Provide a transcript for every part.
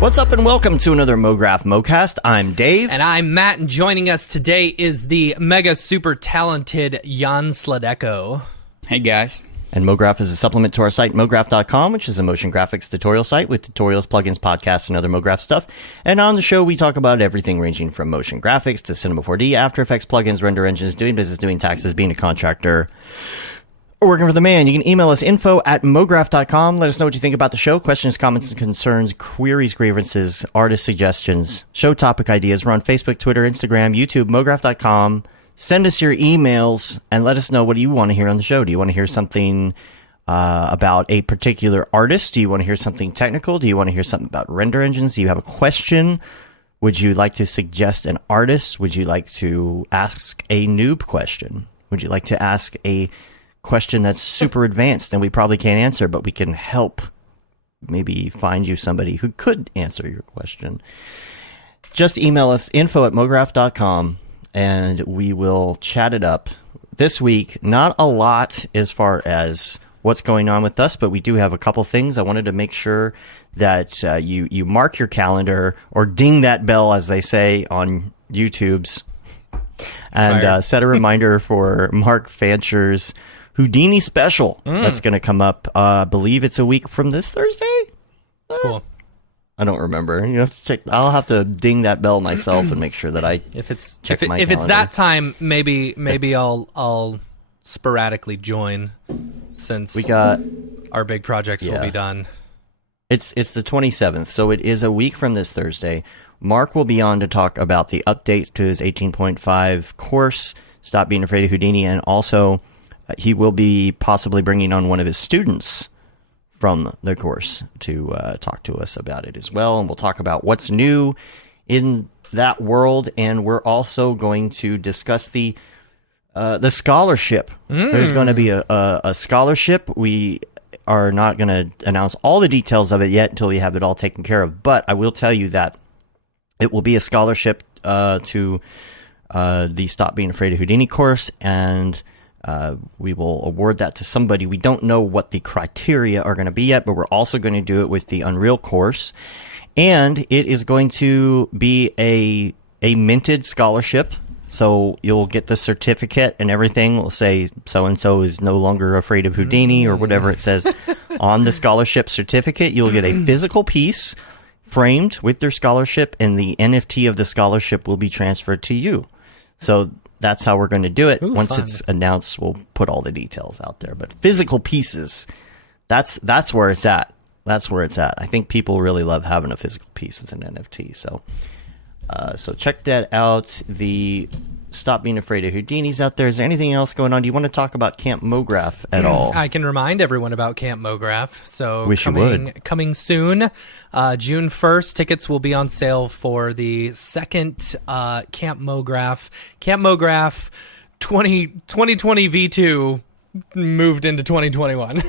What's up and welcome to another Mograph Mocast. I'm Dave. And I'm Matt, and joining us today is the mega super talented Jan Sladecko. Hey guys. And Mograph is a supplement to our site, mograph.com, which is a motion graphics tutorial site with tutorials, plugins, podcasts, and other Mograph stuff. And on the show, we talk about everything ranging from motion graphics to Cinema 4D, After Effects, plugins, render engines, doing business, doing taxes, being a contractor, or working for the man. You can email us info@mograph.com. Let us know what you think about the show. Questions, comments, and concerns, queries, grievances, artist suggestions, show topic ideas. We're on Facebook, Twitter, Instagram, YouTube, mograph.com. Send us your emails and let us know what you want to hear on the show. Do you want to hear something about a particular artist? Do you want to hear something technical? Do you want to hear something about render engines? Do you have a question? Would you like to suggest an artist? Would you like to ask a noob question? Would you like to ask a question that's super advanced and we probably can't answer, but we can help maybe find you somebody who could answer your question? Just email us info@mograph.com. and we will chat it up. This week, not a lot as far as what's going on with us, but we do have a couple things. I wanted to make sure that you mark your calendar or ding that bell, as they say on YouTube's, and set a reminder for Mark Fancher's Houdini special that's going to come up. I believe it's a week from this Thursday? Cool. I don't remember. You have to check. I'll have to ding that bell myself and make sure that I if it's that time, maybe I'll sporadically join, since we got our big projects will be done. It's the 27th, so it is a week from this Thursday. Mark will be on to talk about the updates to his 18.5 course, Stop Being Afraid of Houdini, and also he will be possibly bringing on one of his students from the course to talk to us about it as well. And we'll talk about what's new in that world. And we're also going to discuss the scholarship. There's going to be a scholarship. We are not going to announce all the details of it yet until we have it all taken care of. But I will tell you that it will be a scholarship to the Stop Being Afraid of Houdini course, and we will award that to somebody. We don't know what the criteria are going to be yet, but we're also going to do it with the Unreal course. And it is going to be a minted scholarship. So you'll get the certificate and everything. We'll say so-and-so is no longer afraid of Houdini or whatever it says on the scholarship certificate. You'll get a physical piece framed with your scholarship, and the NFT of the scholarship will be transferred to you. So that's how we're going to do it. Ooh, Once fun. it's announced, we'll put all the details out there. But physical pieces, that's where it's at. That's where it's at. I think people really love having a physical piece with an NFT. So check that out. The Stop Being Afraid of Houdini's out there. Is there anything else going on? Do you want to talk about Camp Mograph at all? I can remind everyone about Camp Mograph. So coming soon, June 1st, tickets will be on sale for the second Camp Mograph. Camp Mograph 2020 V2 moved into 2021.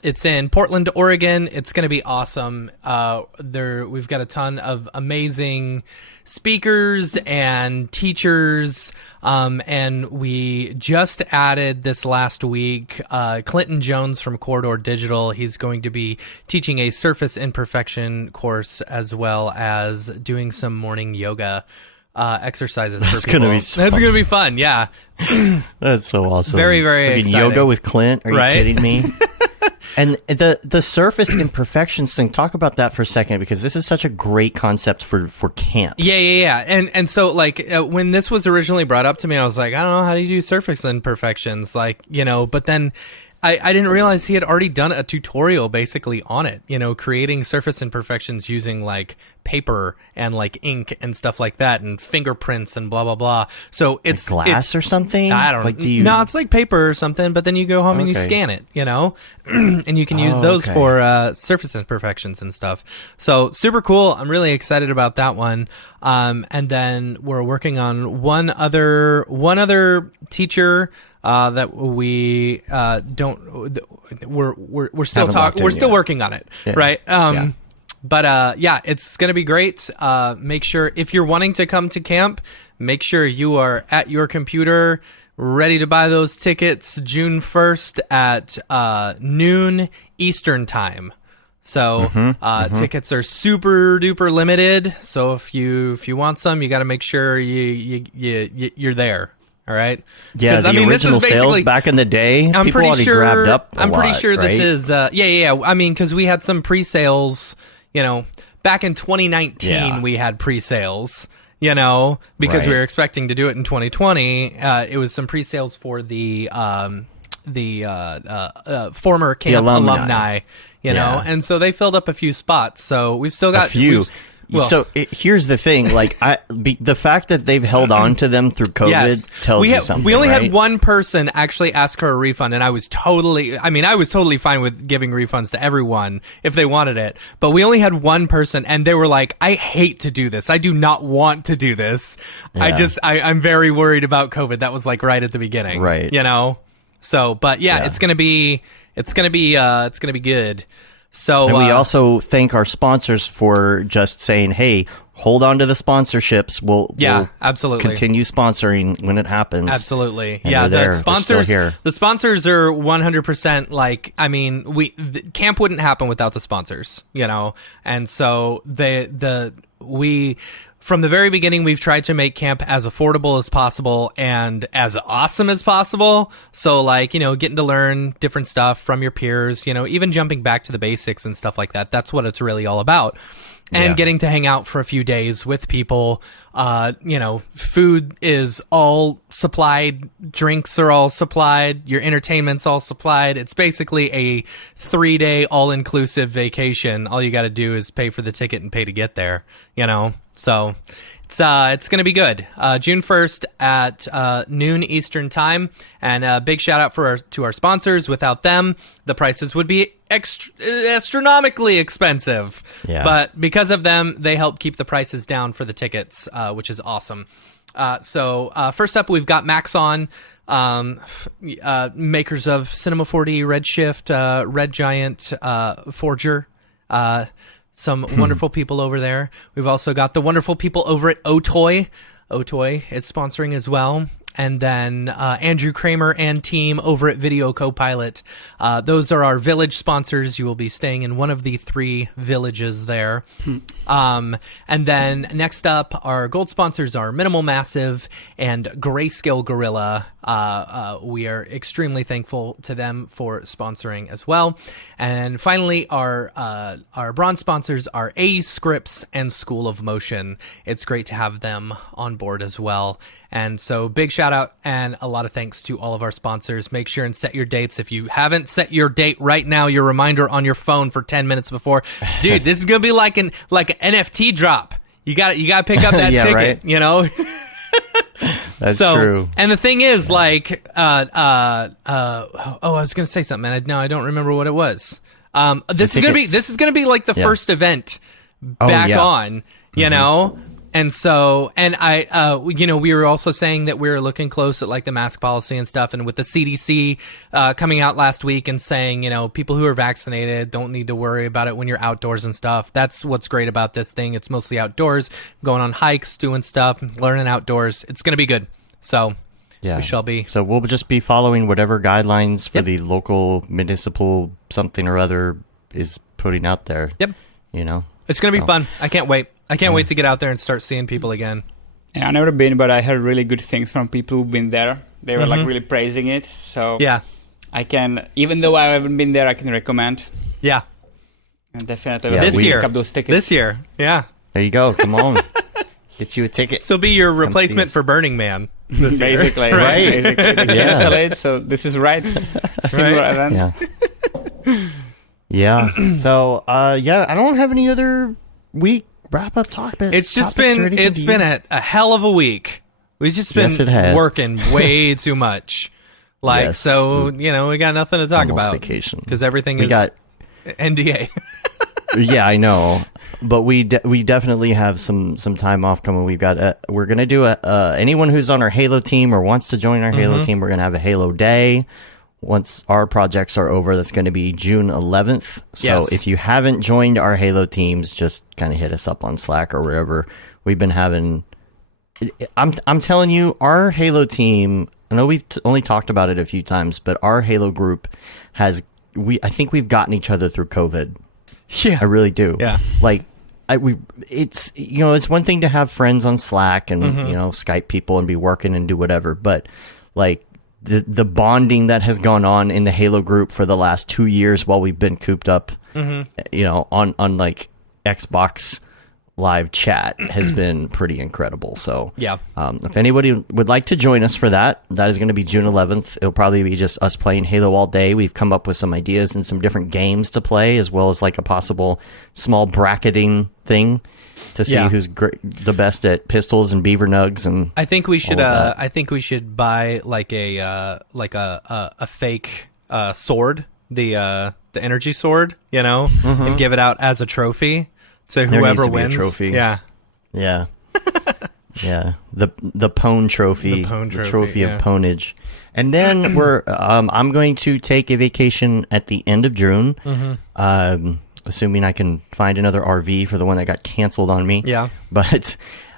It's in Portland, Oregon. It's going to be awesome. We've got a ton of amazing speakers and teachers, and we just added this last week Clinton Jones from Corridor Digital. He's going to be teaching a surface imperfection course as well as doing some morning yoga exercises. That's for people. Gonna be so That's awesome. gonna be fun. Yeah, That's so awesome. Very, very Like exciting. yoga with Clint. Are Right? you kidding me? And the surface imperfections thing, talk about that for a second, because this is such a great concept for camp. Yeah. And so, like, when this was originally brought up to me, I was like, I don't know, how do you do surface imperfections? Like, but then I didn't realize he had already done a tutorial basically on it, creating surface imperfections using like paper and like ink and stuff like that and fingerprints and blah, blah, blah. So it's Like glass or something? I don't know. No, it's like paper or something, but then you go home and you scan it, and you can use those for surface imperfections and stuff. So super cool. I'm really excited about that one. And then we're working on one other teacher that we don't. We're still talking. We're still working on it, right? But it's gonna be great. Make sure, if you're wanting to come to camp, make sure you are at your computer, ready to buy those tickets June 1st at noon Eastern time. So tickets are super duper limited. So if you want some, you got to make sure you're there. All right. Yeah, the original sales back in the day, I'm people pretty sure. grabbed up I'm pretty sure right? this is. Yeah. I mean, because we had some pre-sales. Back in 2019, we had pre-sales. Because we were expecting to do it in 2020. It was some pre-sales for the former camp alumni. And so they filled up a few spots. So we've still got a few. Here's the thing, the fact that they've held on to them through COVID tells you something. We only had one person actually ask for a refund, and I was totally fine with giving refunds to everyone if they wanted it. But we only had one person, and they were like, "I hate to do this. I do not want to do this. Yeah. I'm very worried about COVID." That was like right at the beginning, right? So, but it's gonna be good. So, and we also thank our sponsors for just saying, "Hey, hold on to the sponsorships. We'll absolutely continue sponsoring when it happens." Absolutely, and the sponsors. The sponsors are 100%. The camp wouldn't happen without the sponsors, and so we. From the very beginning, we've tried to make camp as affordable as possible and as awesome as possible. So, getting to learn different stuff from your peers, even jumping back to the basics and stuff like that. That's what it's really all about. And getting to hang out for a few days with people. Food is all supplied. Drinks are all supplied. Your entertainment's all supplied. It's basically a 3-day all-inclusive vacation. All you got to do is pay for the ticket and pay to get there, So it's going to be good. June 1st at noon Eastern time. And a big shout out to our sponsors. Without them, the prices would be astronomically expensive. Yeah. But because of them, they help keep the prices down for the tickets, which is awesome. So first up, we've got Maxon. Makers of Cinema 4D, Redshift, Red Giant, Forger. Some wonderful people over there. We've also got the wonderful people over at Otoy. Otoy is sponsoring as well. And then Andrew Kramer and team over at Video Copilot. Those are our village sponsors. You will be staying in one of the 3 villages there. And then next up, our gold sponsors are Minimal Massive and Grayscale Gorilla. We are extremely thankful to them for sponsoring as well. And finally, our bronze sponsors are AE Scripts and School of Motion. It's great to have them on board as well. And so big shout out and a lot of thanks to all of our sponsors. Make sure and set your dates. If you haven't set your date right now, your reminder on your phone for 10 minutes before. Dude, this is going to be like an NFT drop. You got to pick up that ticket, right? That's true. And the thing is, I was going to say something, and I don't remember what it was. This is going to be like the first event back on, And so, we were also saying that we were looking close at the mask policy and stuff. And with the CDC coming out last week and saying, people who are vaccinated don't need to worry about it when you're outdoors and stuff. That's what's great about this thing. It's mostly outdoors, going on hikes, doing stuff, learning outdoors. It's going to be good. So we shall be. So we'll just be following whatever guidelines for the local municipal something or other is putting out there. Yep. It's going to be fun. I can't wait. I can't wait to get out there and start seeing people again. Yeah, I've never been, but I heard really good things from people who've been there. They were really praising it. So I can, even though I haven't been there, I can recommend. Yeah. And definitely pick up those tickets. This year. Yeah. There you go. Come on. Get you a ticket. This will be your replacement for Burning Man. Basically, right? Basically, they cancel it, so this is right. Similar event. Yeah. So, I don't have any other week wrap-up talk. It's been a hell of a week. We've just been working way too much. We got nothing to talk about. Vacation. Because everything is NDA. Yeah, I know. But we definitely have some time off coming. We're gonna do anyone who's on our Halo team or wants to join our Halo team. We're gonna have a Halo Day once our projects are over. That's gonna be June 11th. So if you haven't joined our Halo teams, just kind of hit us up on Slack or wherever. We've been having. I'm telling you, our Halo team. I know we've only talked about it a few times, but our Halo group I think we've gotten each other through COVID. Yeah. I really do. Yeah. Like, it's one thing to have friends on Slack and, Skype people and be working and do whatever. But, like, the bonding that has gone on in the Halo group for the last 2 years while we've been cooped up, on like Xbox live chat has been pretty incredible. So if anybody would like to join us for that is going to be June 11th. It'll probably be just us playing Halo all day. We've come up with some ideas and some different games to play, as well as like a possible small bracketing thing to see who's the best at pistols and beaver nugs. And I think we should buy like a fake sword, the energy sword, and give it out as a trophy. So whoever wins, a trophy. Yeah. Yeah. The Pwn trophy. The trophy of Pwnage. And then I'm going to take a vacation at the end of June. Assuming I can find another RV for the one that got canceled on me. Yeah. But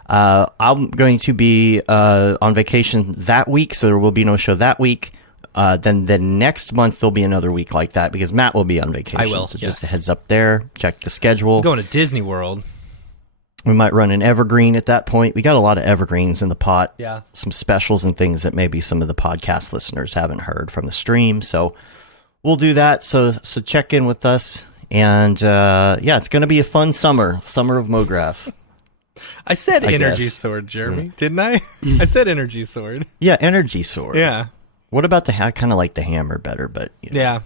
I'm going to be on vacation that week, so there will be no show that week. Then the next month there'll be another week like that because Matt will be on vacation. I will. So just a heads up there. Check the schedule. I'm going to Disney World. We might run an evergreen at that point. We got a lot of evergreens in the pot. Yeah. Some specials and things that maybe some of the podcast listeners haven't heard from the stream. So we'll do that. So check in with us. And it's going to be a fun summer of Mograph. I said energy sword, Jeremy, didn't I? I said energy sword. Yeah, energy sword. Yeah. What about I kind of like the hammer better, but yeah.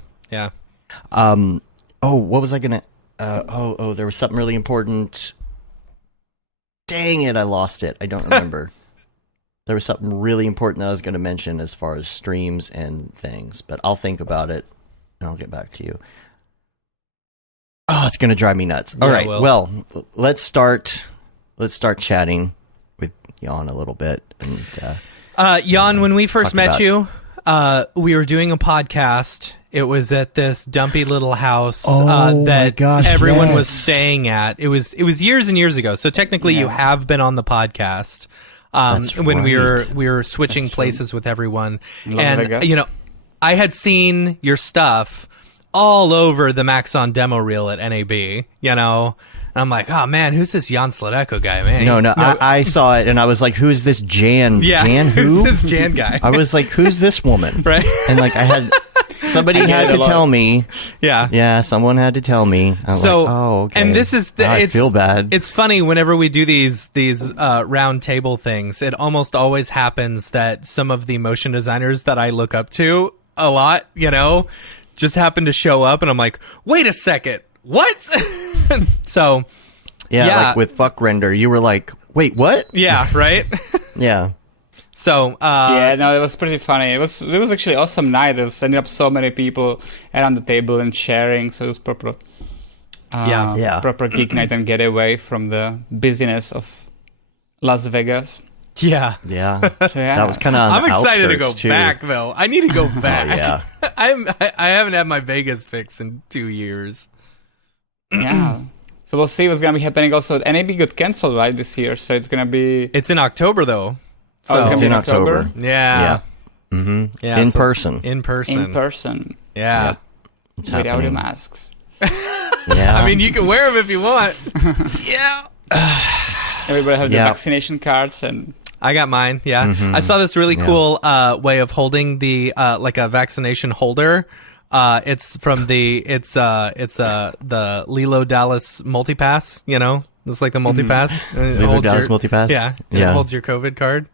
What was I gonna? There was something really important. Dang it, I lost it. I don't remember. There was something really important that I was going to mention as far as streams and things, but I'll think about it and I'll get back to you. Oh, it's going to drive me nuts. All right. Well, let's start chatting with Jan a little bit. And, Jan, when we first met you, we were doing a podcast. It was at this dumpy little house that everyone was staying at. It was years and years ago. So technically, you have been on the podcast when we were switching places with everyone. And I had seen your stuff all over the Maxon demo reel at NAB. And I'm like, oh man, who's this Jan Sladecko guy, man? No. I saw it and I was like, who's this Jan? Yeah, Jan who? Who's this Jan guy? I was like, who's this woman? Right. And like somebody had to tell me. Yeah. Yeah, someone had to tell me. I was like, oh, okay. And this is I feel bad. It's funny whenever we do these round table things, it almost always happens that some of the motion designers that I look up to a lot, just happen to show up and I'm like, wait a second, what? So yeah, like with fuck render, you were like, wait, what? Yeah, right. Yeah. So it was pretty funny. It was actually awesome night. There was ended up so many people around the table and sharing. So it was proper proper geek night and get away from the busyness of Las Vegas. Yeah. That was kind of. I'm excited to go too. back though. I need to go back. Oh, yeah. I haven't had my Vegas fix in 2 years. Yeah. So we'll see what's gonna be happening. Also, NAB got canceled right this year, so it's gonna be. It's in October though. So it's in October. Yeah. Mm-hmm. Yeah. In person. Yeah. Yep. It's without happening. your masks. Yeah. I mean, you can wear them if you want. Yeah. Everybody have the vaccination cards and. I got mine. Yeah. Mm-hmm. I saw this really cool way of holding the like a vaccination holder. It's from the Lilo Dallas multipass. It's like the multipass. Lilo Dallas multipass. Yeah. It holds your COVID card.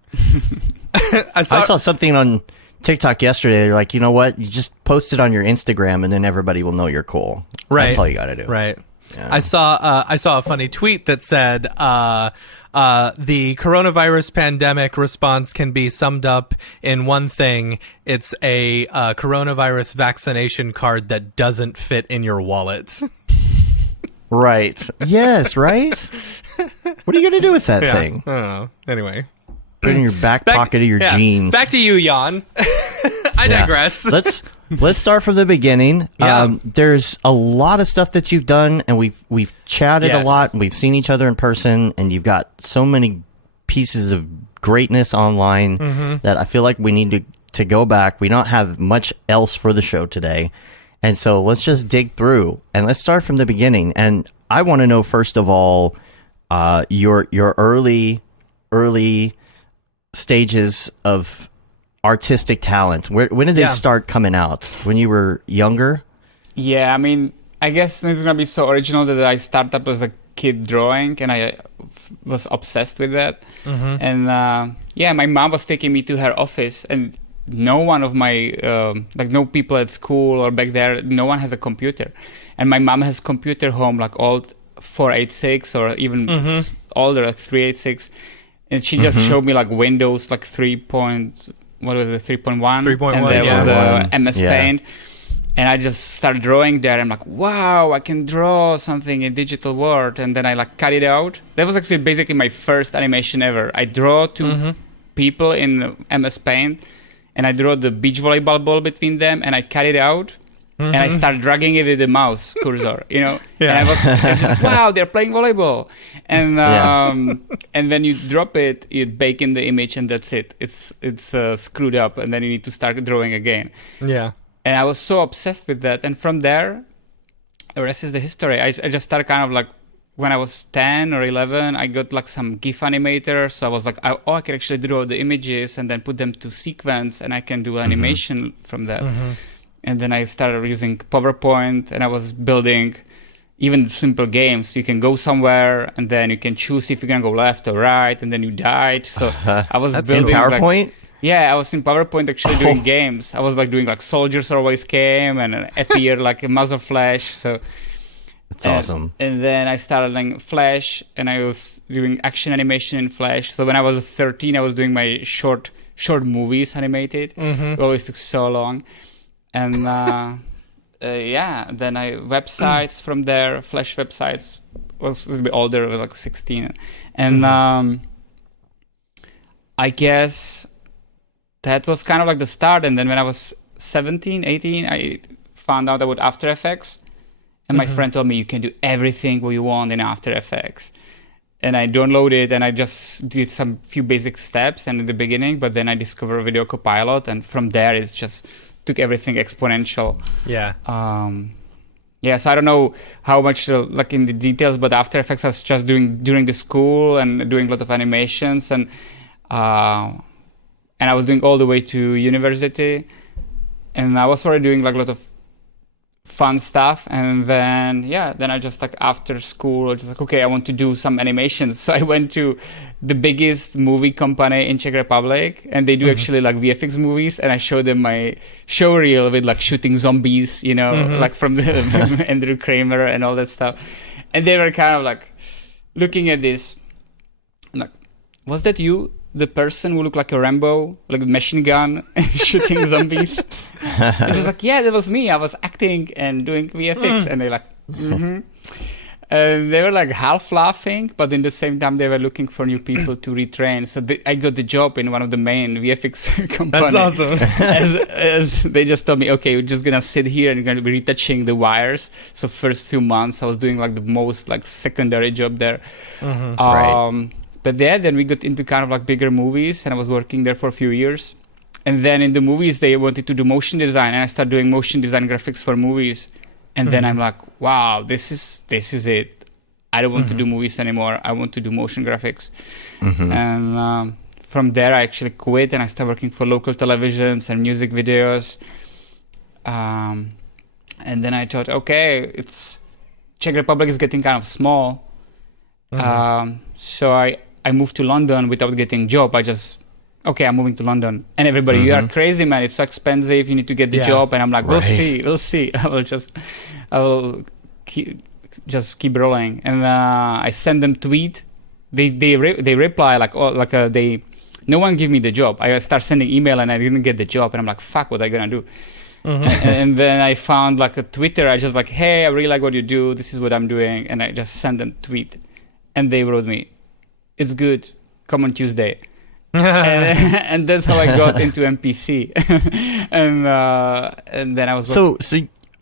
I saw something on TikTok yesterday. They're like, you know what? You just post it on your Instagram, and then everybody will know you're cool. Right. That's all you got to do. Right. Yeah. I saw a funny tweet that said, the coronavirus pandemic response can be summed up in one thing. It's a coronavirus vaccination card that doesn't fit in your wallet. Right. Yes, right? What are you going to do with that thing? I don't know. Anyway. Put it in your back pocket of your jeans. Back to you, Jan. I digress. Let's start from the beginning. Yeah. There's a lot of stuff that you've done, and we've chatted a lot, and we've seen each other in person, and you've got so many pieces of greatness online that I feel like we need to go back. We don't have much else for the show today, And so let's just dig through and let's start from the beginning. And I want to know, first of all, your early stages of artistic talent. When did they start coming out? When you were younger? Yeah, I mean, I guess it's gonna be so original that I started up as a kid drawing, and I was obsessed with that. And my mom was taking me to her office, and no one of my no people at school or back there, no one has a computer, and my mom has computer home, like old 486 or even older, like 386, and she just showed me like Windows, like 3.1, and there was the MS Paint, and I just started drawing there. I'm like, wow, I can draw something in digital world, and then I like cut it out. That was actually basically my first animation ever. I draw two people in MS Paint, and I draw the beach volleyball ball between them, and I cut it out, and I started dragging it with the mouse cursor, And I was just like, wow, they're playing volleyball. And and when you drop it, you bake in the image, and that's it. It's screwed up, and then you need to start drawing again. Yeah. And I was so obsessed with that. And from there, the rest is the history. I just started kind of like, when I was 10 or 11, I got like some GIF animator. So I was like, I can actually draw the images and then put them to sequence, and I can do animation from that. And then I started using PowerPoint, and I was building even simple games. You can go somewhere, and then you can choose if you're going to go left or right, and then you died. So I was building... in PowerPoint? I was in PowerPoint actually doing games. I was like doing like Soldiers Always Came, and appeared like a Mother Flash. So... That's awesome. And then I started learning Flash, and I was doing action animation in Flash. So when I was 13, I was doing my short movies animated. It always took so long. And then websites from there, Flash websites. Was a bit older, was like 16. And I guess that was kind of like the start. And then when I was 17, 18, I found out about After Effects. And my friend told me, you can do everything what you want in After Effects. And I downloaded it, and I just did some few basic steps and in the beginning, but then I discovered Video Copilot, and from there it just took everything exponential. Yeah. So I don't know how much like in the details, but After Effects I was just doing during the school and doing a lot of animations, and I was doing all the way to university, and I was already doing like a lot of fun stuff. And then I just like after school, I just like, okay, I want to do some animations. So I went to the biggest movie company in Czech Republic, and they do actually like VFX movies, and I showed them my show reel with like shooting zombies, like from the Andrew Kramer and all that stuff. And they were kind of like looking at this like, was that you, the person who looked like a Rambo, like a machine gun shooting zombies? And just like, yeah, that was me. I was acting and doing VFX. And they're like, And they were like half laughing, but in the same time they were looking for new people to retrain. So I got the job in one of the main VFX companies. That's awesome. as they just told me, okay, we're just gonna sit here and you're gonna be retouching the wires. So first few months I was doing like the most like secondary job there. Right. But then we got into kind of like bigger movies, and I was working there for a few years. And then in the movies, they wanted to do motion design, and I started doing motion design graphics for movies. And then I'm like, wow, this is it. I don't want to do movies anymore. I want to do motion graphics. And from there, I actually quit, and I started working for local televisions and music videos. And then I thought, okay, Czech Republic is getting kind of small. So I moved to London without getting a job. I'm moving to London. And everybody, you are crazy, man. It's so expensive. You need to get the job. And I'm like, we'll see. I will keep rolling. And I send them tweet. They reply no one give me the job. I start sending email, and I didn't get the job. And I'm like, fuck, what am I going to do? And then I found like a Twitter. I just like, hey, I really like what you do. This is what I'm doing. And I just sent them tweet. And they wrote me, it's good, come on Tuesday. and that's how I got into MPC. and then I was...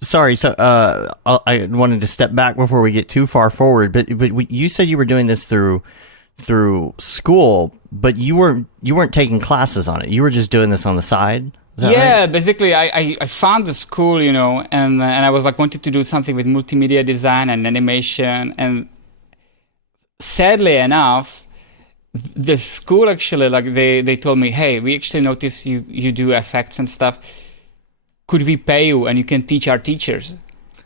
Sorry, I wanted to step back before we get too far forward, but you said you were doing this through school, but you weren't taking classes on it. You were just doing this on the side? Yeah, right? basically, I found the school, and I was like wanted to do something with multimedia design and animation, and sadly enough, the school actually like they told me, hey, we actually notice you do effects and stuff. Could we pay you and you can teach our teachers?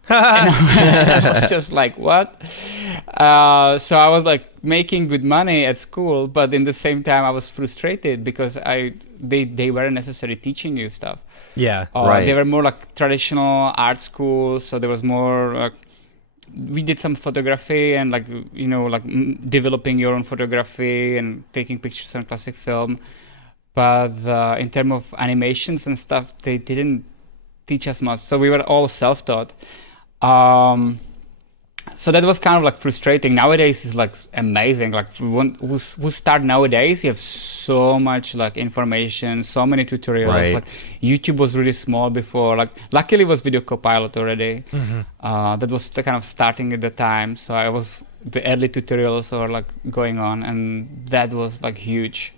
And I was just like, what? So I was like making good money at school, but in the same time I was frustrated because they weren't necessarily teaching you stuff. Yeah, right. They were more like traditional art schools, so there was more. We did some photography and developing your own photography and taking pictures on classic film, but in terms of animations and stuff, they didn't teach us much. So we were all self-taught. So that was kind of like frustrating. Nowadays is like amazing. Like who start nowadays, you have so much like information, so many tutorials. Right. Like YouTube was really small before. Like luckily it was Video Copilot already. That was the kind of starting at the time. So the early tutorials were like going on, and that was like huge.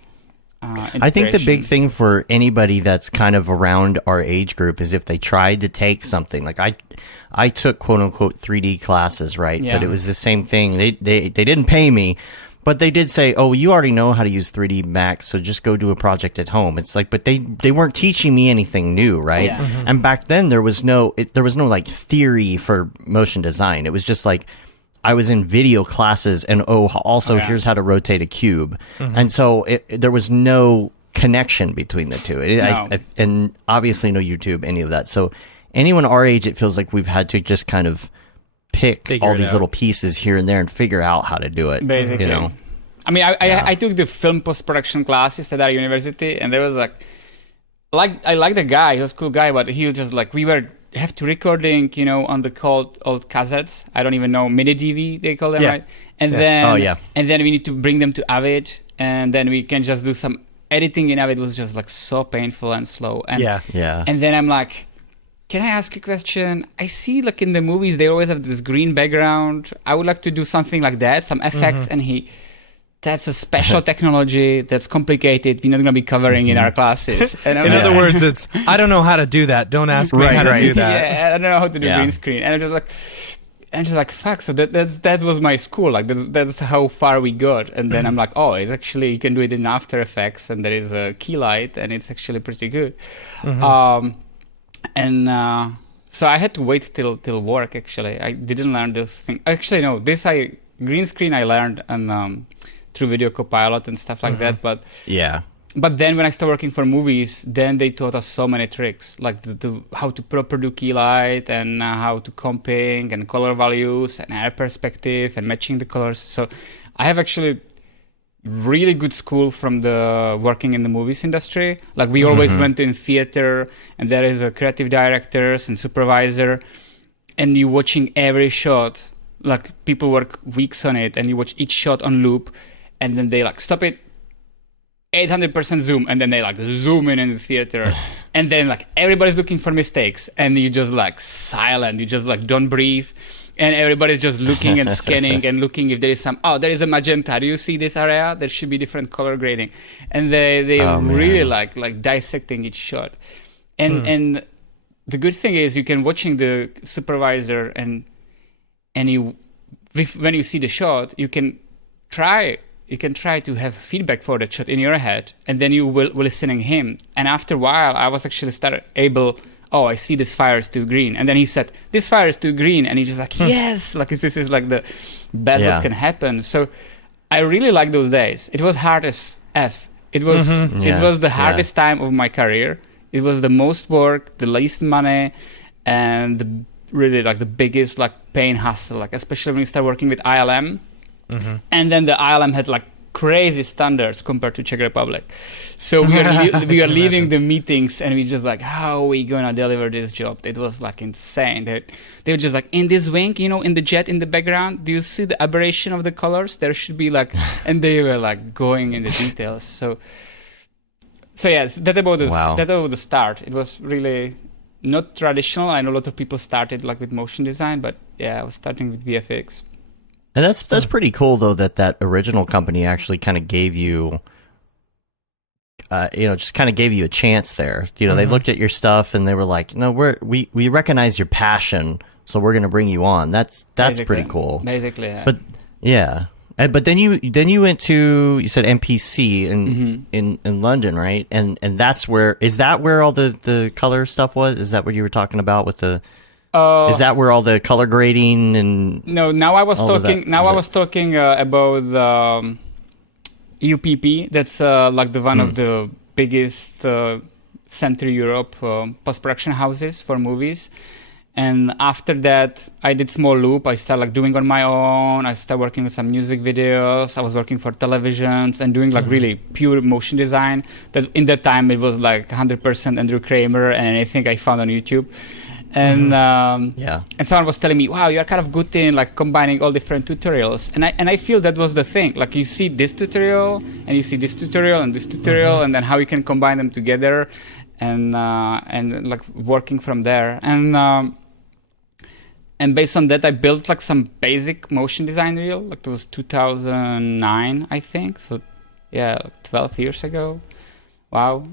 I think the big thing for anybody that's kind of around our age group is if they tried to take something like I took quote unquote 3D classes, right? Yeah. But it was the same thing. They didn't pay me, but they did say, "Oh, you already know how to use 3D Max, so just go do a project at home." It's like, but they weren't teaching me anything new, right? Yeah. And back then there was no like theory for motion design. It was just like I was in video classes, and here's how to rotate a cube, and so there was no connection between the two. And obviously no YouTube, any of that. So anyone our age, it feels like we've had to just kind of pick all these little pieces here and there and figure out how to do it. Basically, I mean, I took the film post-production classes at our university, and there was I like the guy. He was a cool guy, but he was just like have to recording, on the old cassettes. I don't even know, mini DV they call them, right? And then and then we need to bring them to Avid, and then we can just do some editing in Avid. Was just like so painful and slow. And And then I'm like, can I ask you a question? I see like in the movies they always have this green background. I would like to do something like that, some effects. And that's a special technology that's complicated. We're not going to be covering in our classes. And in other words, it's, I don't know how to do that. Don't ask me how to do that. Yeah, I don't know how to do green screen. And I'm just like, fuck. So that was my school. Like that's how far we got. And then I'm like, oh, it's actually, you can do it in After Effects, and there is a key light, and it's actually pretty good. So I had to wait till work. Actually, I didn't learn this thing. Actually, no, green screen I learned and through Video Copilot and stuff like that. But then when I started working for movies, then they taught us so many tricks, like how to proper do key light, and how to comping and color values and air perspective and matching the colors. So I have actually really good school from the working in the movies industry. Like we always went in theater, and there is a creative directors and supervisor, and you watching every shot. Like people work weeks on it, and you watch each shot on loop, and then they like stop it, 800% zoom, and then they like zoom in the theater, and then like everybody's looking for mistakes, and you just like silent, you just like don't breathe, and everybody's just looking and scanning and looking if there is there is a magenta. Do you see this area? There should be different color grading, and they really like dissecting each shot, and the good thing is you can watching the supervisor and when you see the shot, you can try to have feedback for that shot in your head, and then you will listening him. And after a while, I was actually I see this fire is too green, and then he said this fire is too green, and he's just like yes, like this is like the best that can happen. So I really like those days. It was hard as F. It was the hardest time of my career. It was the most work, the least money, and really like the biggest like pain hustle, like especially when you start working with ILM. And then the ILM had like crazy standards compared to Czech Republic. So we are leaving the meetings, and we just like, how are we gonna deliver this job? It was like insane. They were just like, in this wing, in the jet in the background, do you see the aberration of the colors? There should be like, and they were like going in the details. So yes, that about the start. It was really not traditional. I know a lot of people started like with motion design, but I was starting with VFX. And that's pretty cool though that original company actually kind of gave you just kind of gave you a chance there. They looked at your stuff and they were like, no, we recognize your passion, so we're going to bring you on. That's pretty cool. Basically, yeah. But yeah. But then you went to, you said MPC in London, right? And is that where all the color stuff was? Is that what you were talking about with the? Is that where all the color grading and? No, now I was talking. I was talking about UPP. That's like the one of the biggest Central Europe post-production houses for movies. And after that, I did small loop. I started doing on my own. I started working with some music videos. I was working for televisions and doing really pure motion design. That in that time it was 100% Andrew Kramer and anything I found on YouTube. And and someone was telling me, "Wow, you're kind of good in combining all different tutorials." And I feel that was the thing. You see this tutorial and you see this tutorial and this tutorial, and then how you can combine them together, and working from there. And based on that, I built some basic motion design reel. It was 2009, I think. So, 12 years ago. Wow.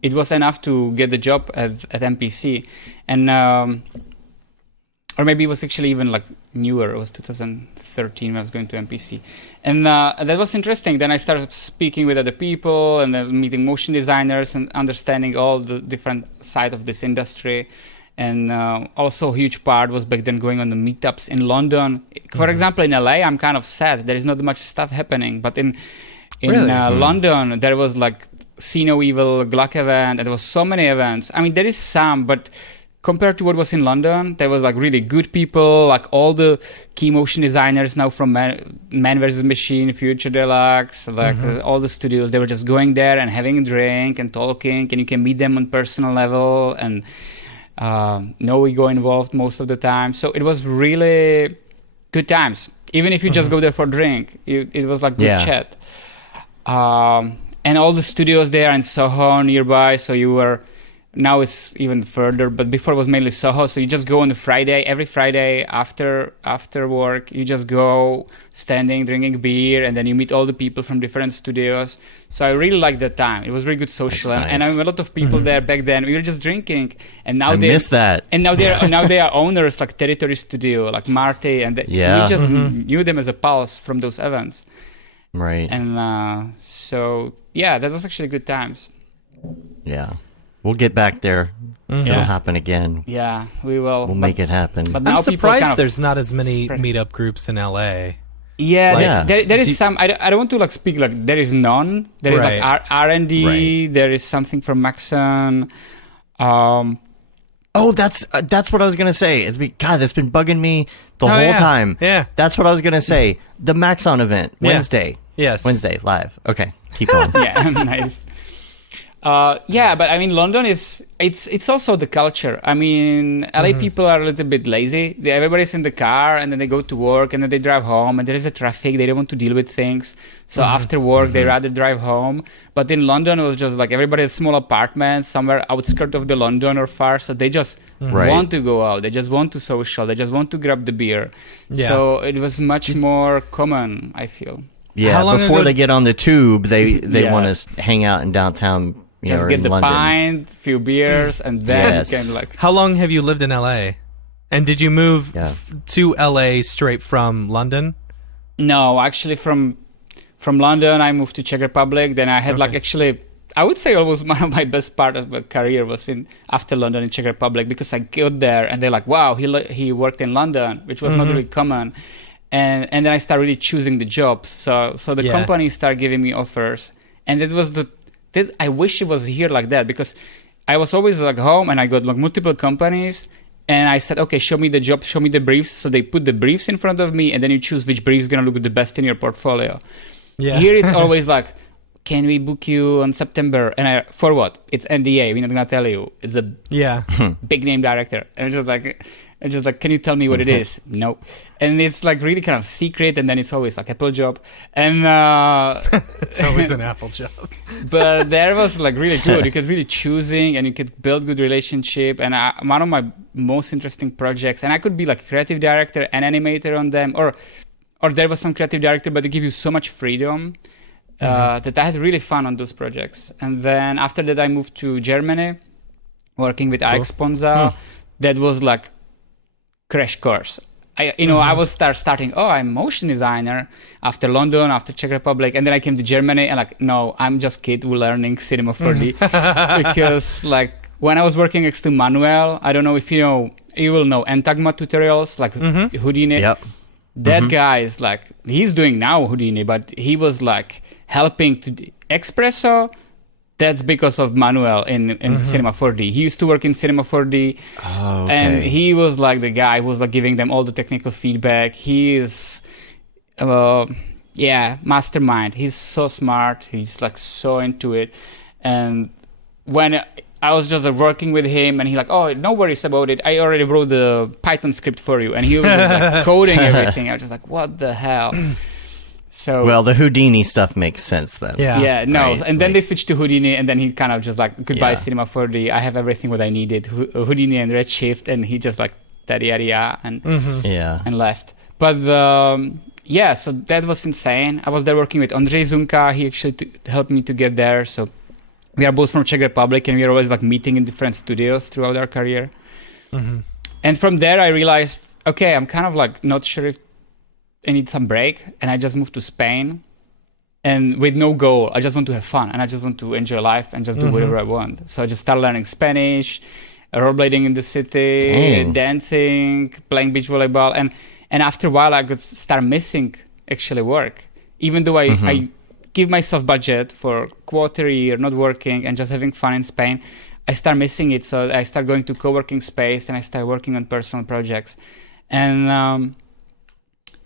It was enough to get the job at MPC, and or maybe it was actually even newer. It was 2013 when I was going to MPC, and that was interesting. Then I started speaking with other people and then meeting motion designers and understanding all the different sides of this industry. And also a huge part was back then going on the meetups in London. For example, in LA, I'm kind of sad. There is not much stuff happening, but in London, there was See No Evil, Gluck event, and there was so many events. I mean, there is some, but compared to what was in London, there was really good people, all the key motion designers now from Man vs. Machine, Future Deluxe, all the studios, they were just going there and having a drink and talking, and you can meet them on personal level, and no ego involved most of the time. So it was really good times. Even if you just go there for a drink, it was good chat. And all the studios there in Soho nearby, so you were, now it's even further, but before it was mainly Soho, so you just go on the Friday, every Friday after work, you just go standing, drinking beer, and then you meet all the people from different studios. So I really liked that time. It was really good social, nice. And I met a lot of people there back then. We were just drinking, and now they miss that. And now they are owners Territory Studio, Marty, and we just knew them as a pulse from those events. Right. And so that was actually good times. Yeah. We'll get back there. It'll happen again. Yeah, we will. We'll make it happen. But I'm surprised there's not as many meetup groups in LA. Yeah, there is some. I don't want to speak there is none. There is R&D. Right. There is something from Maxon. Oh, that's what I was gonna say. That's been bugging me the whole time. Yeah, that's what I was gonna say. The Maxon event Wednesday. Yes, Wednesday live. Okay, keep going. Yeah, nice. But I mean, London it's also the culture. I mean, LA people are a little bit lazy. Everybody's in the car and then they go to work and then they drive home and there is a traffic. They don't want to deal with things. So after work, they rather drive home. But in London, it was just everybody has small apartments somewhere outskirts of the London or far. So they just want to go out. They just want to social. They just want to grab the beer. Yeah. So it was much more common, I feel. Yeah, before they get on the tube, they want to hang out in downtown. Just get the pint, few beers, and then you can How long have you lived in LA? And did you move to LA straight from London? No, actually from London I moved to Czech Republic. Then I had actually, I would say almost my best part of my career was after London in Czech Republic, because I got there and they're like, wow, he worked in London, which was not really common. And then I started really choosing the jobs. So the company started giving me offers, and it was I wish it was here like that, because I was always home and I got multiple companies and I said, okay, show me the jobs, show me the briefs. So they put the briefs in front of me and then you choose which brief is going to look the best in your portfolio. Yeah. Here it's always can we book you on September? And for what? It's NDA. We're not going to tell you. It's a big name director. And it's just can you tell me what it is? No. And it's really kind of secret, and then it's always Apple job. And it's always an Apple job. But there was really good. You could really choosing, and you could build good relationship. And one of my most interesting projects, and I could be creative director and animator on them, or or there was some creative director, but they give you so much freedom that I had really fun on those projects. And then after that, I moved to Germany, working with Ike Sponza. That was like crash course. I was starting, I'm motion designer after London, after Czech Republic. And then I came to Germany and like, no, I'm just kid learning Cinema 4D. Because like when I was working next to Manuel, I don't know if you will know Entagma tutorials, like Houdini. Yep. That guy is like, he's doing now Houdini, but he was like helping to Espresso. That's because of Manuel in Cinema 4D. He used to work in Cinema 4D, and he was like the guy who was like giving them all the technical feedback. He is, mastermind. He's so smart. He's like so into it. And when I was just working with him, and he like, oh, no worries about it. I already wrote the Python script for you, and he was just like coding everything. I was just like, what the hell? So, well, the Houdini stuff makes sense then. Yeah, no. Right, and then they switched to Houdini, and then he kind of just like, goodbye, Cinema 4D. I have everything what I needed. Houdini and Redshift, and he just like, and left. But so that was insane. I was there working with Andrzej Zunka. He actually helped me to get there. So we are both from Czech Republic, and we are always like meeting in different studios throughout our career. And from there, I realized, okay, I'm kind of like not sure if I need some break, and I just moved to Spain, and with no goal. I just want to have fun, and I just want to enjoy life and just do whatever I want. So I just started learning Spanish, rollerblading in the city, dancing, playing beach volleyball, and after a while I could start missing actually work. Even though I give myself budget for quarter year, not working and just having fun in Spain, I start missing it. So I start going to co-working space, and I start working on personal projects, and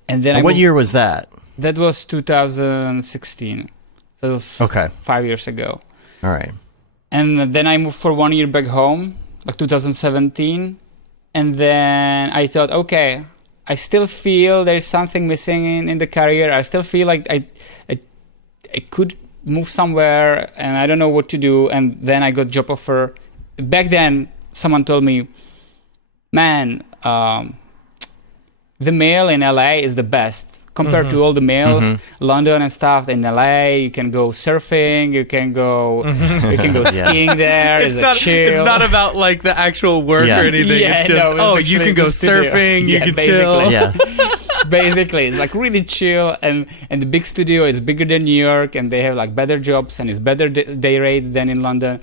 then what year was that? That was 2016. So it was 5 years ago. All right. And then I moved for 1 year back home, like 2017. And then I thought, okay, I still feel there's something missing in the career. I still feel like I could move somewhere, and I don't know what to do. And then I got job offer. Back then, someone told me, man, the mail in LA is the best compared to all the mails, London and stuff. In LA, you can go surfing, you can go skiing there. It's not about like the actual work or anything. It's just you can go surfing, you can chill. Yeah. Basically, it's like really chill, and the big studio is bigger than New York, and they have like better jobs, and it's better day rate than in London.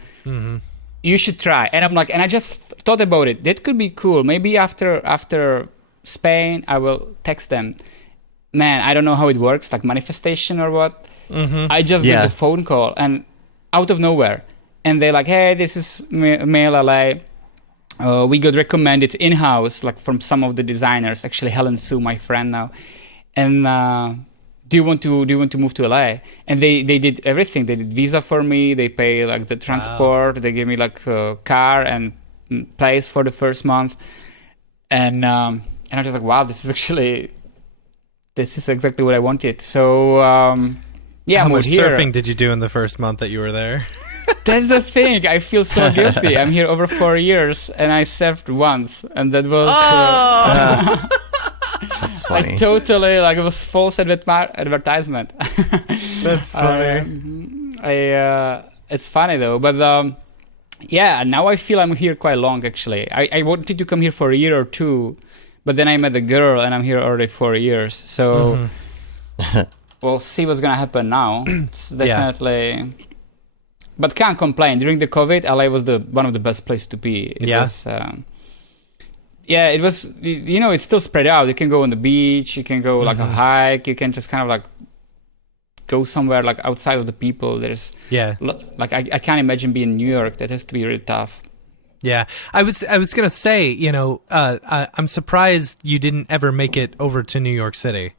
You should try. And I'm like, and I just thought about it. That could be cool. Maybe after Spain, I will text them. Man, I don't know how it works, like manifestation or what. I just get the phone call, and out of nowhere, and they're like, hey, this is Mail LA. We got recommended in-house, like from some of the designers, actually Helen Su, my friend now. And do you want to move to LA? And they did everything. They did visa for me. They pay like the transport. Wow. They gave me like a car and place for the first month. And I was just like, wow, this is exactly what I wanted. So how much surfing did you do in the first month that you were there? That's the thing. I feel so guilty. I'm here over 4 years, and I surfed once, and that was. That's funny. I totally it was false advertisement. That's funny. It's funny though, but now I feel I'm here quite long. Actually, I wanted to come here for a year or two, but then I met a girl, and I'm here already 4 years. So we'll see what's gonna happen now. It's definitely. But can't complain. During the COVID, LA was one of the best places to be. It was, it was, it's still spread out. You can go on the beach, you can go like a hike, you can just kind of like go somewhere like outside of the people. There's like I can't imagine being in New York. That has to be really tough. Yeah, I was gonna say, I'm surprised you didn't ever make it over to New York City,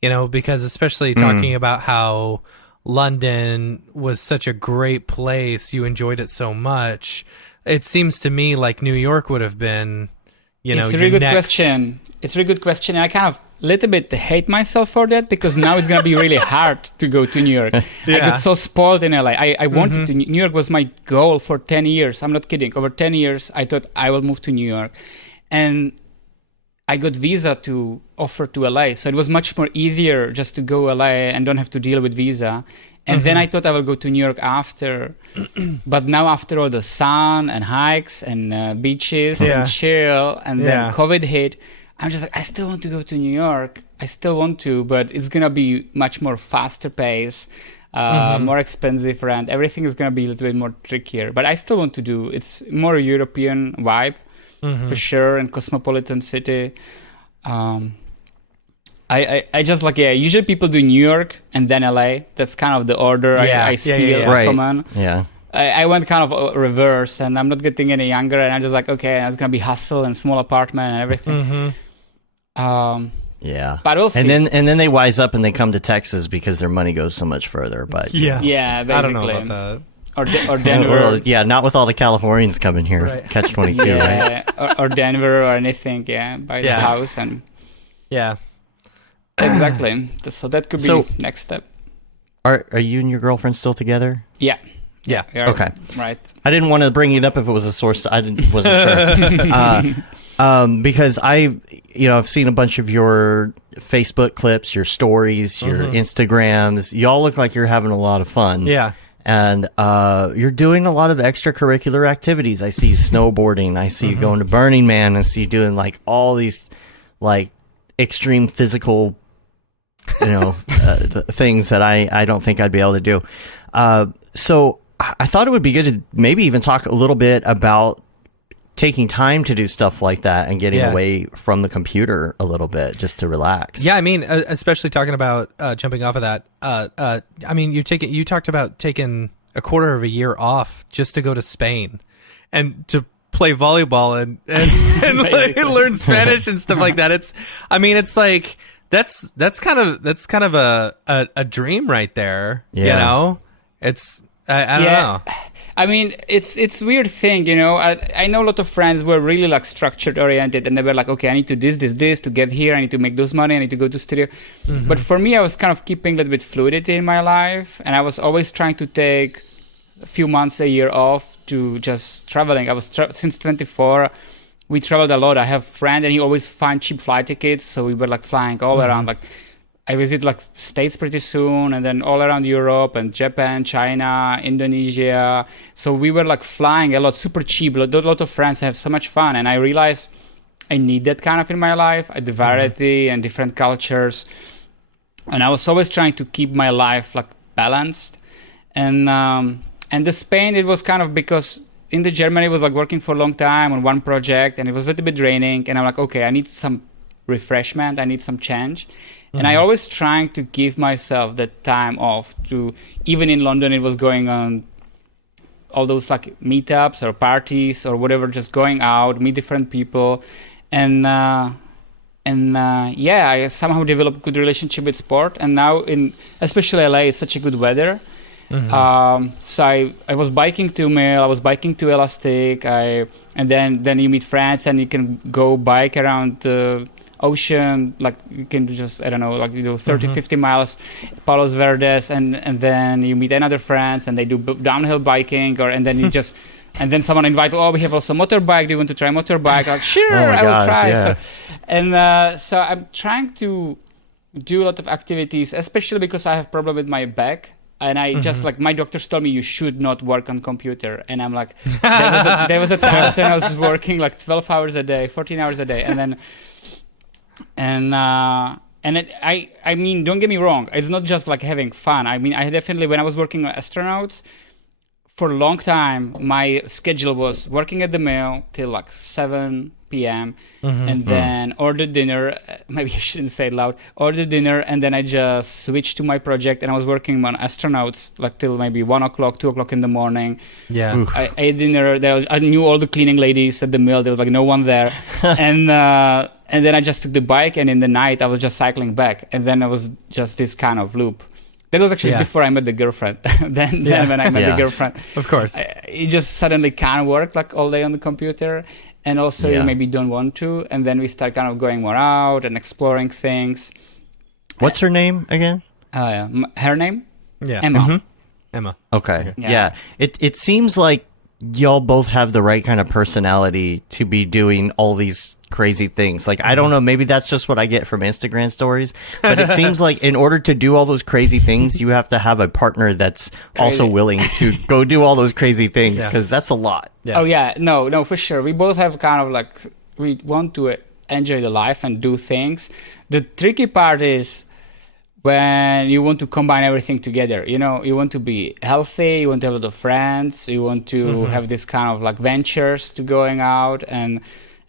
because especially talking about how London was such a great place, you enjoyed it so much. It seems to me like New York would have been, It's a really good question. It's a really good question, and I kind of little bit hate myself for that, because now it's gonna be really hard to go to New York. I got so spoiled in LA. I wanted to. New York was my goal for 10 years. I'm not kidding. Over 10 years, I thought I will move to New York, and I got visa to offer to LA. So it was much more easier just to go LA and don't have to deal with visa. And then I thought I will go to New York after. But now after all the sun and hikes and beaches and chill, and then COVID hit, I'm just like, I still want to go to New York. I still want to, but it's going to be much more faster pace, more expensive rent. Everything is going to be a little bit more trickier. But I still want to do, it's more European vibe for sure, and cosmopolitan city. I just like, usually people do New York and then LA. That's kind of the order I see common. Yeah. I went kind of reverse, and I'm not getting any younger, and I'm just like, okay, it's going to be hustle and small apartment and everything. Yeah. But we'll see. And then they wise up and they come to Texas because their money goes so much further. But yeah, basically. I don't know about that. Or Denver. Well, yeah, not with all the Californians coming here. Right. Catch 22, right? Or Denver or anything, buy the house and... Yeah. Exactly. So that could be next step. Are you and your girlfriend still together? Yeah. Okay. Right. I didn't want to bring it up if it was a source. Wasn't sure. Because I've seen a bunch of your Facebook clips, your stories, your Instagrams. Y'all look like you're having a lot of fun. Yeah. And you're doing a lot of extracurricular activities. I see you snowboarding. I see you going to Burning Man. I see you doing like all these like extreme physical, things that I don't think I'd be able to do. So I thought it would be good to maybe even talk a little bit about taking time to do stuff like that and getting away from the computer a little bit just to relax. Yeah, I mean, especially talking about jumping off of that. I mean, you talked about taking a quarter of a year off just to go to Spain and to play volleyball and learn Spanish and stuff like that. It's like that's kind of a dream right there. Yeah. It's I don't know. I mean, it's weird thing, I know a lot of friends were really like structured oriented, and they were like, okay, I need to this to get here. I need to make those money. I need to go to studio. But for me, I was kind of keeping a little bit fluidity in my life, and I was always trying to take a few months a year off to just traveling. I was since 24. We traveled a lot. I have a friend, and he always find cheap flight tickets, so we were like flying all around. Like I visit like States pretty soon, and then all around Europe and Japan, China, Indonesia. So we were like flying a lot, super cheap. A lot of friends have so much fun, and I realized I need that kind of in my life, the variety and different cultures. And I was always trying to keep my life like balanced. And the Spain, it was kind of because in the Germany, it was like working for a long time on one project, and it was a little bit draining. And I'm like, okay, I need some refreshment. I need some change. And I always trying to give myself that time off to, even in London, it was going on all those like meetups or parties or whatever, just going out, meet different people. And I somehow developed a good relationship with sport. And now especially LA, it's such a good weather. So I was biking to Mill, I was biking to Elastic, and then you meet friends and you can go bike around ocean, like you can do just, I don't know, like you do 30, 50 miles, Palos Verdes, and then you meet another friends and they do downhill biking, and then you just, and then someone invites, we have also motorbike, do you want to try motorbike? Like, sure, I will try. Yeah. So I'm trying to do a lot of activities, especially because I have problem with my back. And I just like, my doctors told me you should not work on computer. And I'm like, there was a time when I was working like 12 hours a day, 14 hours a day. I mean, don't get me wrong. It's not just like having fun. I mean, I definitely, when I was working on astronauts, for a long time, my schedule was working at the Mill till like 7 p.m. and then order dinner. Maybe I shouldn't say it loud. Order dinner, and then I just switched to my project, and I was working on astronauts like till maybe 1 o'clock, 2 o'clock in the morning. Yeah, I ate dinner. I knew all the cleaning ladies at the Mill. There was like no one there, and then I just took the bike, and in the night I was just cycling back, and then it was just this kind of loop. That was actually before I met the girlfriend. then when I met the girlfriend, of course, it just suddenly can't work like all day on the computer. And also you maybe don't want to. And then we start kind of going more out and exploring things. What's her name again? Her name? Yeah. Emma. Emma. Okay. Yeah. It seems like y'all both have the right kind of personality to be doing all these crazy things. Like, I don't know, maybe that's just what I get from Instagram stories, but it seems like in order to do all those crazy things, you have to have a partner that's also willing to go do all those crazy things, because that's a lot. Yeah. Oh yeah, no, for sure. We both have kind of like, we want to enjoy the life and do things. The tricky part is when you want to combine everything together. You know, you want to be healthy, you want to have a lot of friends, you want to have this kind of like ventures to going out, and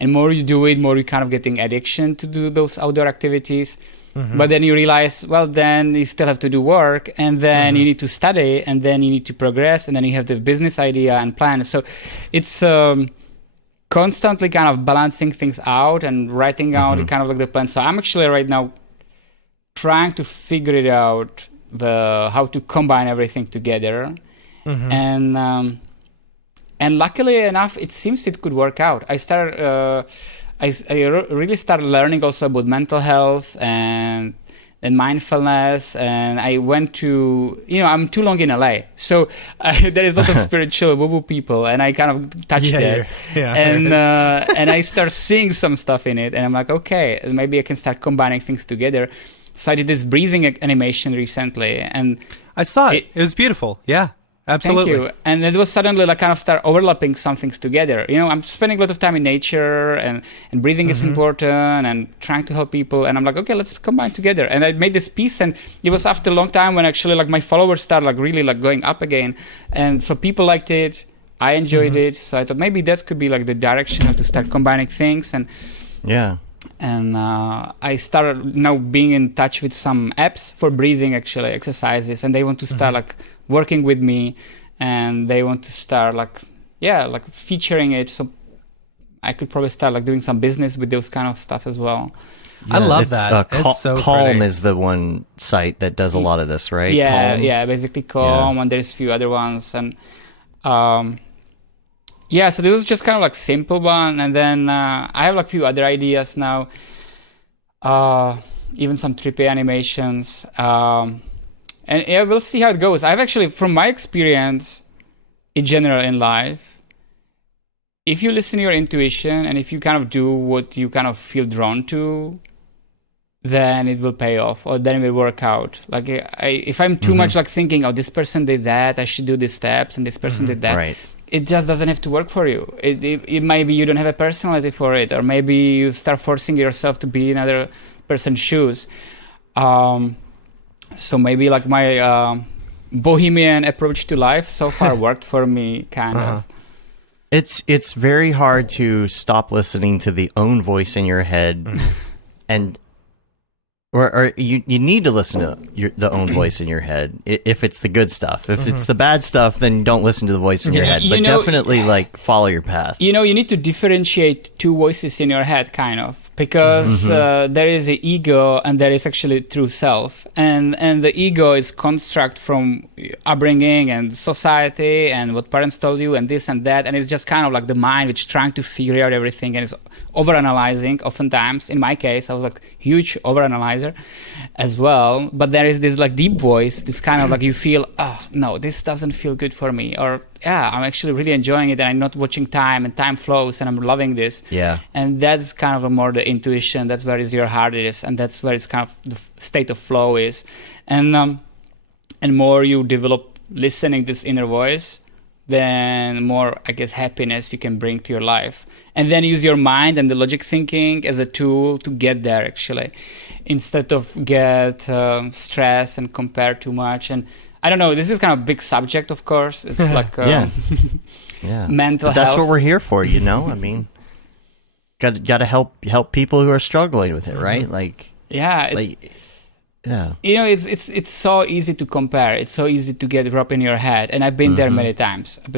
more you do it, more you kind of getting addiction to do those outdoor activities. But then you realize, well, then you still have to do work, and then you need to study, and then you need to progress, and then you have the business idea and plan. So it's constantly kind of balancing things out and writing out kind of like the plan. So I'm actually right now trying to figure it out, how to combine everything together. And luckily enough, it seems it could work out. I really started learning also about mental health and mindfulness. And I went to, I'm too long in LA. So there is a lot of spiritual woo-woo people, and I kind of touched it. And I start seeing some stuff in it. And I'm like, okay, maybe I can start combining things together. So I did this breathing animation recently. And I saw it. It was beautiful. Yeah. Absolutely. Thank you. And it was suddenly like kind of start overlapping some things together. I'm spending a lot of time in nature, and breathing is important, and trying to help people. And I'm like, okay, let's combine together. And I made this piece, and it was after a long time when actually like my followers started like really like going up again. And so people liked it. I enjoyed it. So I thought maybe that could be like the direction how to start combining things. And I started now being in touch with some apps for breathing, actually, exercises. And they want to start like working with me, and they want to start like featuring it, so I could probably start like doing some business with those kind of stuff as well. I love that. It's so Calm pretty. is the one site that does a lot of this, right? Yeah, basically Calm, and there's a few other ones, and so this was just kind of like simple one, and then I have like a few other ideas now, even some trippy animations. And we'll see how it goes. I've actually, from my experience in general in life, if you listen to your intuition and if you kind of do what you kind of feel drawn to, then it will pay off, or then it will work out. Like if I'm too much like thinking, oh, this person did that, I should do these steps, and this person did that. Right. It just doesn't have to work for you. It might be you don't have a personality for it, or maybe you start forcing yourself to be in another person's shoes. So maybe like my bohemian approach to life so far worked for me, kind of. It's very hard to stop listening to the own voice in your head, and or you need to listen to the own voice in your head if it's the good stuff. If it's the bad stuff, then don't listen to the voice in your head. But definitely like follow your path. You need to differentiate two voices in your head, kind of. Because there is the ego, and there is actually true self, and the ego is construct from upbringing and society and what parents told you and this and that, and it's just kind of like the mind which is trying to figure out everything and is overanalyzing. Oftentimes, in my case, I was like huge overanalyzer as well. But there is this like deep voice, this kind of like you feel, oh no, this doesn't feel good for me, or I'm actually really enjoying it, and I'm not watching time, and time flows, and I'm loving this. Yeah. And that's kind of a more the intuition. That's where your heart is, and that's where it's kind of the state of flow is. And more you develop listening this inner voice, then more, I guess, happiness you can bring to your life. And then use your mind and the logic thinking as a tool to get there, actually, instead of get stressed and compare too much. And I don't know, this is kind of a big subject, of course. It's like mental health. That's what we're here for, I mean, got to help people who are struggling with it, right? It's so easy to compare. It's so easy to get up in your head. And I've been there many times. I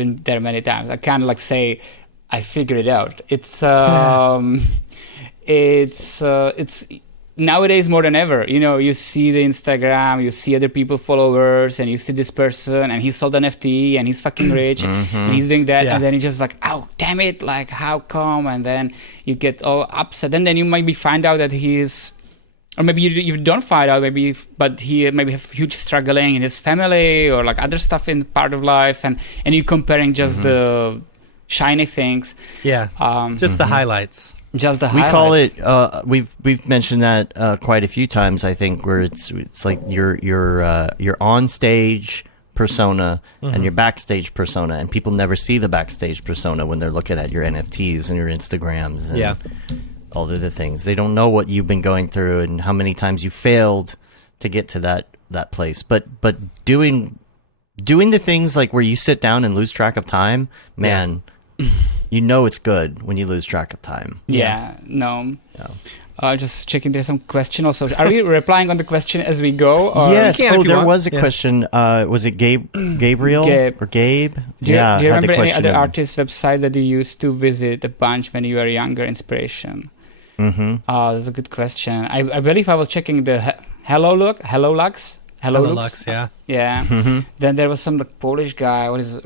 kind of like say, I figured it out. It's nowadays more than ever. You see the Instagram, you see other people followers, and you see this person, and he sold an FTE, and he's fucking rich, and he's doing that, and then you're just like, oh, damn it, like, how come? And then you get all upset, and then you maybe find out that he is or maybe you don't find out, but he maybe have huge struggling in his family or like other stuff in part of life, and you comparing just the shiny things. Yeah, just the highlights. Just the highlights. We call it. We've mentioned that quite a few times. I think where it's like your on stage persona and your backstage persona, and people never see the backstage persona when they're looking at your NFTs and your Instagrams and all the other things. They don't know what you've been going through and how many times you failed to get to that place. But doing the things like where you sit down and lose track of time, man, you know it's good when you lose track of time. Just checking, there's some question also. Are we replying on the question as we go? Or? Yes. There was a question. Was it Gabriel or Gabe? Do you remember any other artist website that you used to visit a bunch when you were younger? Inspiration. That's a good question. I believe I was checking the Hello Lux. Yeah. Then there was some Polish guy. What is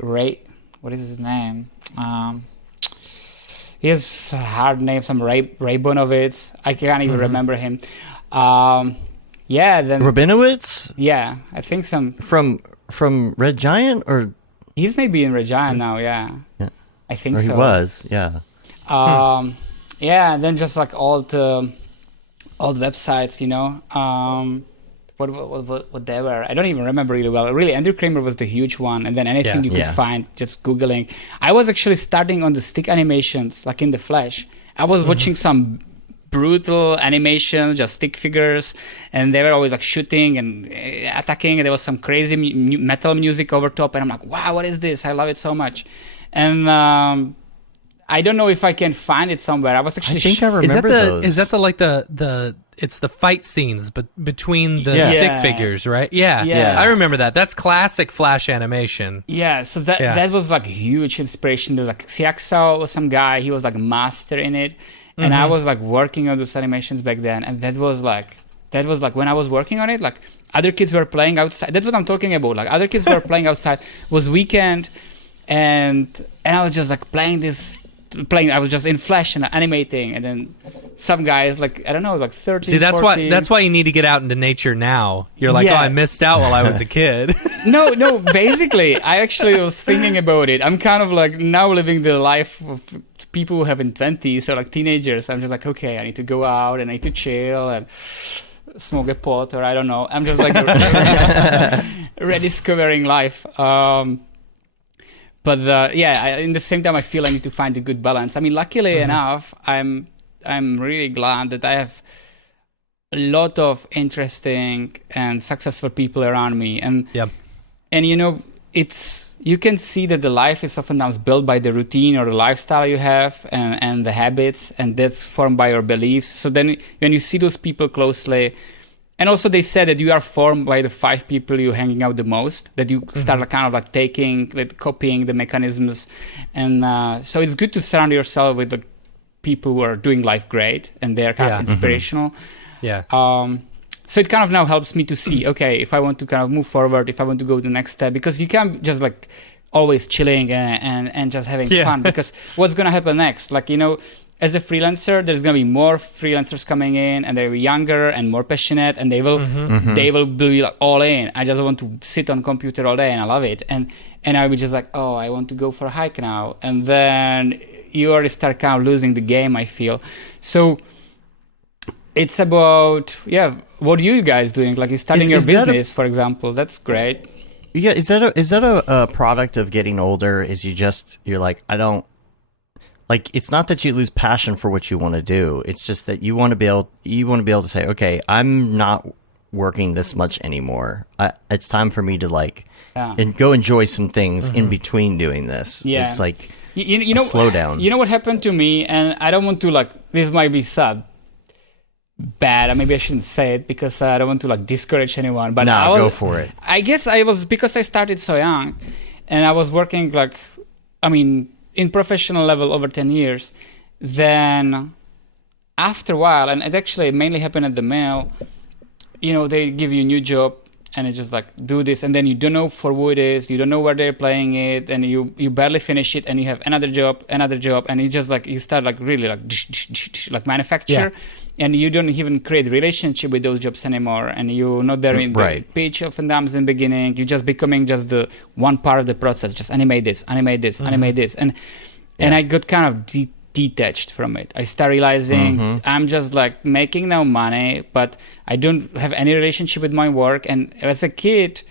his name? He has a hard name, some Rabinowitz. I can't even remember him. Then Rabinowitz? Yeah, I think some from Red Giant, or he's maybe in Red Giant now. Yeah. I think so. He was. Yeah. And then just like old websites, you know. What they were, I don't even remember really well. Really, Andrew Kramer was the huge one, and then anything you could find, just Googling. I was actually starting on the stick animations, like in the Flash. I was watching some brutal animations, just stick figures, and they were always like shooting and attacking, and there was some crazy metal music over top, and I'm like, wow, what is this? I love it so much. And I don't know if I can find it somewhere. I was actually... I think I remember those. Is that the it's the fight scenes between the stick figures, right? Yeah. I remember that. That's classic Flash animation. Yeah, so that was like huge inspiration. There's like Xiaxao was some guy, he was like master in it. And I was like working on those animations back then. And that was like when I was working on it, like other kids were playing outside. That's what I'm talking about. Like other kids were playing outside. It was weekend, and I was just like I was just in Flash and animating, and then some guys like, I don't know, like 13, See, that's 14. why you need to get out into nature now. You're like, oh, I missed out while I was a kid. No, basically, I actually was thinking about it. I'm kind of like now living the life of people who have in 20s, so like teenagers. I'm just like, okay, I need to go out and I need to chill and smoke a pot, or I don't know. I'm just like rediscovering life. But in the same time, I feel I need to find a good balance. I mean, luckily enough, I'm really glad that I have a lot of interesting and successful people around me, and you know, you can see that the life is oftentimes built by the routine or the lifestyle you have and the habits, and that's formed by your beliefs. So then when you see those people closely. And also they said that you are formed by the 5 people you're hanging out the most, that you start kind of like copying the mechanisms. And so it's good to surround yourself with the people who are doing life great and they're kind of inspirational. So it kind of now helps me to see, okay, if I want to kind of move forward, if I want to go to the next step, because you can't just like always chilling and just having fun, because what's going to happen next? Like, you know, as a freelancer, there's going to be more freelancers coming in, and they'll be younger and more passionate, and they will be like all in. I just want to sit on computer all day, and I love it. And I'll be just like, oh, I want to go for a hike now. And then you already start kind of losing the game, I feel. So it's about, what are you guys doing? Like you're starting your business, for example. That's great. Yeah, is that a product of getting older? You're like, I don't... Like, it's not that you lose passion for what you want to do. It's just that you want to be able to say, okay, I'm not working this much anymore. It's time for me to and go enjoy some things in between doing this. Yeah. It's like you know, slow down. You know what happened to me, and I don't want to this might be bad. Maybe I shouldn't say it because I don't want to discourage anyone. But go for it. I guess I was, because I started so young, and I was working in professional level over 10 years, then after a while, and it actually mainly happened at the mail, you know, they give you a new job and it's just like, do this, and then you don't know for who it is, you don't know where they're playing it, and you barely finish it, and you have another job, and you just like, you start like really like manufacture, and you don't even create relationship with those jobs anymore, and you're not there in the pitch of and downs in the beginning. You're just becoming just the one part of the process, just animate this, animate this, and I got kind of detached from it. I start realizing I'm just like making no money, but I don't have any relationship with my work. And as a kid,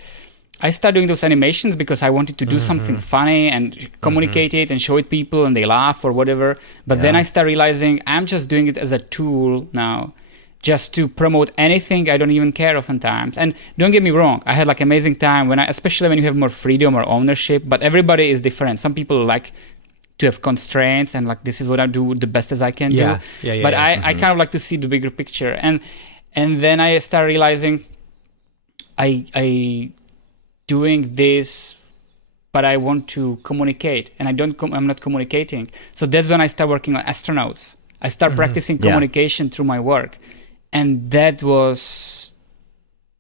I started doing those animations because I wanted to do something funny and communicate it and show it people and they laugh or whatever. But then I start realizing I'm just doing it as a tool now, just to promote anything I don't even care oftentimes. And don't get me wrong, I had like amazing time especially when you have more freedom or ownership, but everybody is different. Some people like to have constraints and like, this is what I do the best as I can do. But I kind of like to see the bigger picture. And then I start realizing I doing this, but I want to communicate, and I'm not communicating. So that's when I start working on astronauts. I start practicing communication through my work. And that was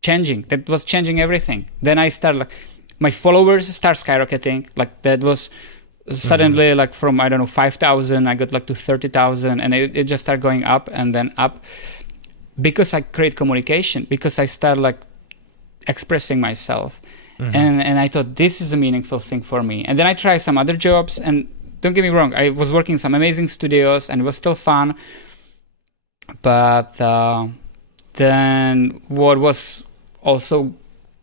changing. That was changing everything. Then I start like, my followers start skyrocketing. Like that was suddenly like from, I don't know, 5,000, I got like to 30,000, and it just started going up and then up because I create communication, because I start like expressing myself. And I thought this is a meaningful thing for me. And then I tried some other jobs, and don't get me wrong, I was working in some amazing studios and it was still fun. But then what was also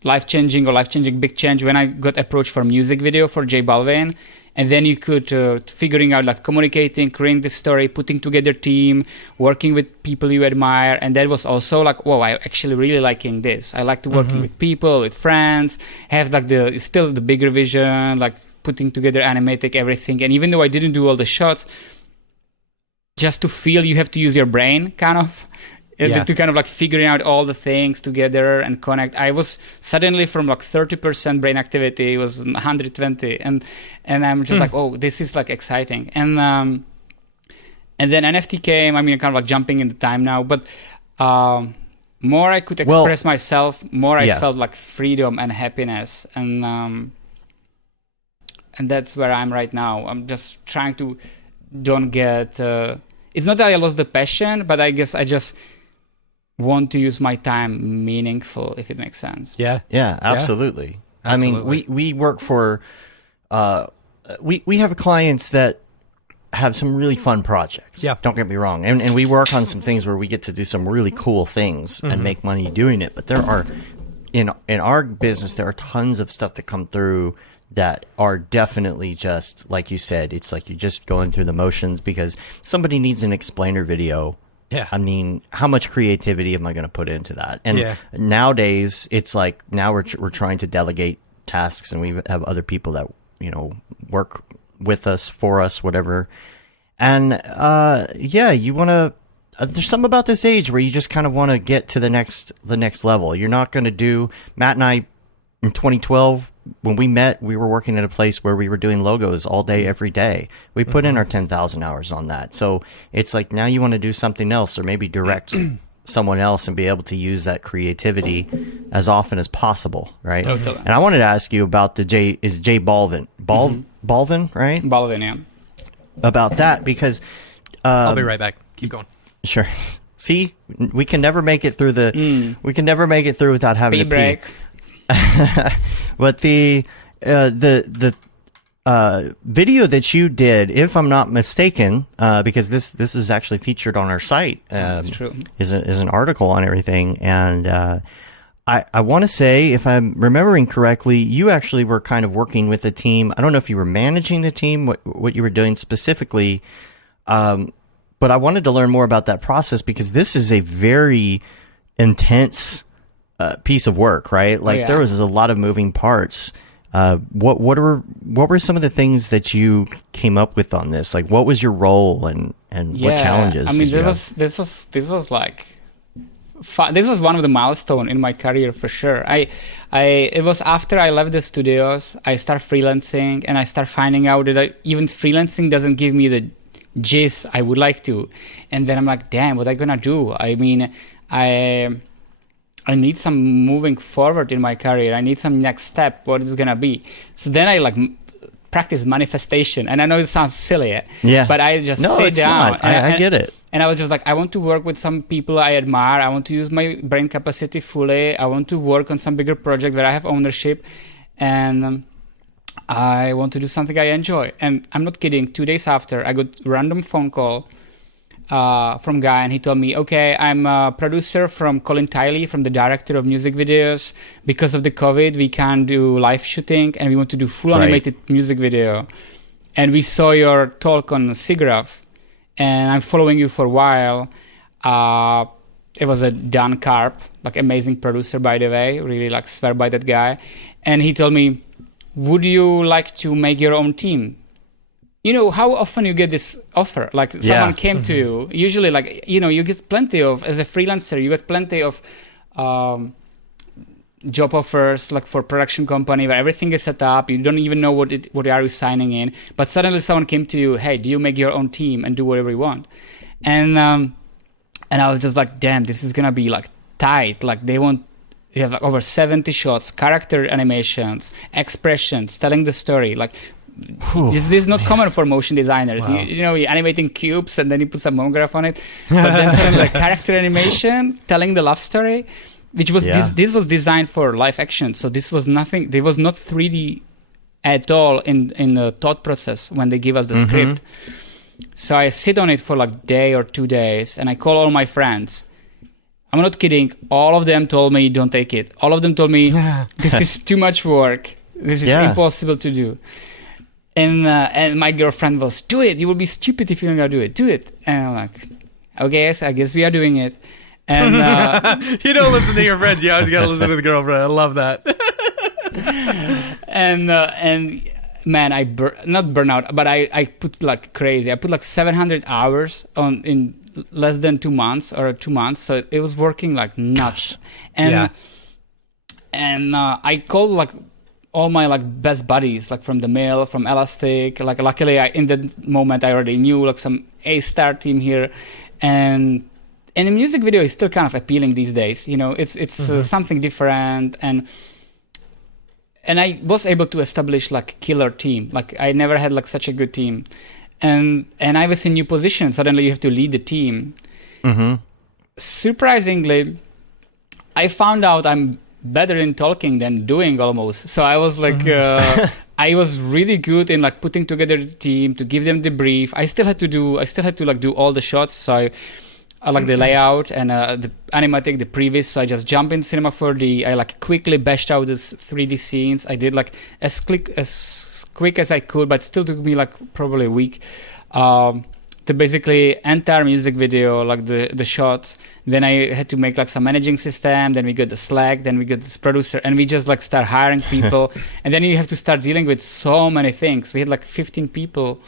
life-changing big change when I got approached for a music video for J Balvin. And then you could figuring out like communicating, creating this story, putting together team, working with people you admire. And that was also like, whoa, I actually really liking this. I like to working with people, with friends, have like still the bigger vision, like putting together animatic everything. And even though I didn't do all the shots, just to feel you have to use your brain kind of. To kind of like figuring out all the things together and connect. I was suddenly from like 30% brain activity, it was 120, and I'm just like, oh, this is like exciting. And then NFT came. I mean, kind of like jumping in the time now, but more I could express myself, more I felt like freedom and happiness, and that's where I'm right now. I'm just trying to don't get. It's not that I lost the passion, but I guess I just want to use my time meaningful, if it makes sense. Yeah, absolutely. I mean, we work for we have clients that have some really fun projects. Yeah, don't get me wrong, and we work on some things where we get to do some really cool things and make money doing it. But there are in our business, there are tons of stuff that come through that are definitely just like you said. It's like you're just going through the motions because somebody needs an explainer video. Yeah, I mean, how much creativity am I going to put into that? And nowadays, it's like now we're trying to delegate tasks, and we have other people that work with us, for us, whatever. And you want to. There's something about this age where you just kind of want to get to the next level. You're not going to do. Matt and I in 2012. When we met, we were working at a place where we were doing logos all day, every day. We put in our 10,000 hours on that. So it's like now you want to do something else, or maybe direct someone else and be able to use that creativity as often as possible, right? Totally. And I wanted to ask you about the J Balvin. Balvin, right? Balvin, yeah. About that, because... I'll be right back. Keep going. Sure. See, we can never make it through we can never make it through without having to break. Pee. But the video that you did, if I'm not mistaken, because this is actually featured on our site, that's true. Is an article on everything, and I want to say, if I'm remembering correctly, you actually were kind of working with the team. I don't know if you were managing the team, what you were doing specifically, but I wanted to learn more about that process, because this is a very intense piece of work, right? Like there was a lot of moving parts. What were some of the things that you came up with on this? Like, what was your role and what challenges? I mean, this was like this was one of the milestones in my career for sure. It was after I left the studios, I started freelancing, and I started finding out that even freelancing doesn't give me the gist I would like to. And then I'm like, damn, what am I gonna do? I mean, I need some moving forward in my career. I need some next step. What is gonna be? So then I like practice manifestation, and I know it sounds silly, but I just sit down. Not. I get it. And I was just like, I want to work with some people I admire. I want to use my brain capacity fully. I want to work on some bigger project where I have ownership, and I want to do something I enjoy. And I'm not kidding. 2 days after, I got a random phone call from a guy, and he told me, okay, I'm a producer from Colin Tiley, from the director of music videos. Because of the COVID, we can't do live shooting, and we want to do full animated music video. And we saw your talk on SIGGRAPH, and I'm following you for a while. It was a Dan Karp, like amazing producer, by the way, really like swear by that guy. And he told me, would you like to make your own team? You know, how often you get this offer? Like someone came to you, usually like, you know, you get plenty of, as a freelancer, you get plenty of job offers, like for production company where everything is set up. You don't even know what are you signing in. But suddenly someone came to you, hey, do you make your own team and do whatever you want? And I was just like, damn, this is going to be like tight. Like you have like over 70 shots, character animations, expressions, telling the story. Like, this is not common for motion designers. Wow. You know, you're animating cubes and then you put some Mograph on it. But then suddenly like character animation, telling the love story, which was this was designed for live action. So this was nothing. There was not 3D at all in the thought process when they give us the script. So I sit on it for like a day or 2 days, and I call all my friends. I'm not kidding. All of them told me, don't take it. All of them told me, this is too much work. This is impossible to do. And my girlfriend was, do it. You will be stupid if you're not going to do it. Do it. And I'm like, okay, so I guess we are doing it. And you don't listen to your friends. You always got to listen to the girlfriend. I love that. and man, not burnout, but I put like crazy. I put like 700 hours in less than 2 months or 2 months. So it was working like nuts. And I called like all my like best buddies, like from the mill, from Elastic. Like luckily, in that moment I already knew like some A-star team here, and the music video is still kind of appealing these days. You know, it's something different, and I was able to establish like killer team. Like I never had like such a good team, and I was in new position. Suddenly you have to lead the team. Surprisingly, I found out I'm better in talking than doing almost. So I was like, I was really good in like putting together the team, to give them the brief. I still had to like do all the shots. So I like the layout and the animatic, the previs. So I just jump in Cinema 4D. I like quickly bashed out this 3D scenes. I did like as quick as I could, but still took me like probably a week. The basically entire music video, like the shots. Then I had to make like some managing system. Then we got the Slack. Then we got this producer, and we just like start hiring people. And then you have to start dealing with so many things. We had like 15 people,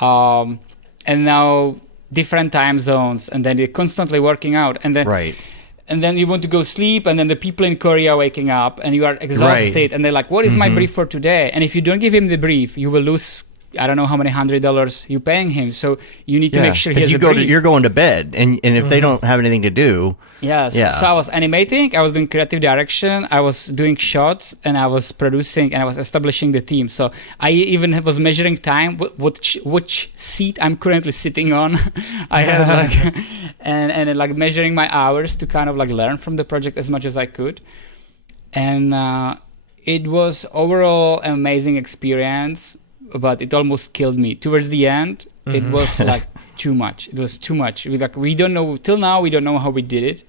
and now different time zones, and then you're constantly working out, and then and then you want to go sleep, and then the people in Korea are waking up, and you are exhausted, and they're like, "What is my brief for today?" And if you don't give him the brief, you will lose. I don't know how many $100 you're paying him, so you need to make sure he has a brief. You're going to bed, and if they don't have anything to do, so I was animating, I was doing creative direction, I was doing shots, and I was producing, and I was establishing the team. So I even was measuring time, which seat I'm currently sitting on. I had like and like measuring my hours to kind of like learn from the project as much as I could, and it was overall an amazing experience. But it almost killed me towards the end. It was like too much. It was too much. We don't know till now. We don't know how we did it.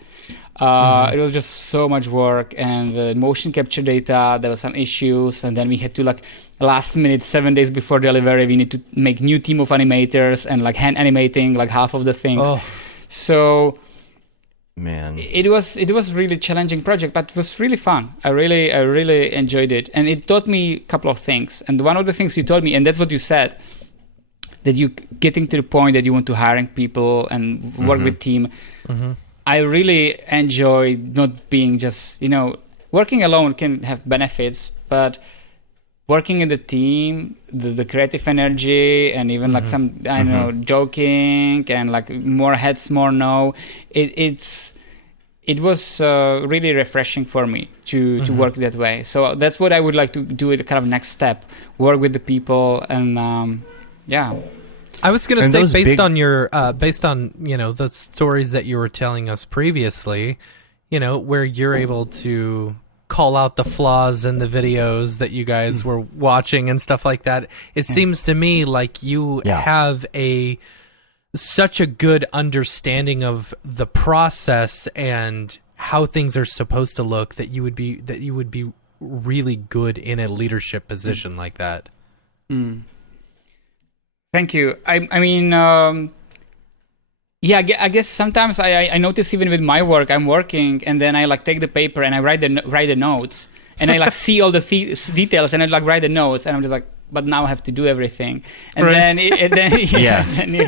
It was just so much work, and the motion capture data. There were some issues, and then we had to like last minute, 7 days before delivery, we need to make new team of animators and like hand animating like half of the things. So. Man, it was really challenging project, but it was really fun. I really enjoyed it, and it taught me a couple of things. And one of the things you told me, and that's what you said, that you getting to the point that you want to hiring people and work with team. I really enjoy not being just, working alone can have benefits, but working in the team, the creative energy, and even like some, joking and like more heads, more no. It's it was really refreshing for me to work that way. So that's what I would like to do with the kind of next step, work with the people, and yeah. I was going to say, based on the stories that you were telling us previously, where you're able to call out the flaws in the videos that you guys were watching and stuff like that. It seems to me like you have such a good understanding of the process and how things are supposed to look that you would be really good in a leadership position like that. Thank you. I mean, yeah, I guess sometimes I notice even with my work, I'm working and then I like take the paper and I write the notes and I like see all the details and I like write the notes and I'm just like, but now I have to do everything. And then you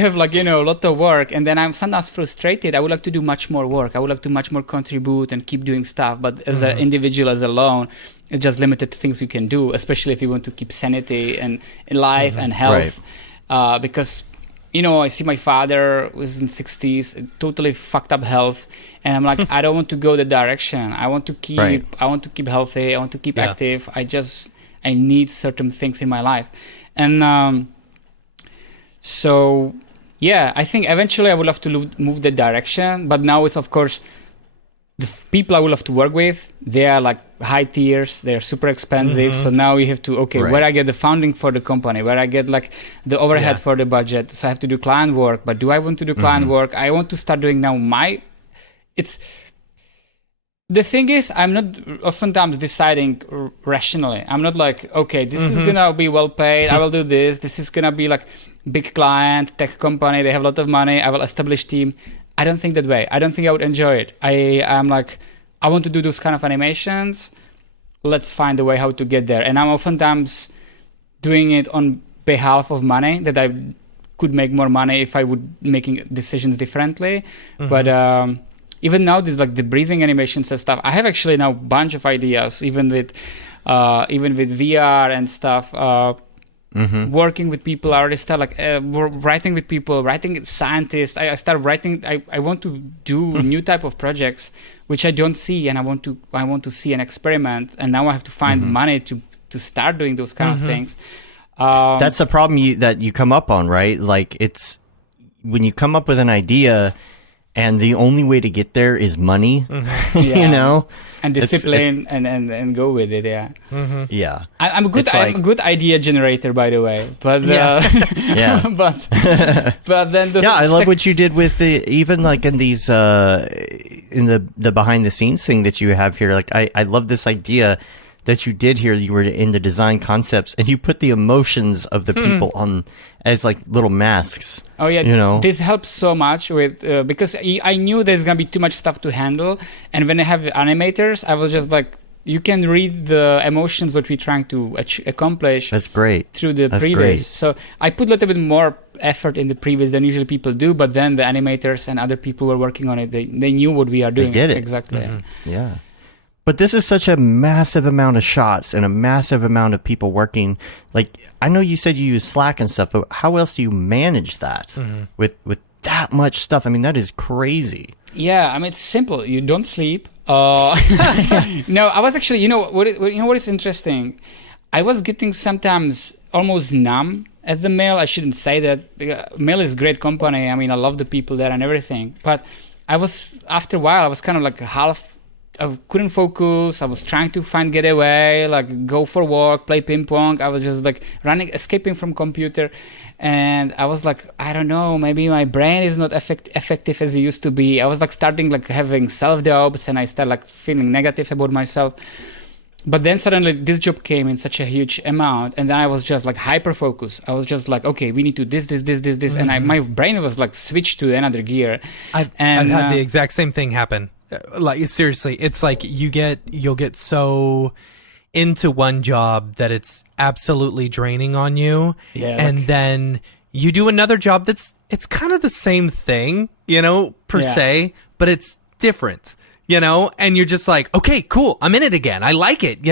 have like, a lot of work, and then I'm sometimes frustrated. I would like to do much more work. I would like to much more contribute and keep doing stuff. But as an individual, as alone, it's just limited things you can do, especially if you want to keep sanity and in life and health. Because, I see my father who's in 60s, totally fucked up health. And I'm like, I don't want to go that direction. I want to keep healthy. I want to keep active. I need certain things in my life. And so, yeah, I think eventually I would love to move that direction. But now it's, of course, the people I would love to work with, they are like high tiers. They're super expensive. So now you have to, where I get the funding for the company, where I get like the overhead for the budget. So I have to do client work. But do I want to do client work? I want to start doing now the thing is, I'm not oftentimes deciding rationally. I'm not like, okay, this is going to be well paid. I will do this. This is going to be like big client, tech company. They have a lot of money. I will establish team. I don't think that way. I don't think I would enjoy it. I'm like, I want to do those kind of animations. Let's find a way how to get there. And I'm oftentimes doing it on behalf of money, that I could make more money if I would making decisions differently. But even now, there's like the breathing animations and stuff. I have actually now a bunch of ideas, even with VR and stuff. Working with people, I already start like writing with people, writing scientists. I start writing. I want to do new type of projects which I don't see, and I want to see and experiment. And now I have to find money to start doing those kind of things. That's the problem that you come up on, right? Like it's when you come up with an idea. And the only way to get there is money, and discipline, and go with it. Yeah, I'm a good idea generator, by the way. But but then I love what you did with even like in these in the behind the scenes thing that you have here. Like I love this idea that you did here. You were in the design concepts and you put the emotions of the people on as like little masks. Oh yeah, this helps so much with because I knew there's gonna be too much stuff to handle, and when I have animators, I was just like, you can read the emotions what we're trying to accomplish. That's great. Through the previs. So I put a little bit more effort in the previs than usually people do, but then the animators and other people who were working on it, they knew what we are doing. They get it. Exactly. Yeah. But this is such a massive amount of shots and a massive amount of people working. Like, I know you said you use Slack and stuff, but how else do you manage that with that much stuff? I mean, that is crazy. Yeah, I mean, it's simple. You don't sleep. No, I was actually, what is interesting? I was getting sometimes almost numb at the mail. I shouldn't say that. Mail is a great company. I mean, I love the people there and everything. But after a while, I was kind of like I couldn't focus. I was trying to get away, like go for walk, play ping pong. I was just like escaping from computer. And I was like, I don't know, maybe my brain is not effective as it used to be. I was like starting like having self-doubts, and I started like feeling negative about myself. But then suddenly this job came in such a huge amount, and then I was just like hyper-focused. I was just like, okay, we need to this. And my brain was like switched to another gear. I've had the exact same thing happen. Like seriously, it's like you'll get so into one job that it's absolutely draining on you, and then you do another job it's kind of the same thing, per se, but it's different, and you're just like, okay, cool, I'm in it again. I like it,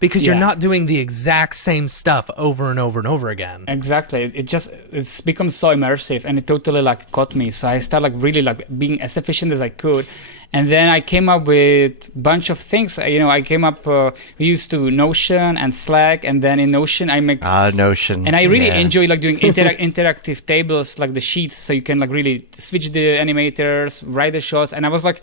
because you're not doing the exact same stuff over and over and over again. Exactly. It's become so immersive, and it totally like caught me. So I started like really like being as efficient as I could. And then I came up with a bunch of things. I came up, we used to Notion and Slack, and then in Notion I make... Notion. And I really enjoy like doing interactive tables, like the sheets, so you can like really switch the animators, write the shots. And I was like,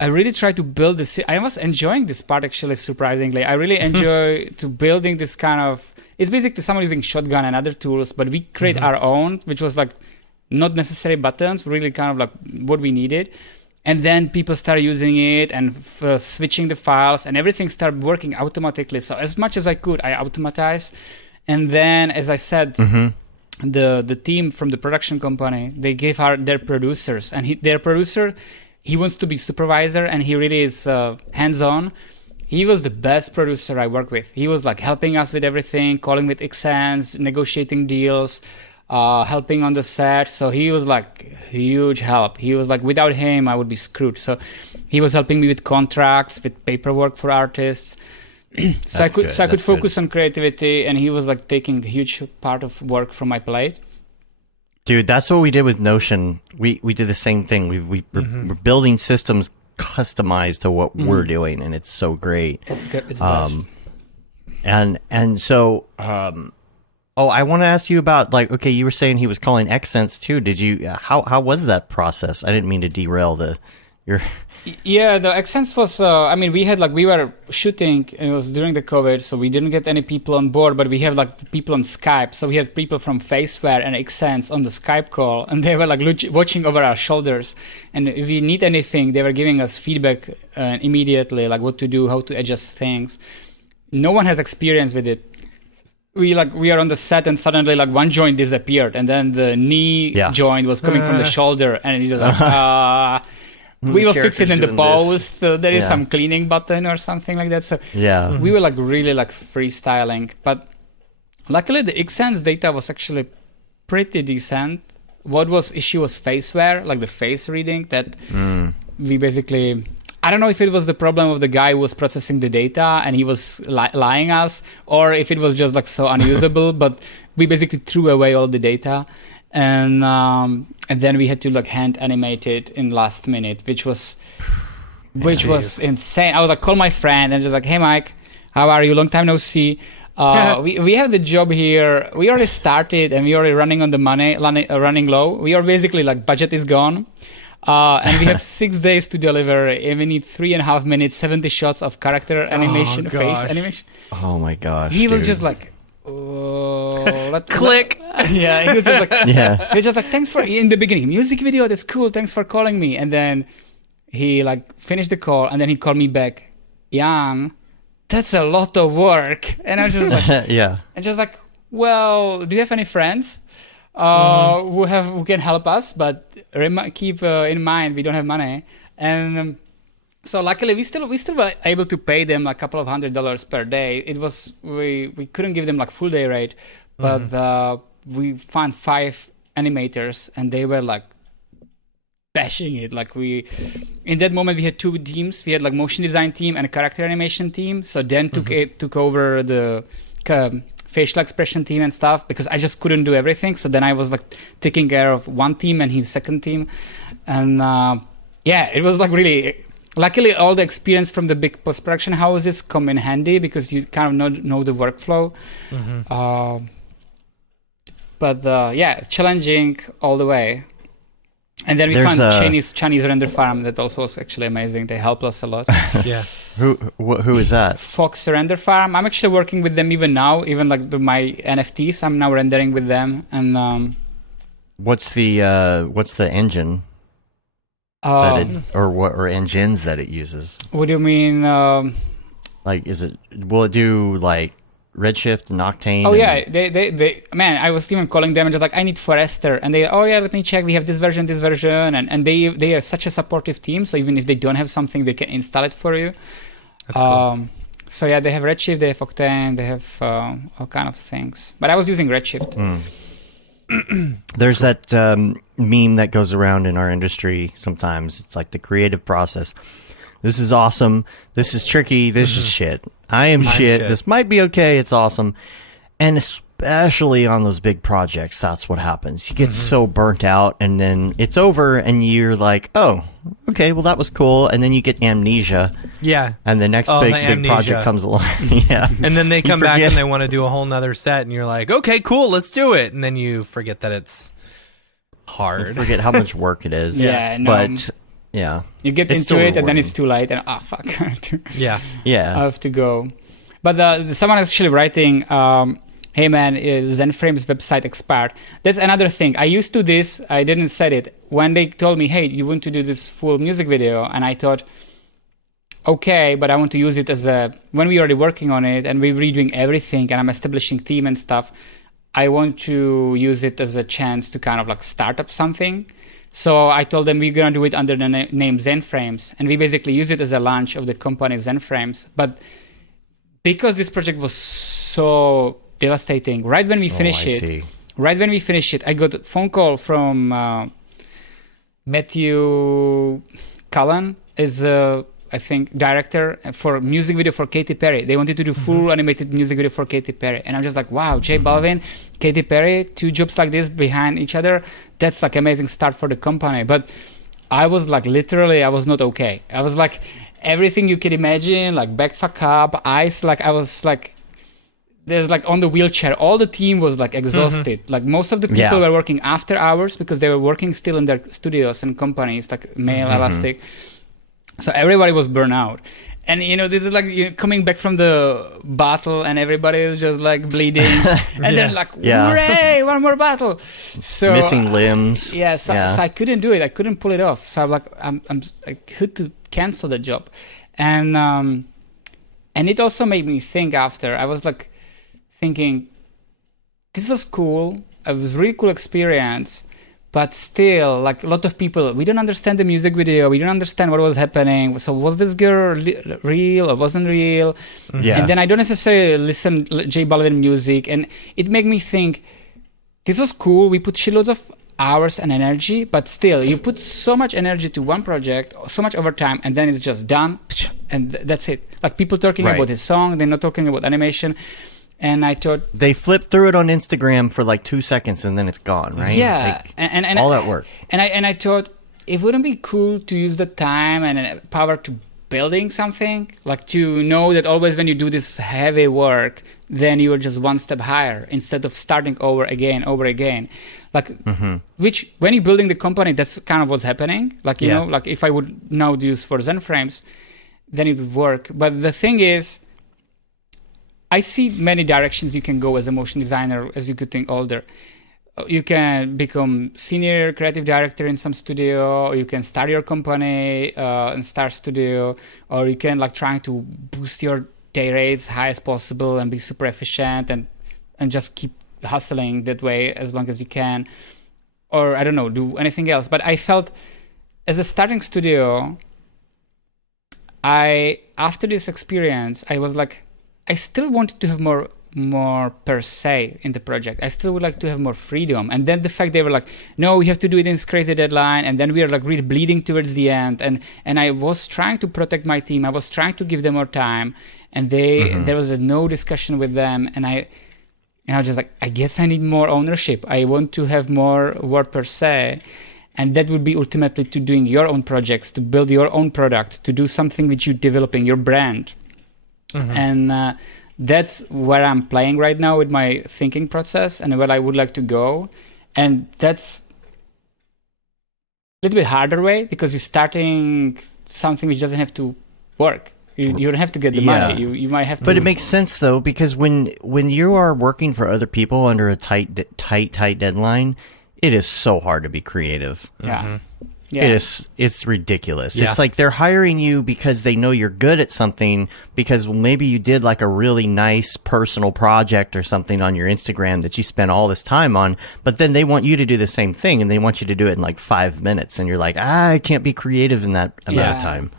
I really try to build this. I was enjoying this part actually, surprisingly. I really enjoy to building this kind of... It's basically someone using Shotgun and other tools, but we create our own, which was like not necessary buttons, really kind of like what we needed. And then people start using it and switching the files, and everything started working automatically. So as much as I could, I automatized. And then, as I said, the team from the production company, they gave their producers. And their producer, he wants to be supervisor, and he really is hands-on. He was the best producer I worked with. He was like helping us with everything, calling with Xsense, negotiating deals, helping on the set. So he was like huge help. He was like, without him I would be screwed. So he was helping me with contracts, with paperwork for artists. So I could focus on creativity, and he was like taking a huge part of work from my plate. Dude, that's what we did with Notion. We did the same thing. We're building systems customized to what we're doing, and it's so great. It's good. It's best. And so I want to ask you about, like, okay, you were saying he was calling Xsense too. Did you? How was that process? I didn't mean to derail your. Yeah, the Xsense was. We were shooting. It was during the COVID, so we didn't get any people on board. But we have like people on Skype. So we had people from Faceware and Xsense on the Skype call, and they were like watching over our shoulders. And if we need anything, they were giving us feedback immediately, like what to do, how to adjust things. No one has experience with it. We are on the set, and suddenly like one joint disappeared, and then the knee joint was coming from the shoulder, and it was like we will fix it in the post. There is some cleaning button or something like that. So we were like really like freestyling, but luckily the Xsense data was actually pretty decent. What was issue was Faceware, like the face reading that we basically. I don't know if it was the problem of the guy who was processing the data and he was lying us, or if it was just like so unusable. But we basically threw away all the data, and then we had to like hand animate it in last minute, which was insane. I was like, call my friend and just like, hey Mike, how are you? Long time no see. We have the job here. We already started and we already running on the money, running low. We are basically like budget is gone. And we have 6 days to deliver. And we need 3.5 minutes, 70 shots of character animation, face animation. Oh my gosh! He was just like, click. Yeah, he was just like, he was just like, thanks for in the beginning music video. That's cool. Thanks for calling me. And then he like finished the call, and then he called me back, Jan. That's a lot of work. And I was just like, and just like, well, do you have any friends who can help us? But keep in mind we don't have money. And so luckily we still were able to pay them a couple of $100 per day. It was we couldn't give them like full day rate, but we found 5 animators, and they were like bashing it. Like in that moment we had 2 teams. We had like motion design team and a character animation team. So Dan took over the facial expression team and stuff, because I just couldn't do everything. So then I was like taking care of one team and his second team. And it was like really, luckily all the experience from the big post-production houses come in handy, because you kind of know the workflow. But challenging all the way. And then we found Chinese render farm that also was actually amazing. They helped us a lot. Yeah. Who is that? Fox Render Farm. I'm actually working with them even now. Even like my NFTs, I'm now rendering with them. And what's the engine? Or engines that it uses? What do you mean? Will it do like Redshift and Octane? Oh yeah, they man, I was even calling them and just like, I need Forester, and they, let me check, we have this version, and they are such a supportive team. So even if they don't have something, they can install it for you. That's cool. So yeah, they have Redshift, they have Octane, they have all kind of things. But I was using Redshift. There's that meme that goes around in our industry sometimes. It's like the creative process. This is awesome. This is tricky. This is shit. I'm shit. This might be okay. It's awesome. And especially on those big projects, that's what happens. You get so burnt out, and then it's over, and you're like, oh, okay, well, that was cool. And then you get amnesia. Yeah. And the next big project comes along. Yeah. And then they come back and they want to do a whole nother set, and you're like, okay, cool, let's do it. And then you forget that it's hard. You forget how much work it is. Yeah. No, but, yeah. You get into it, and then it's too late, and fuck. Yeah. Yeah. I have to go. But someone is actually writing, hey man, ZenFrame's website expired. That's another thing. I used to this, I didn't set it. When they told me, hey, you want to do this full music video? And I thought, okay, but I want to use it as when we're already working on it and we're redoing everything and I'm establishing theme and stuff, I want to use it as a chance to kind of like start up something. So I told them we're going to do it under the name ZenFrames. And we basically use it as a launch of the company ZenFrames. But because this project was so devastating, right when we finish it, I got a phone call from Matthew Cullen, is I think director for music video for Katy Perry. They wanted to do full animated music video for Katy Perry, and I'm just like, wow, J Balvin, Katy Perry, two jobs like this behind each other. That's like amazing start for the company. But I was like, literally, I was not okay. I was like, everything you could imagine, like back fuck up, eyes, like I was like, there's like on the wheelchair, all the team was like exhausted. Like most of the people were working after hours because they were working still in their studios and companies like Mail, Elastic. So everybody was burnt out. And, this is like coming back from the battle and everybody is just like bleeding. And then like, hooray, one more battle. So missing limbs. So I couldn't do it. I couldn't pull it off. So I'm like, I had to cancel the job. And it also made me think after. I was like thinking, this was cool. It was a really cool experience. But still, like a lot of people, we don't understand the music video. We don't understand what was happening. So was this girl real or wasn't real? Yeah. And then I don't necessarily listen J Balvin music. And it made me think, this was cool. We put shitloads of hours and energy. But still, you put so much energy to one project, so much overtime, and then it's just done. And that's it. Like people talking about his song. They're not talking about animation. And I thought they flip through it on Instagram for like 2 seconds and then it's gone, right? Yeah, like, and all that work. And I thought it wouldn't be cool to use the time and power to building something, like to know that always when you do this heavy work, then you are just one step higher instead of starting over again. Like which when you're building the company, that's kind of what's happening. Like you know, like if I would now use for ZenFrames, then it would work. But the thing is, I see many directions you can go as a motion designer as you get older. You can become senior creative director in some studio, or you can start your company and start studio, or you can like trying to boost your day rates high as possible and be super efficient and just keep hustling that way as long as you can. Or I don't know, do anything else. But I felt as a starting studio, after this experience, I was like, I still wanted to have more per se in the project. I still would like to have more freedom. And then the fact they were like, no, we have to do it in this crazy deadline. And then we are like really bleeding towards the end. And I was trying to protect my team. I was trying to give them more time. And there was no discussion with them. And I was just like, I guess I need more ownership. I want to have more word per se. And that would be ultimately to doing your own projects, to build your own product, to do something which you're developing, your brand. And that's where I'm playing right now with my thinking process and where I would like to go. And that's a little bit harder way because you're starting something which doesn't have to work. You don't have to get the money. You might have to. But it makes sense though, because when you are working for other people under a tight deadline, it is so hard to be creative. Yeah. It's ridiculous. Yeah. It's like they're hiring you because they know you're good at something, because maybe you did like a really nice personal project or something on your Instagram that you spent all this time on, but then they want you to do the same thing and they want you to do it in like 5 minutes and you're like, I can't be creative in that amount of time.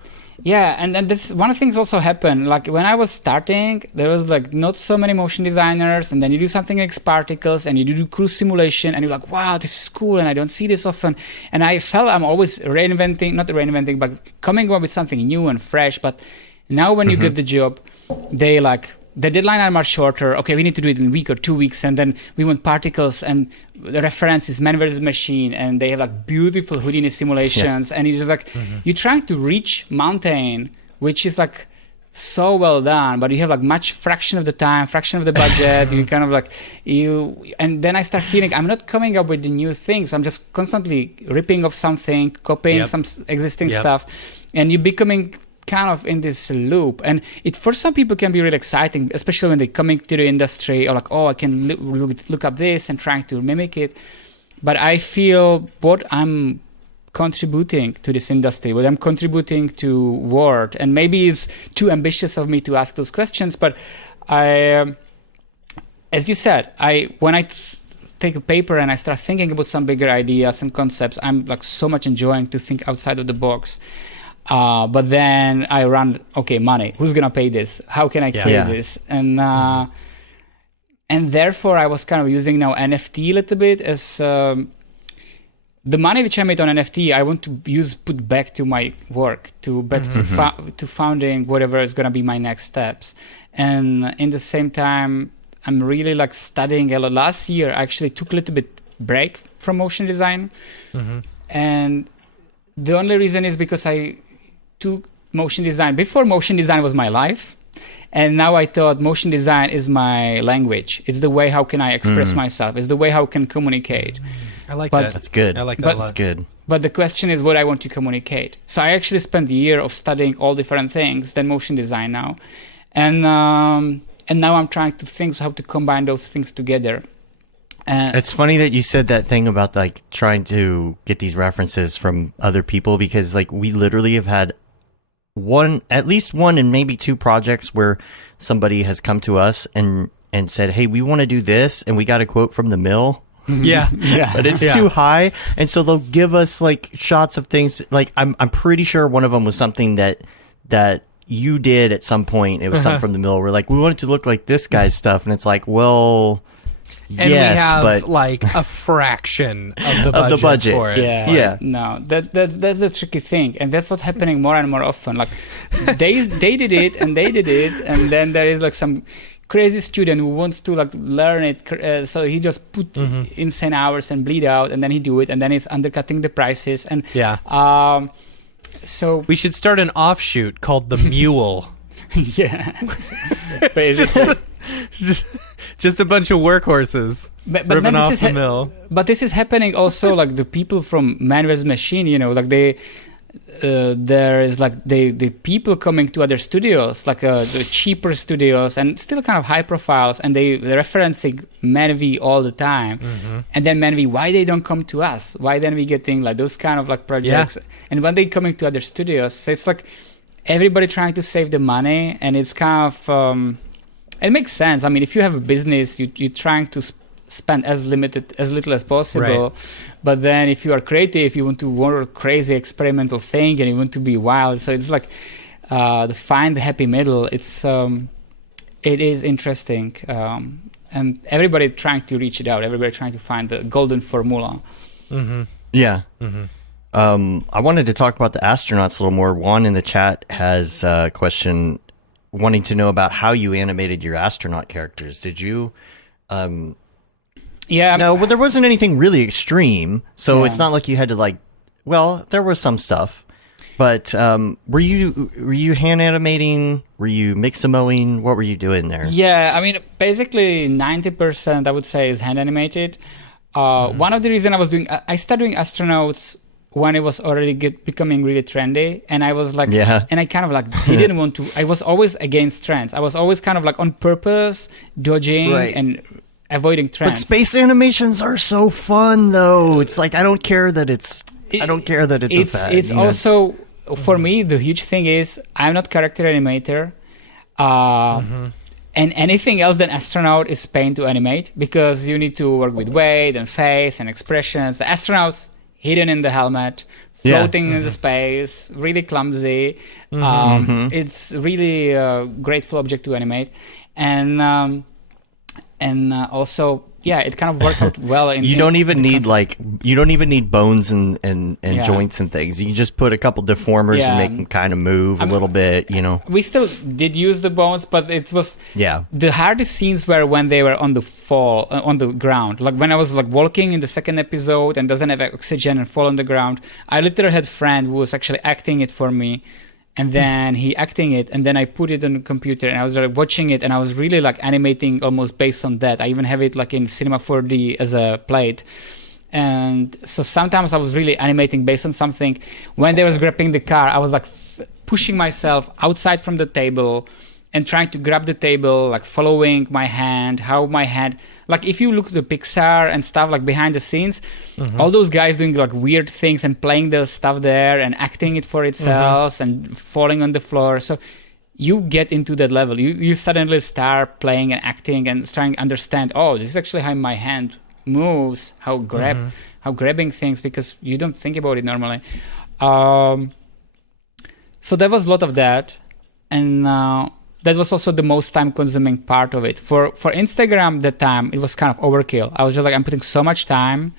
Yeah, and this one of the things also happened. Like when I was starting, there was like not so many motion designers, and then you do something like Sparticles, and you do cruise simulation, and you're like, wow, this is cool, and I don't see this often. And I felt I'm always not reinventing, but coming up with something new and fresh. But now when you get the job, they like, the deadline are much shorter. Okay, we need to do it in a week or 2 weeks, and then we want particles, and the reference is man versus machine, and they have like beautiful Houdini simulations, and it's just like you're trying to reach mountain, which is like so well done, but you have like much fraction of the time, fraction of the budget. You kind of like and then I start feeling I'm not coming up with the new things. I'm just constantly ripping off something, copying some existing stuff, and you're becoming kind of in this loop. And it for some people can be really exciting, especially when they're coming to the industry, or like, oh, I can look up this and trying to mimic it. But I feel what I'm contributing to this industry, what I'm contributing to world, and maybe it's too ambitious of me to ask those questions, but I, as you said, when I take a paper and I start thinking about some bigger ideas and concepts, I'm like so much enjoying to think outside of the box. But then I run, okay, money. Who's gonna pay this? How can I create this? And therefore, I was kind of using now NFT a little bit as the money which I made on NFT. I want to put back to my work, to founding whatever is gonna be my next steps. And in the same time, I'm really like studying a lot. Last year, I actually took a little bit break from motion design, and the only reason is because I took motion design. Before, motion design was my life, and now I thought motion design is my language. It's the way how can I express myself. It's the way how I can communicate. I like that. That's good. I like that a lot. That's good. But the question is what I want to communicate. So I actually spent a year of studying all different things, then motion design now, and now I'm trying to think how to combine those things together. It's funny that you said that thing about like trying to get these references from other people, because like we literally have had at least one and maybe two projects where somebody has come to us and said, hey, we want to do this, and we got a quote from the mill. Yeah. But it's too high, and so they'll give us like shots of things. Like I'm pretty sure one of them was something that you did at some point. It was something from the mill. We're like, we want it to look like this guy's stuff, and it's like, well, and yes, we have but like a fraction of the budget for it. Yeah. No, that's the tricky thing, and that's what's happening more and more often. Like they did it, and they did it, and then there is like some crazy student who wants to like learn it, so he just put insane hours and bleed out, and then he do it, and then he's undercutting the prices, and so we should start an offshoot called the Mule. Basically. Just a bunch of workhorses ripping off the mill. But this is happening also, like the people from Man vs. Machine, like there is like the people coming to other studios, like the cheaper studios and still kind of high profiles, and they're referencing Man v all the time. And then Man v, why they don't come to us? Why then we getting like those kind of like projects? And when they coming to other studios, so it's like everybody trying to save the money, and it's kind of it makes sense. I mean, if you have a business, you're trying to spend as little as possible. Right. But then if you are creative, you want to work crazy experimental thing, and you want to be wild. So it's like to find the happy middle. It is interesting, and everybody trying to reach it out. Everybody trying to find the golden formula. Yeah. I wanted to talk about the astronauts a little more. Juan in the chat has a question wanting to know about how you animated your astronaut characters. Did you no, well, there wasn't anything really extreme, so it's not like you had to like, well, there was some stuff, but were you hand animating? Were you mixamoing? What were you doing there? Yeah, I mean, basically 90% I would say is hand animated. One of the reasons I started doing astronauts when it was already becoming really trendy, and I was like, and I kind of like didn't want to. I was always against trends. I was always kind of like on purpose dodging and avoiding trends. But space animations are so fun, though. It's like I don't care that it's a fad. It's also for me the huge thing is I'm not character animator, and anything else than astronaut is pain to animate, because you need to work with weight and face and expressions. The astronauts hidden in the helmet, floating in the space, really clumsy. It's really a grateful object to animate, and also. Yeah, it kind of worked out well. You don't even need bones and joints and things. You just put a couple deformers and make them kind of move a little bit. We still did use the bones, but it was the hardest scenes were when they were on the ground. Like when I was like walking in the second episode and doesn't have oxygen and fall on the ground. I literally had a friend who was actually acting it for me. And then he acting it, and then I put it on the computer, and I was like watching it, and I was really like animating almost based on that. I even have it like in Cinema 4D as a plate. And so sometimes I was really animating based on something. When they was grabbing the car, I was like pushing myself outside from the table and trying to grab the table, like following my hand, like if you look at the Pixar and stuff like behind the scenes, all those guys doing like weird things and playing the stuff there and acting it for itself and falling on the floor. So you get into that level. You suddenly start playing and acting and starting to understand, oh, this is actually how my hand moves, how grabbing things, because you don't think about it normally. So there was a lot of that. And that was also the most time-consuming part of it. For Instagram, that time, it was kind of overkill. I was just like, I'm putting so much time,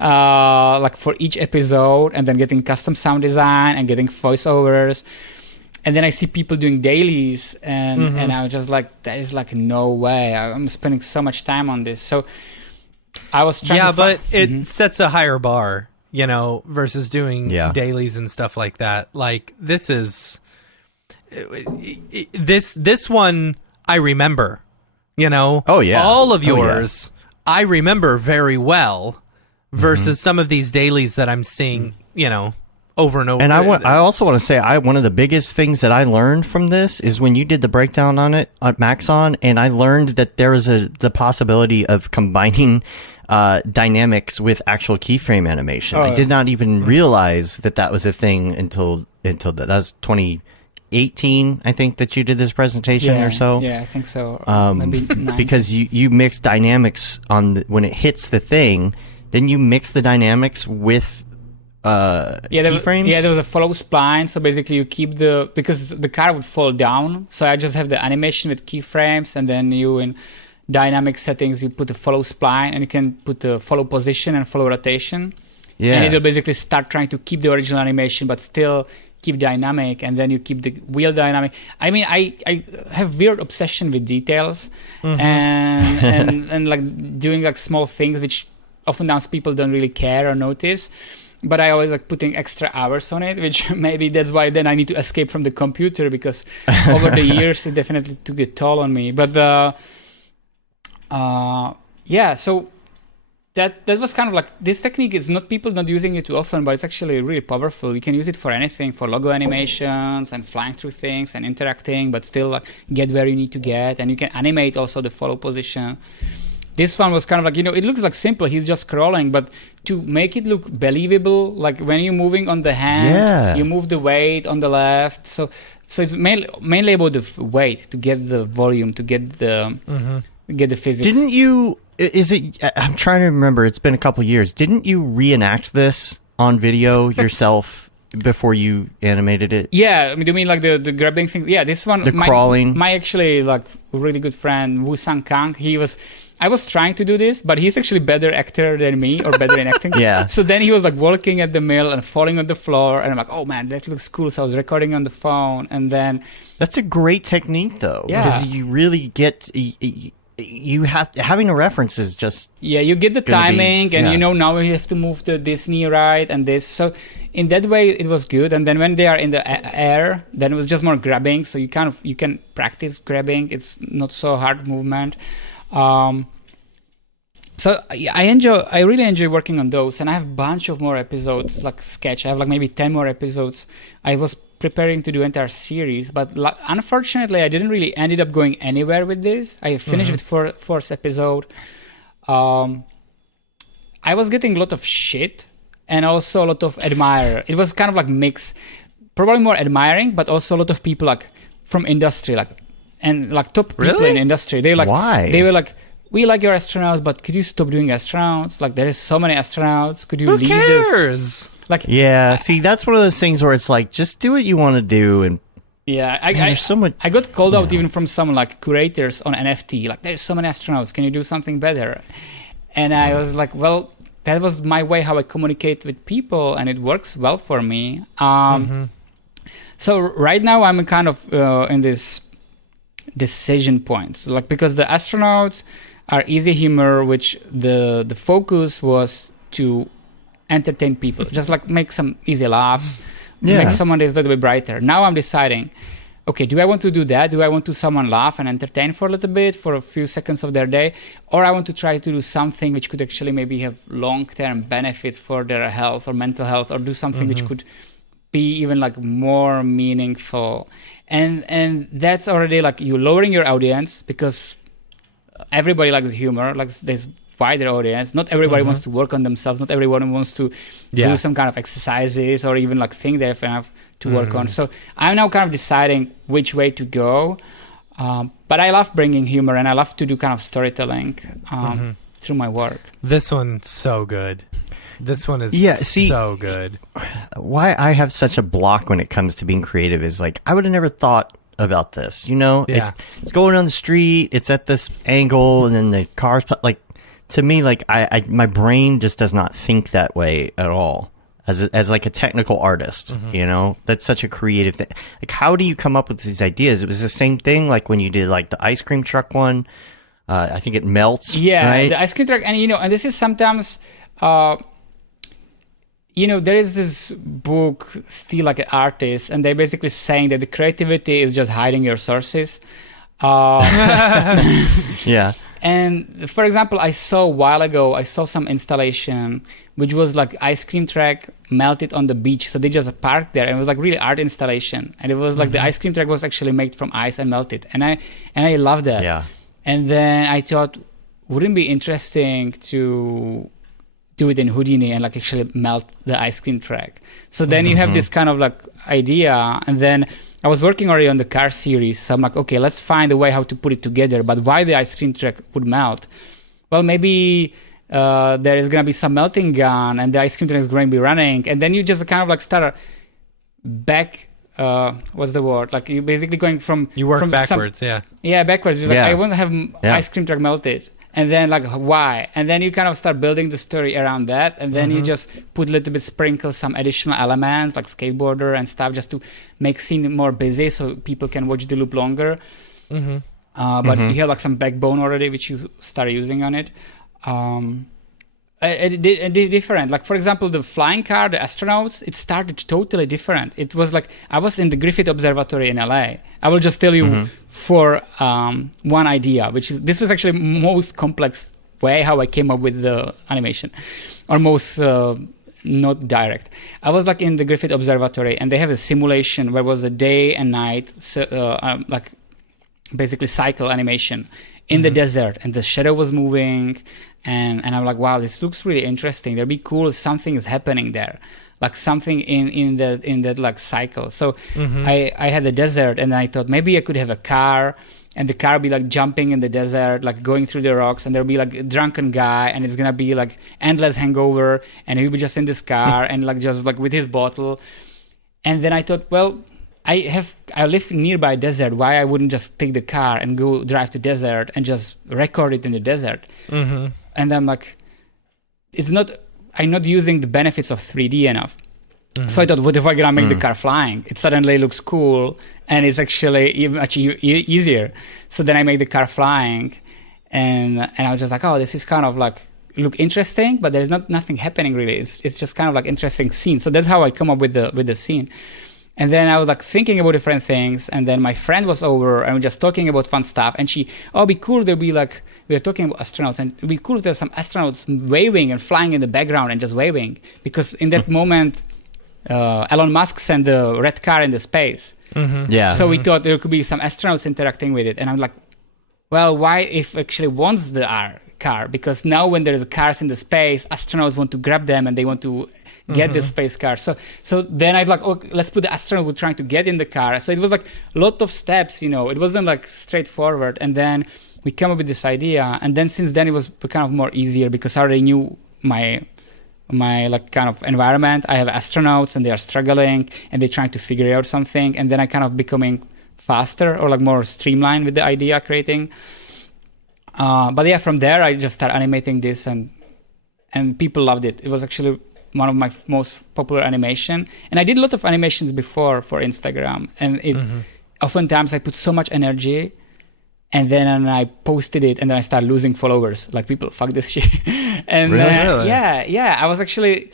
like for each episode, and then getting custom sound design and getting voiceovers. And then I see people doing dailies, and I was just like, there is like no way. I'm spending so much time on this. So I was trying to... but it sets a higher bar, versus doing dailies and stuff like that. Like, this is... This one I remember, Oh yeah, all of yours I remember very well. Versus some of these dailies that I'm seeing, over and over. And I also want to say, one of the biggest things that I learned from this is when you did the breakdown on it at Maxon, and I learned that there was the possibility of combining dynamics with actual keyframe animation. I did not even realize that was a thing until that was 2018, I think, that you did this presentation or so. Yeah, I think so. Maybe 9. Because you mix dynamics when it hits the thing, then you mix the dynamics with keyframes. There was a follow spline. So basically, you keep because the car would fall down. So I just have the animation with keyframes, and then you in dynamic settings you put the follow spline, and you can put the follow position and follow rotation. Yeah, and it'll basically start trying to keep the original animation, but still keep dynamic, and then you keep the wheel dynamic. I mean, I have weird obsession with details and like doing like small things which oftentimes people don't really care or notice. But I always like putting extra hours on it, which maybe that's why then I need to escape from the computer, because over the years it definitely took a toll on me. But so that was kind of like, this technique is people not using it too often, but it's actually really powerful. You can use it for anything, for logo animations and flying through things and interacting, but still like get where you need to get. And you can animate also the follow position. This one was kind of like, it looks like simple. He's just scrolling, but to make it look believable, like when you're moving on the hand, you move the weight on the left. So it's mainly about the weight, to get the volume, to get the physics. Didn't you? I'm trying to remember. It's been a couple years. Didn't you reenact this on video yourself before you animated it? Yeah, I mean, do you mean like the grabbing things? Yeah, this one. The crawling. My actually like really good friend Woo Sang Kang. I was trying to do this, but he's actually better actor than me, or better in acting. Yeah. So then he was like walking at the mill and falling on the floor, and I'm like, oh man, that looks cool. So I was recording on the phone, and then that's a great technique though, because you really get. You having a reference is just you get the timing, and now you have to move the Disney right and this. So in that way it was good. And then when they are in the air, then it was just more grabbing. So you can practice grabbing. It's not so hard movement. So I really enjoy working on those, and I have a bunch of more episodes like sketch. I have like maybe 10 more episodes. I was preparing to do entire series, but unfortunately I didn't really ended up going anywhere with this. I finished with fourth episode. I was getting a lot of shit and also a lot of admire. It was kind of like mix, probably more admiring, but also a lot of people like from industry, like top people in industry. They like, why? They were like, we like your astronauts, but could you stop doing astronauts? Like there is so many astronauts. Could you leave this? Like, see, that's one of those things where it's like, just do what you want to do, and I got called out even from some like curators on NFT. Like, there's so many astronauts. Can you do something better? And I was like, well, that was my way how I communicate with people, and it works well for me. So right now I'm kind of in this decision points, like, because the astronauts are easy humor, which the focus was to entertain people, just like make some easy laughs, make someone days a little bit brighter. Now I'm deciding, okay, do I want to do that? Do I want to someone laugh and entertain for a little bit, for a few seconds of their day? Or I want to try to do something which could actually maybe have long-term benefits for their health or mental health, or do something which could be even like more meaningful. And that's already like you lowering your audience, because everybody likes humor, like there's wider audience. Not everybody wants to work on themselves. Not everyone wants to do some kind of exercises or even like think they have to work on. So I'm now kind of deciding which way to go. But I love bringing humor, and I love to do kind of storytelling through my work. This one's so good. This one is so good. Why I have such a block when it comes to being creative is like, I would have never thought about this, it's going on the street, it's at this angle, and then the cars, like, to me, like, I my brain just does not think that way at all as like a technical artist. That's such a creative thing. Like, how do you come up with these ideas? It was the same thing like when you did like the ice cream truck one. I think it melts, right? The ice cream truck. And and this is sometimes there is this book, Steal Like an Artist, and they're basically saying that the creativity is just hiding your sources. And for example, I saw a while ago, some installation which was like ice cream truck melted on the beach. So they just parked there, and it was like really art installation. And it was like the ice cream truck was actually made from ice and melted. And I loved that. Yeah. And then I thought, wouldn't it be interesting to do it in Houdini and like actually melt the ice cream truck? So then you have this kind of like idea, and then I was working already on the car series. So I'm like, okay, let's find a way how to put it together. But why the ice cream truck would melt? Well, maybe there is going to be some melting gun, and the ice cream truck is going to be running. And then you just kind of like start back, what's the word? Like you're basically going from... You work backwards, Yeah, backwards. You're like, I want to have ice cream truck melted. And then like, why? And then you kind of start building the story around that. And then you just put a little bit, sprinkle some additional elements like skateboarder and stuff, just to make scene more busy so people can watch the loop longer. But you have like some backbone already, which you start using on it. It did different. Like, for example, the flying car, the astronauts, it started totally different. It was like, I was in the Griffith Observatory in LA. I will just tell you for one idea, this was actually most complex way how I came up with the animation, or most not direct. I was like in the Griffith Observatory, and they have a simulation where it was a day and night, like basically cycle animation in the desert, and the shadow was moving, and I'm like, wow, this looks really interesting. That'd be cool if something is happening there, like something in that like cycle. So I had the desert, and I thought maybe I could have a car, and the car be like jumping in the desert, like going through the rocks, and there'll be like a drunken guy, and it's gonna be like endless hangover, and he'll be just in this car and like just like with his bottle. And then I thought, well, I live nearby desert. Why I wouldn't just take the car and go drive to desert and just record it in the desert? And I'm like, I'm not using the benefits of 3D enough. So I thought, what if I gonna make the car flying? It suddenly looks cool, and it's actually much easier. So then I made the car flying, and I was just like, oh, this is kind of like look interesting, but there's nothing happening really. It's just kind of like interesting scene. So that's how I come up with the scene. And then I was like thinking about different things, and then my friend was over, and we were just talking about fun stuff. And it'd be cool. There'd be like, we were talking about astronauts, and it'd be cool if there's some astronauts waving and flying in the background and just waving, because in that moment, Elon Musk sent the red car into space. So we thought there could be some astronauts interacting with it, and I'm like, well, why if actually wants the car? Because now when there's cars in the space, astronauts want to grab them, and they want to get the space car. So then I'd like, okay, let's put the astronaut who trying to get in the car. So it was like a lot of steps, it wasn't like straightforward. And then we came up with this idea. And then since then it was kind of more easier, because I already knew my my like kind of environment. I have astronauts and they are struggling and they're trying to figure out something, and then I kind of becoming faster or like more streamlined with the idea creating. But yeah, from there I just started animating this, and people loved it. It was actually one of my most popular animation, and I did a lot of animations before for Instagram, and it oftentimes I put so much energy, and then I posted it, and then I started losing followers. Like, people, fuck this shit. And really? Yeah, I was actually,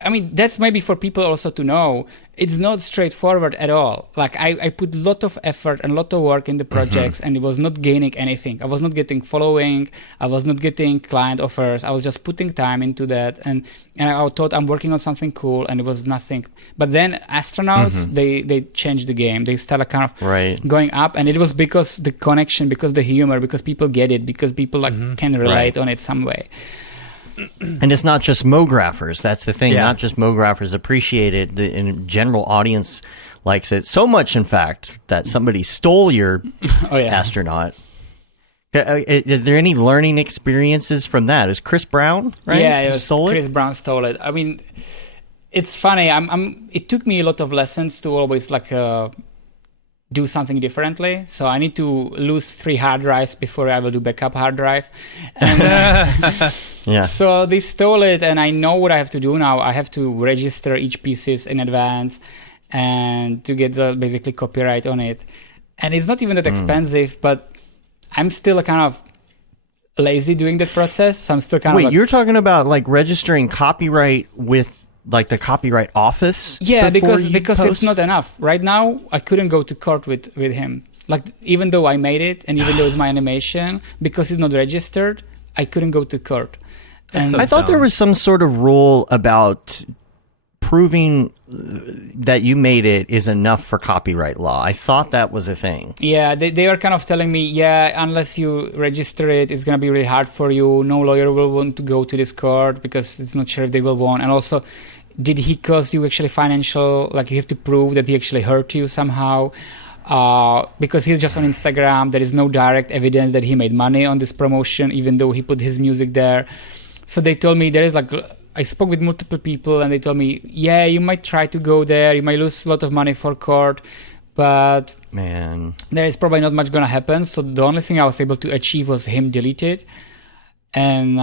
I mean, that's maybe for people also to know. It's not straightforward at all. Like, I put a lot of effort and a lot of work in the projects, and it was not gaining anything. I was not getting following. I was not getting client offers. I was just putting time into that. And I thought I'm working on something cool, and it was nothing. But then astronauts, they changed the game. They started kind of going up. And it was because the connection, because the humor, because people get it, because people like can relate on it some way. And it's not just Mographers. That's the thing. Not just Mographers appreciate it. The general audience likes it so much, in fact, that somebody stole your astronaut. Is there any learning experiences from that? Is Chris Brown, right? Yeah, Chris Brown stole it. I mean, it's funny. It took me a lot of lessons to always like do something differently. So I need to lose 3 hard drives before I will do backup hard drive. And so they stole it, and I know what I have to do now. I have to register each pieces in advance and to get the basically copyright on it. And it's not even that expensive, but I'm still kind of lazy doing that process. So I'm still kind of Wait, you're talking about like registering copyright with like the copyright office? Yeah, because it's not enough. Right now, I couldn't go to court with him. Like, even though I made it and even though it's my animation, because it's not registered, I couldn't go to court. And I thought there was some sort of rule about proving that you made it is enough for copyright law. I thought that was a thing. Yeah, they are kind of telling me, unless you register it, it's going to be really hard for you. No lawyer will want to go to this court because it's not sure if they will win. And also, did he cause you actually financial, like you have to prove that he actually hurt you somehow? Because he's just on Instagram, there is no direct evidence that he made money on this promotion, even though he put his music there. So they told me I spoke with multiple people, and they told me, you might try to go there, you might lose a lot of money for court, but there is probably not much going to happen. So the only thing I was able to achieve was him deleted. And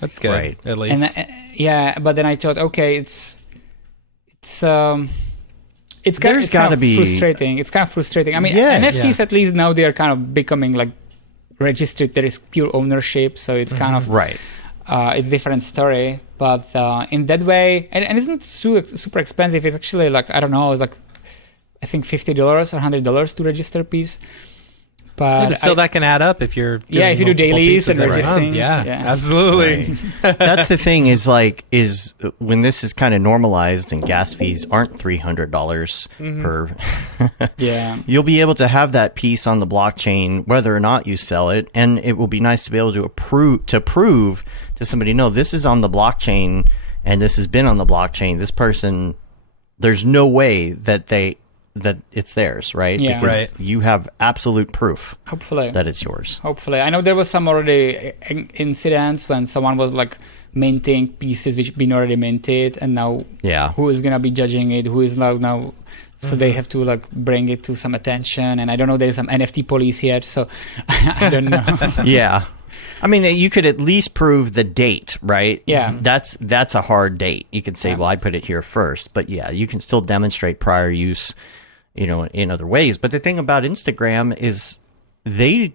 that's good, at least. And but then I thought, okay, it's kind of frustrating. It's kind of frustrating. I mean, NFTs at least now they are kind of becoming like registered. There is pure ownership, so it's kind of it's a different story. But in that way, and it's not super expensive. It's actually like, I don't know, it's like I think $50 or $100 to register a piece. But still, that can add up if you're doing if you do dailies and registering. Yeah, absolutely. Right. That's the thing is when this is kind of normalized and gas fees aren't $300 per. You'll be able to have that piece on the blockchain whether or not you sell it, and it will be nice to be able to prove to somebody, no, this is on the blockchain and this has been on the blockchain. This person, there's no way that it's theirs, right? Yeah. Because you have absolute proof. Hopefully. That it's yours. Hopefully. I know there was some already incidents when someone was like minting pieces which been already minted, and now who is going to be judging it? Who is now so they have to like bring it to some attention. And I don't know, there's some NFT police yet, so I don't know. Yeah. I mean, you could at least prove the date, right? Yeah. That's a hard date. You could say, well, I put it here first. But yeah, you can still demonstrate prior use, in other ways. But the thing about Instagram is they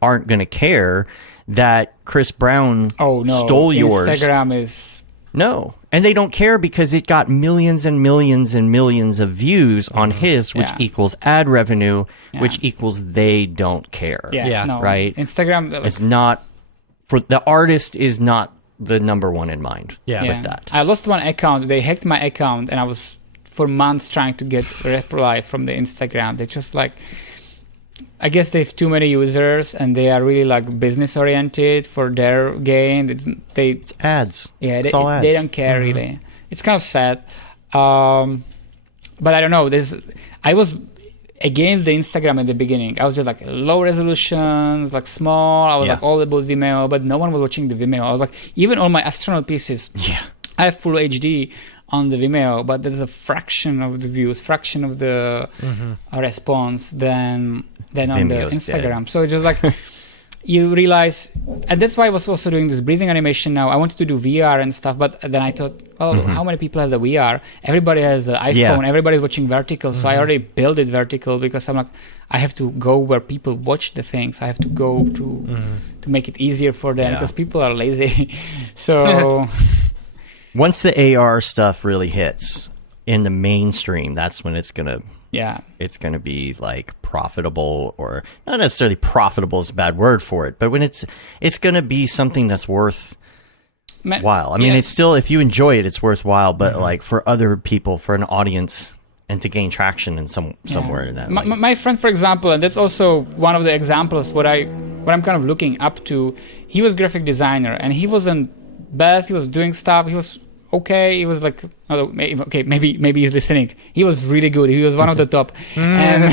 aren't going to care that Chris Brown stole yours. Instagram is... No. And they don't care because it got millions and millions and millions of views on his, which equals ad revenue, which equals they don't care. Right? Instagram... It's not... For the artist is not the number one in mind with that. I lost one account. They hacked my account, and I was for months trying to get a reply from the Instagram. They just like, I guess they have too many users, and they are really like business oriented for their gain. It's ads. Yeah, it's all ads. They don't care really. It's kind of sad. But I don't know. against the Instagram at the beginning. I was just like low resolutions, like small. I was like all about Vimeo, but no one was watching the Vimeo. I was like, even all my astronaut pieces, I have full HD on the Vimeo, but there's a fraction of the views, fraction of the response than on the Instagram. Dead. So it's just like you realize, and that's why I was also doing this breathing animation now. I wanted to do VR and stuff, but then I thought, how many people have the VR? Everybody has an iPhone. Everybody's watching vertical. So I already built it vertical because I'm like, I have to go where people watch the things. I have to go to make it easier for them because people are lazy. So once the AR stuff really hits in the mainstream, that's when it's gonna be like profitable, or not necessarily profitable is a bad word for it, but when it's going to be something that's worthwhile. I mean, it's still, if you enjoy it, it's worthwhile, but like for other people, for an audience, and to gain traction in somewhere in that. My friend, for example, and that's also one of the examples what I'm kind of looking up to. He was graphic designer, and he wasn't best. He was doing stuff. He was okay. He was like, maybe he's listening. He was really good. He was one of the top. And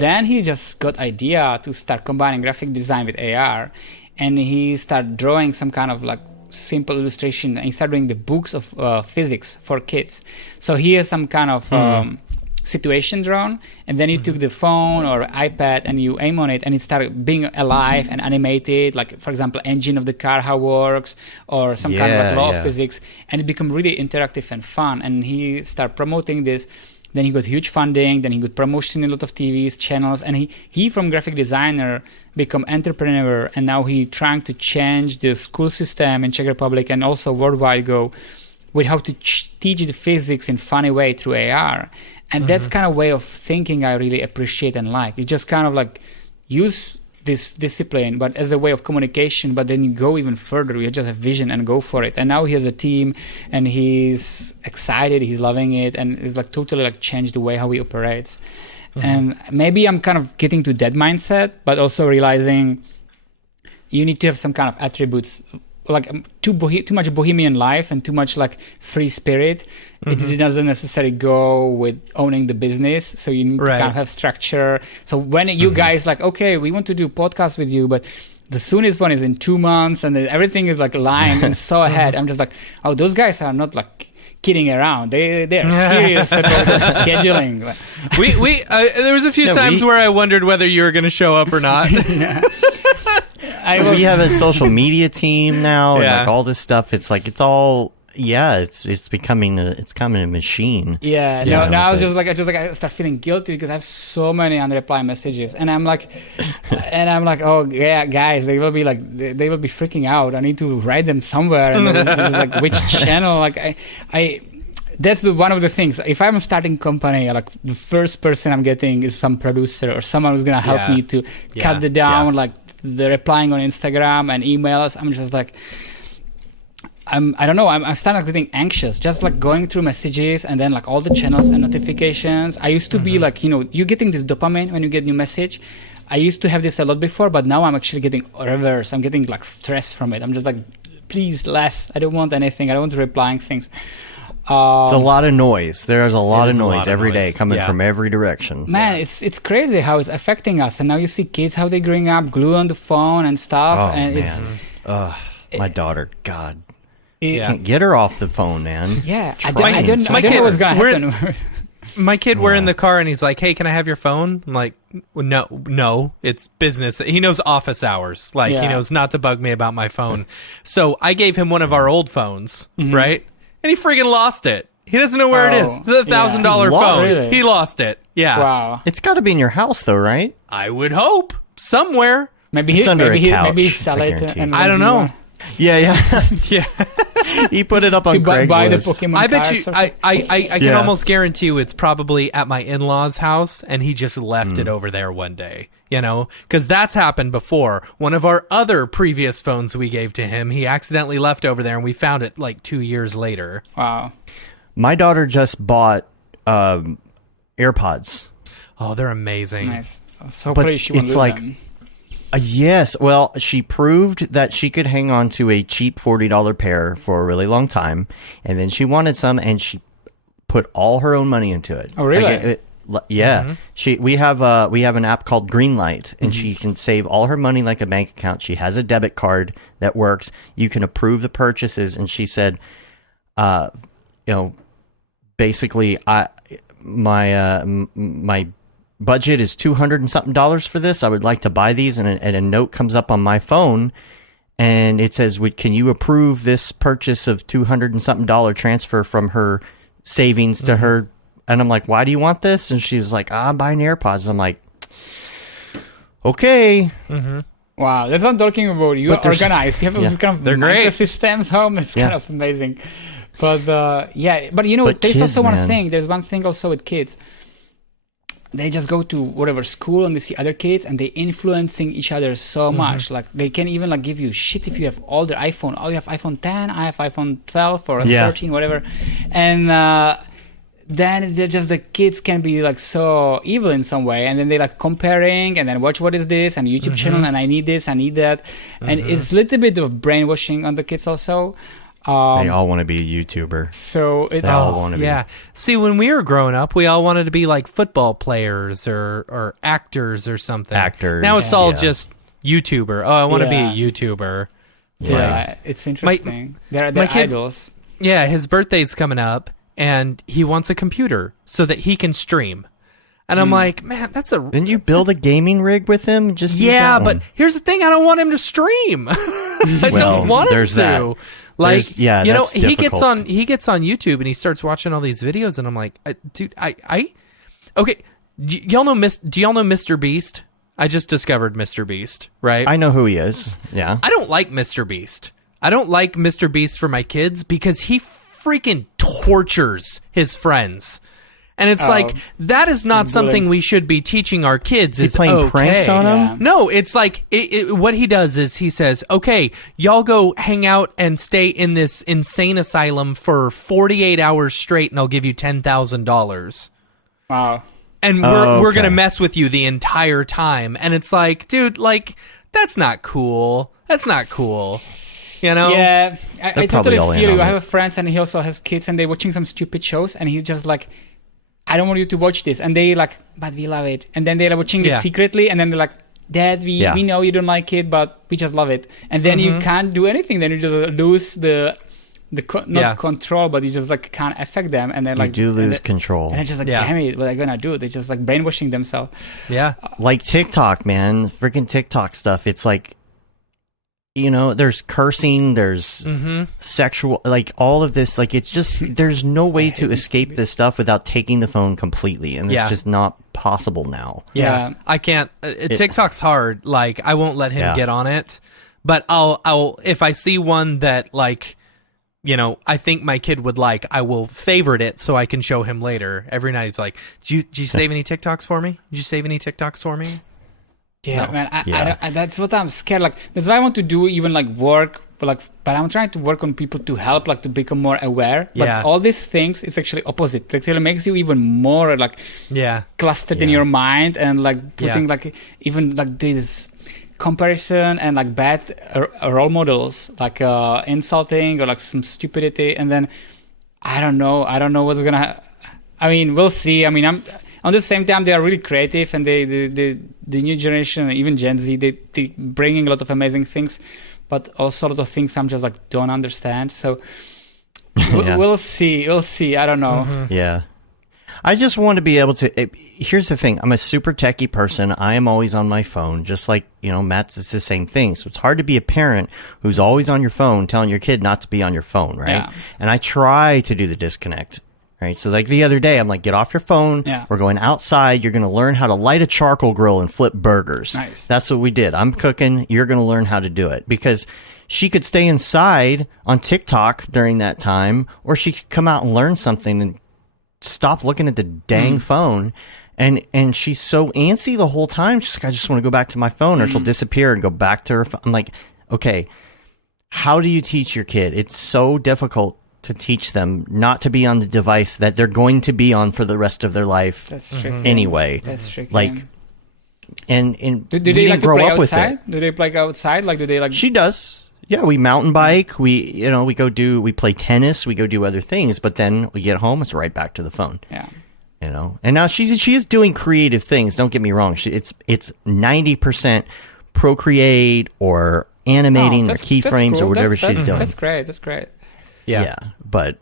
then he just got idea to start combining graphic design with AR, and he started drawing some kind of like simple illustration, and he started doing the books of physics for kids. So he has some kind of situation drawn, and then you took the phone or iPad and you aim on it, and it started being alive and animated, like for example engine of the car, how it works, or some kind of like law of physics, and it became really interactive and fun. And he started promoting this. Then he got huge funding, then he got promotion in a lot of TVs, channels, and he from graphic designer become entrepreneur, and now he trying to change the school system in Czech Republic and also worldwide go with how to teach the physics in funny way through AR. And that's kind of way of thinking I really appreciate and like. You just kind of like use this discipline, but as a way of communication, but then you go even further. You just have vision and go for it. And now he has a team, and he's excited, he's loving it, and it's like totally like changed the way how he operates. And maybe I'm kind of getting to that mindset, but also realizing you need to have some kind of attributes, like too much bohemian life and too much like free spirit. It doesn't necessarily go with owning the business. So you need to kind of have structure. So when you guys like, okay, we want to do podcast with you, but the soonest one is in 2 months, and then everything is like lying and so ahead. I'm just like, oh, those guys are not like kidding around. They're serious about scheduling. There was a few times where I wondered whether you were going to show up or not. We have a social media team now, and like all this stuff. It's like it's all it's becoming a machine. Now I start feeling guilty because I have so many unreplied messages, and I'm like, oh yeah, guys, they will be freaking out. I need to write them somewhere, and just like which channel. Like I that's one of the things. If I'm starting company, like the first person I'm getting is some producer or someone who's gonna help me to cut it down, like the replying on Instagram and emails. I'm just like, I don't know. I'm starting getting anxious, just like going through messages and then like all the channels and notifications. I used to be like, you're getting this dopamine when you get new message. I used to have this a lot before, but now I'm actually getting reverse. I'm getting like stress from it. I'm just like, please less. I don't want anything. I don't want replying things. It's a lot of noise. There's a lot of noise every day coming from every direction. Man, it's crazy how it's affecting us. And now you see kids, how they're growing up, glued on the phone and stuff. My daughter, God. You can't get her off the phone, man. Yeah, I don't know what's going to happen. My kid, we're in the car, and he's like, hey, can I have your phone? I'm like, no, it's business. He knows office hours. Like, he knows not to bug me about my phone. So I gave him one of our old phones, right? And he friggin' lost it. He doesn't know where it is. It's a $1,000 phone. Really? He lost it. Yeah. Wow. It's got to be in your house, though, right? I would hope. Somewhere. Maybe it's under a couch. Maybe he sell it. I don't know. Yeah. He put it up on Craigslist. Buy the Pokemon I bet you. I can almost guarantee you it's probably at my in-laws' house, and he just left it over there one day. Because that's happened before. One of our other previous phones we gave to him, he accidentally left over there, and we found it like 2 years later. Wow. My daughter just bought AirPods. Oh, they're amazing. Nice. So pretty she won't lose them. Yes. Well, she proved that she could hang on to a cheap $40 pair for a really long time, and then she wanted some, and she put all her own money into it. Oh, really? Yeah. We have an app called Greenlight, and she can save all her money like a bank account. She has a debit card that works. You can approve the purchases, and she said, basically, my budget is $200 and something for this. I would like to buy these, and a note comes up on my phone, and it says, "Can you approve this purchase of $200 and something transfer from her savings to her?" And I'm like, "Why do you want this?" And she was like, "I'm buying AirPods." I'm like, "Okay." Wow, that's what I'm talking about. You are organized. You have this kind of microsystems home. It's kind of amazing. But there's also one thing. There's one thing also with kids. They just go to whatever school and they see other kids and they influencing each other so much. Like they can even like give you shit if you have older iPhone. Oh, you have iPhone 10, I have iPhone 12 or 13, whatever. And then they're just the kids can be like so evil in some way, and then they like comparing and then watch what is this and YouTube channel and I need this, I need that, and it's a little bit of brainwashing on the kids also. They all want to be a YouTuber. So they all want to be. Yeah. See, when we were growing up, we all wanted to be like football players or actors or something. Actors. Now it's all just YouTuber. Oh, I want to be a YouTuber. Yeah, it's interesting. They're idols. Yeah, his birthday's coming up, and he wants a computer so that he can stream. And I'm like, man, that's a... Didn't you build a gaming rig with him? Just but here's the thing. I don't want him to stream. I don't want him to. That. Like, that's he gets on YouTube and he starts watching all these videos, and I'm like, dude, okay. Do y'all know Mr. Beast? I just discovered Mr. Beast, right? I know who he is. Yeah. I don't like Mr. Beast. I don't like Mr. Beast for my kids because he freaking tortures his friends. And it's like, that is not something we should be teaching our kids. Is he playing pranks on them? Yeah. No, it's like, what he does is he says, okay, y'all go hang out and stay in this insane asylum for 48 hours straight and I'll give you $10,000. Wow. And we're going to mess with you the entire time. And it's like, dude, like, that's not cool. That's not cool. You know? Yeah, I totally feel you. I have a friend and he also has kids and they're watching some stupid shows and he's just like, I don't want you to watch this. And they like, but we love it. And then they're watching it secretly. And then they're like, Dad, we know you don't like it, but we just love it. And then you can't do anything. Then you just lose the control, but you just like can't affect them. And then like you do lose control. And they're just like, damn it, what are they gonna do? They're just like brainwashing themselves. Yeah. Like TikTok, man. Freaking TikTok stuff. It's like, there's cursing, there's sexual, like all of this, like it's just, there's no way to escape this stuff without taking the phone completely. And it's just not possible now. Yeah. I can't, TikTok's hard. Like I won't let him get on it, but I'll, if I see one that like, I think my kid would like, I will favorite it so I can show him later. Every night he's like, did you save any TikToks for me? Did you save any TikToks for me? Yeah, no. Man, I that's what I'm scared. Like, that's why I want to do even like work, but I'm trying to work on people to help, like to become more aware. But all these things, it's actually opposite. It actually makes you even more like clustered in your mind and like putting like even like this comparison and like bad role models, like insulting or like some stupidity, and then I don't know what's gonna. I mean, we'll see. I mean, on the same time, they are really creative, and the new generation, even Gen Z, they bringing a lot of amazing things, but also a lot of things I'm just like don't understand. So we'll see. I don't know. Yeah. I just want to be able to. Here's the thing. I'm a super techie person. I am always on my phone, just like Matt's. It's the same thing. So it's hard to be a parent who's always on your phone, telling your kid not to be on your phone, right? Yeah. And I try to do the disconnect. Right. So like the other day, I'm like, get off your phone. Yeah. We're going outside. You're going to learn how to light a charcoal grill and flip burgers. Nice. That's what we did. I'm cooking. You're going to learn how to do it, because she could stay inside on TikTok during that time, or she could come out and learn something and stop looking at the dang phone. And she's so antsy the whole time. She's like, I just want to go back to my phone, or she'll disappear and go back to her phone. I'm like, okay, how do you teach your kid? It's so difficult to teach them not to be on the device that they're going to be on for the rest of their life. That's tricky. Anyway. That's tricky. Like, and do they like to play outside? Do they play outside? Like, do they like? She does. Yeah, we mountain bike. We play tennis. We go do other things. But then we get home. It's right back to the phone. Yeah. And now she is doing creative things. Don't get me wrong. It's 90% Procreate or animating or keyframes cool. or whatever she's doing. That's great. Yeah, but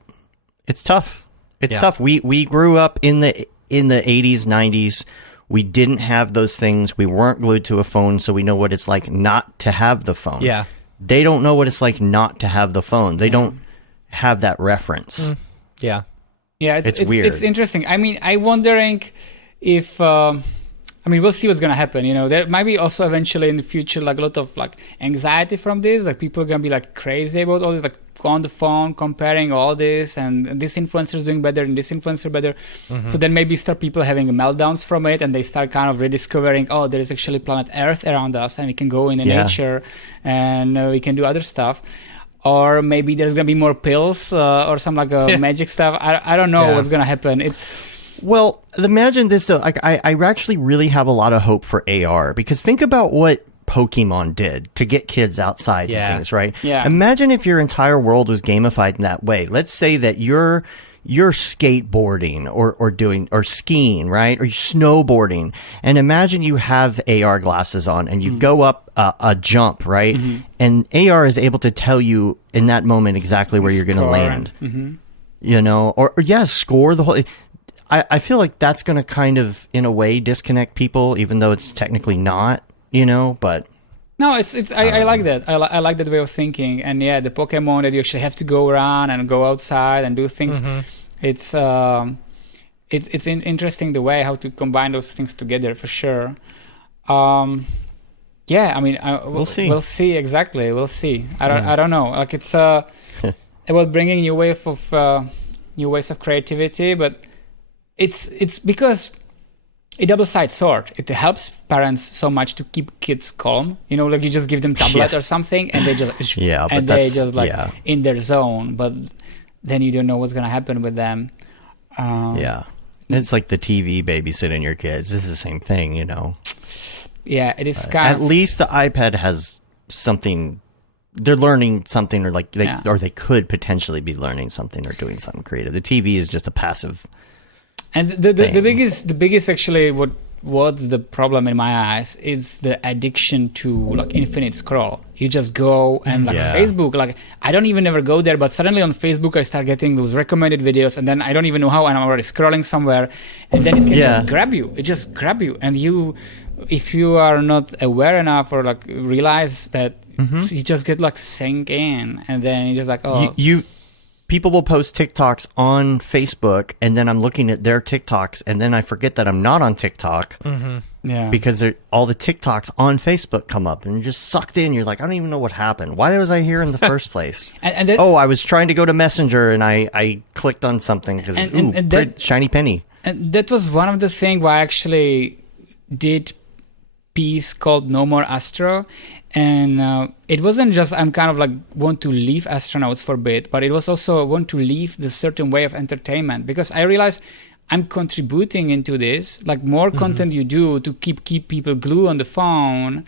it's tough. It's tough. We grew up in the 80s, 90s. We didn't have those things. We weren't glued to a phone, so we know what it's like not to have the phone. Yeah. They don't know what it's like not to have the phone. They don't have that reference. Yeah. Yeah, it's weird. It's interesting. I mean, I'm wondering if we'll see what's gonna happen. There might be also eventually in the future like a lot of like anxiety from this. Like people are gonna be like crazy about all this, like on the phone comparing all this, and this influencer is doing better and this influencer better. So then maybe start people having meltdowns from it, and they start kind of rediscovering, oh, there is actually planet Earth around us, and we can go in the nature, and we can do other stuff. Or maybe there's gonna be more pills or some like magic stuff. I don't know what's gonna happen. Well, imagine this though. Like I actually really have a lot of hope for AR, because think about what Pokemon did to get kids outside and things, right? Yeah. Imagine if your entire world was gamified in that way. Let's say that you're skateboarding or skiing, right? Or you're snowboarding. And imagine you have AR glasses on and you go up a jump, right? And AR is able to tell you in that moment exactly where you're going to land. Or score the whole. I feel like that's going to kind of, in a way, disconnect people, even though it's technically not. But no, I like that. I like that way of thinking. And the Pokemon that you actually have to go around and go outside and do things. It's interesting the way how to combine those things together for sure. We'll see. We'll see exactly. We'll see. I don't know. Like it's about bringing new ways of creativity, but it's because a double-sided sword. It helps parents so much to keep kids calm. Like you just give them tablet or something, and they just in their zone. But then you don't know what's gonna happen with them. It's like the TV babysitting your kids. It's the same thing, Yeah, it is at least the iPad has something. They're learning something, or they could potentially be learning something or doing something creative. The TV is just a passive. And the biggest actually what's the problem in my eyes is the addiction to like infinite scroll. You just go and Facebook, like I don't even ever go there, but suddenly on Facebook I start getting those recommended videos, and then I don't even know how, and I'm already scrolling somewhere, and then it can just grab you. It just grab you, and if you are not aware enough or like realize that, you just get like sink in, and then you're just like, people will post TikToks on Facebook, and then I'm looking at their TikToks, and then I forget that I'm not on TikTok. Because all the TikToks on Facebook come up, and you're just sucked in. You're like, I don't even know what happened. Why was I here in the first place? I was trying to go to Messenger, and I clicked on something because shiny penny. And that was one of the things why I actually did piece called No More Astro. And it wasn't just I'm kind of like want to leave astronauts for a bit, but it was also I want to leave the certain way of entertainment, because I realized I'm contributing into this. Like more content you do to keep people glued on the phone,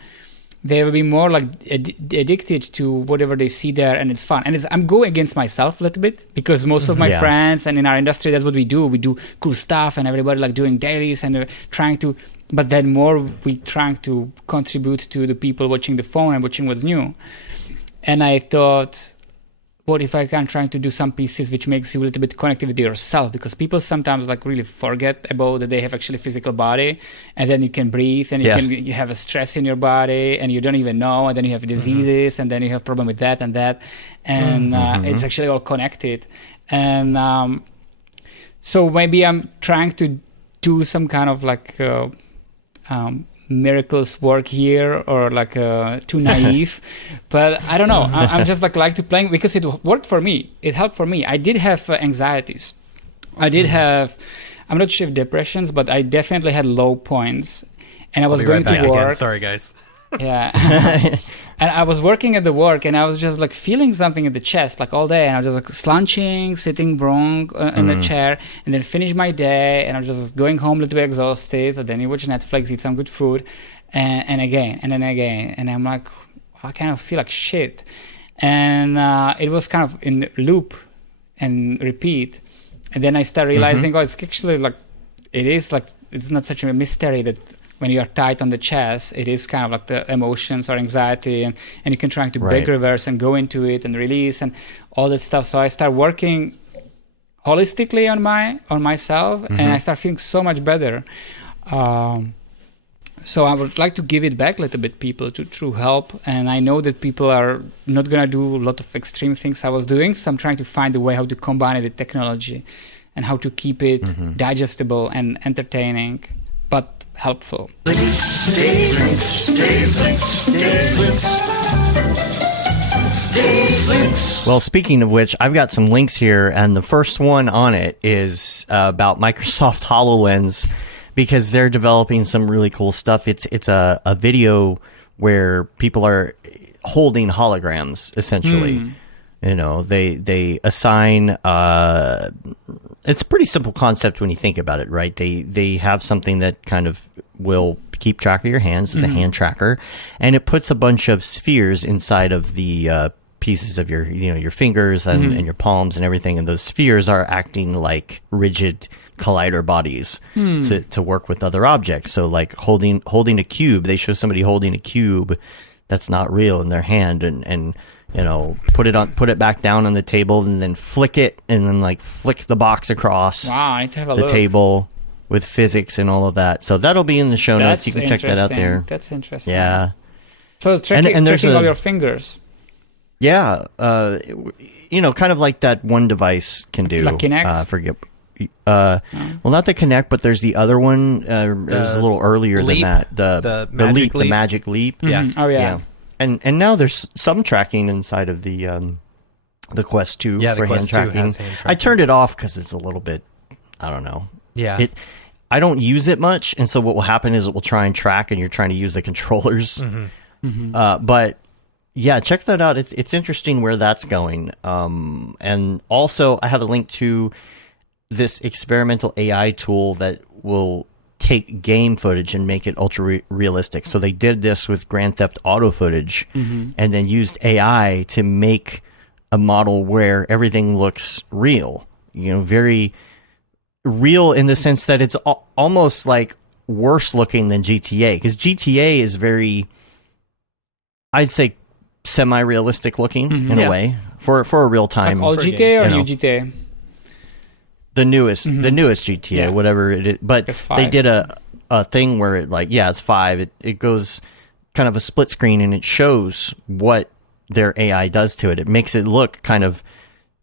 they will be more like addicted to whatever they see there, and it's fun. And I'm going against myself a little bit, because most of my friends and in our industry, that's what we do. We do cool stuff, and everybody like doing dailies and trying to. But then more we trying to contribute to the people watching the phone and watching what's new. And I thought, what if I can try to do some pieces which makes you a little bit connected with yourself? Because people sometimes like really forget about that they have actually physical body, and then you can breathe, and you have a stress in your body, and you don't even know, and then you have diseases, and then you have problem with that and that, and it's actually all connected. And so maybe I'm trying to do some kind of like miracles work here, or like too naive, but I don't know. I'm just like to playing because it worked for me. It helped for me. I did have anxieties. I did have, I'm not sure if depressions, but I definitely had low points, and I was going to work. Again. Sorry, guys. Yeah. And I was working at the work, and I was just like feeling something in the chest like all day, and I was just like slouching, sitting wrong in the chair, and then finish my day, and I was just going home a little bit exhausted. So then you watch Netflix, eat some good food, and again, and then again, and I'm like, I kind of feel like shit. And it was kind of in loop and repeat. And then I started realizing, it's actually like, it's not such a mystery that when you are tight on the chest, it is kind of like the emotions or anxiety, and you can try to back reverse and go into it and release and all that stuff. So I start working holistically on myself, and I start feeling so much better. So I would like to give it back a little bit, people, to true help. And I know that people are not going to do a lot of extreme things I was doing. So I'm trying to find a way how to combine it with technology and how to keep it digestible and entertaining, but helpful. Well, speaking of which, I've got some links here, and the first one on it is about Microsoft HoloLens, because they're developing some really cool stuff. It's a video where people are holding holograms, essentially. You know, they assign it's a pretty simple concept when you think about it, right? They have something that kind of will keep track of your hands. It's a hand tracker, and it puts a bunch of spheres inside of the pieces of your fingers and your palms and everything, and those spheres are acting like rigid collider bodies to work with other objects. So like holding a cube, they show somebody holding a cube that's not real in their hand, and you know, put it back down on the table, and then flick it, and then like flick the box across I need to have a the look. Table with physics and all of that. So that'll be in the show notes. You can check that out there. That's interesting. Yeah. So tracking all your fingers. Yeah. You know, kind of like that one device can do. Like Kinect? Well, not the Kinect, but there's the other one. It was a little earlier Leap, than that. The Leap, the Magic Leap. Yeah. Oh yeah. And now there's some tracking inside of the Quest 2 for hand tracking. I turned it off because it's a little bit, I don't know. Yeah. I don't use it much, and so what will happen is it will try and track, and you're trying to use the controllers. But yeah, check that out. It's interesting where that's going. And also, I have a link to this experimental AI tool that will take game footage and make it ultra realistic. So they did this with Grand Theft Auto footage, and then used AI to make a model where everything looks real. You know, very real in the sense that it's almost like worse looking than GTA, because GTA is very, I'd say, semi-realistic looking in a way for a real time. Like all GTA or new GTA? The newest GTA, whatever it is. But they did a thing where it it's 5. It goes kind of a split screen, and it shows what their AI does to it. It makes it look kind of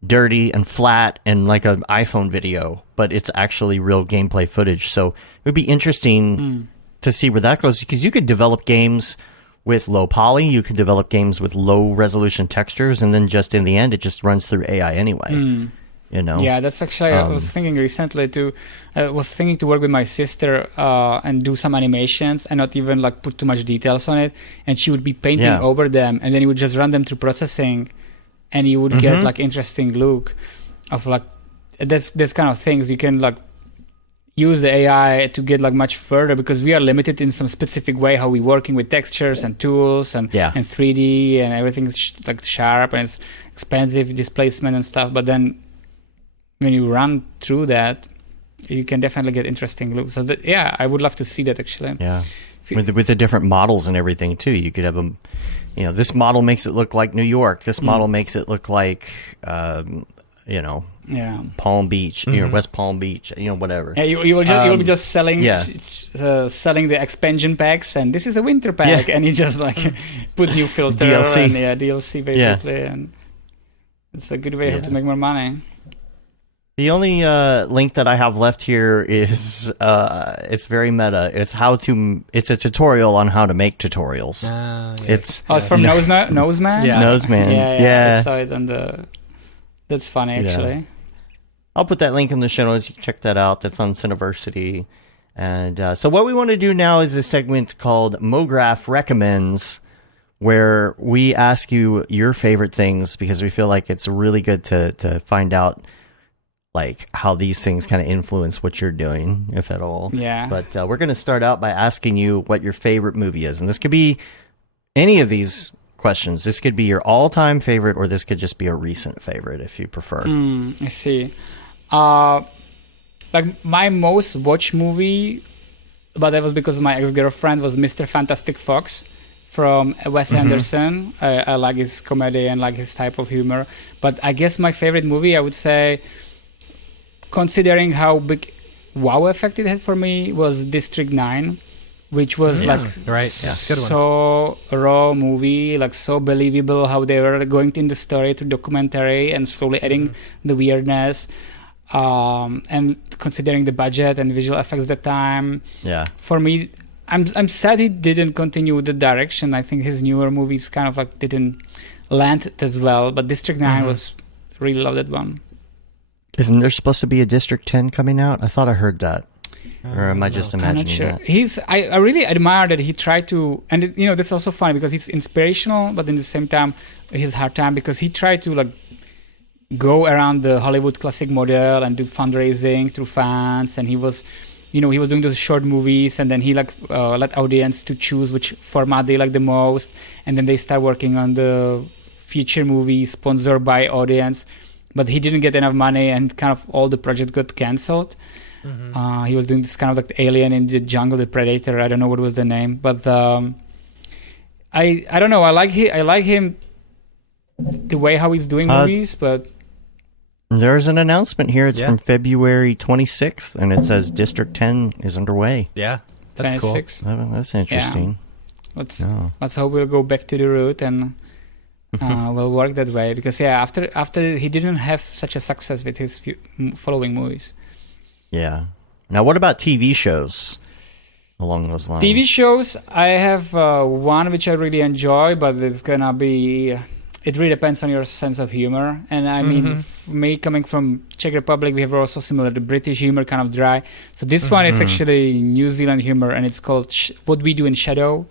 dirty and flat and like an iPhone video, but it's actually real gameplay footage. So it would be interesting to see where that goes, because you could develop games with low poly, you could develop games with low resolution textures, and then just in the end, it just runs through AI anyway. You know? Yeah, that's actually, I was thinking recently to work with my sister and do some animations and not even like put too much details on it. And she would be painting over them, and then you would just run them through processing, and you would get like interesting look of like, this kind of things. You can like use the AI to get like much further, because we are limited in some specific way how we're working with textures and tools and 3D and everything's like sharp, and it's expensive displacement and stuff. But then when you run through that, you can definitely get interesting looks. So I would love to see that actually. Yeah, with the different models and everything too. You could have them. You know, this model makes it look like New York. This model makes it look like, Palm Beach, West Palm Beach, whatever. Yeah, you will be just selling selling the expansion packs, and this is a winter pack, and you just like put new filter DLC. and DLC basically, and it's a good way how to make more money. The only link that I have left here is it's very meta. It's a tutorial on how to make tutorials. It's from Noseman? Yeah. Noseman. Yeah. I saw it on the. That's funny actually. I'll put that link in the show notes. You can check that out. That's on Cineversity. And so what we want to do now is a segment called Mograph Recommends, where we ask you your favorite things, because we feel like it's really good to find out like how these things kind of influence what you're doing, if at all. Yeah. But we're going to start out by asking you what your favorite movie is. And this could be any of these questions. This could be your all-time favorite, or this could just be a recent favorite, if you prefer. I see. Like my most watched movie, but that was because of my ex-girlfriend, was Mr. Fantastic Fox from Wes Anderson. I like his comedy and like his type of humor. But I guess my favorite movie, I would say, considering how big wow effect it had for me, was District 9. Which was good one. So raw movie, like so believable how they were going in the story to documentary and slowly adding the weirdness, and considering the budget and visual effects at the time. Yeah. For me, I'm sad he didn't continue the direction. I think his newer movies kind of like didn't land as well. But District 9 was really loved that one. Isn't there supposed to be a District 10 coming out? I thought I heard that. Or am I just imagining I'm not sure. that? I really admire that he tried to, and that's also funny because he's inspirational, but in the same time, his hard time because he tried to like go around the Hollywood classic model and do fundraising through fans, and he was doing those short movies, and then he let audience to choose which format they like the most, and then they start working on the feature movie sponsored by audience, but he didn't get enough money, and kind of all the project got cancelled. He was doing this kind of like Alien in the Jungle, the Predator. I don't know what was the name, but I don't know. I like him the way how he's doing movies, but there's an announcement here. It's from February 26th, and it says District 10 is underway. Yeah, that's 26. Cool. That's interesting. Yeah. Let's hope we'll go back to the root and we'll work that way because after he didn't have such a success with his following movies. Yeah. Now, what about TV shows along those lines? TV shows, I have one which I really enjoy, but it's gonna be. It really depends on your sense of humor. And I mean, me coming from Czech Republic, we have also similar to British humor, kind of dry. So this one is actually New Zealand humor, and it's called What We Do in Shadow.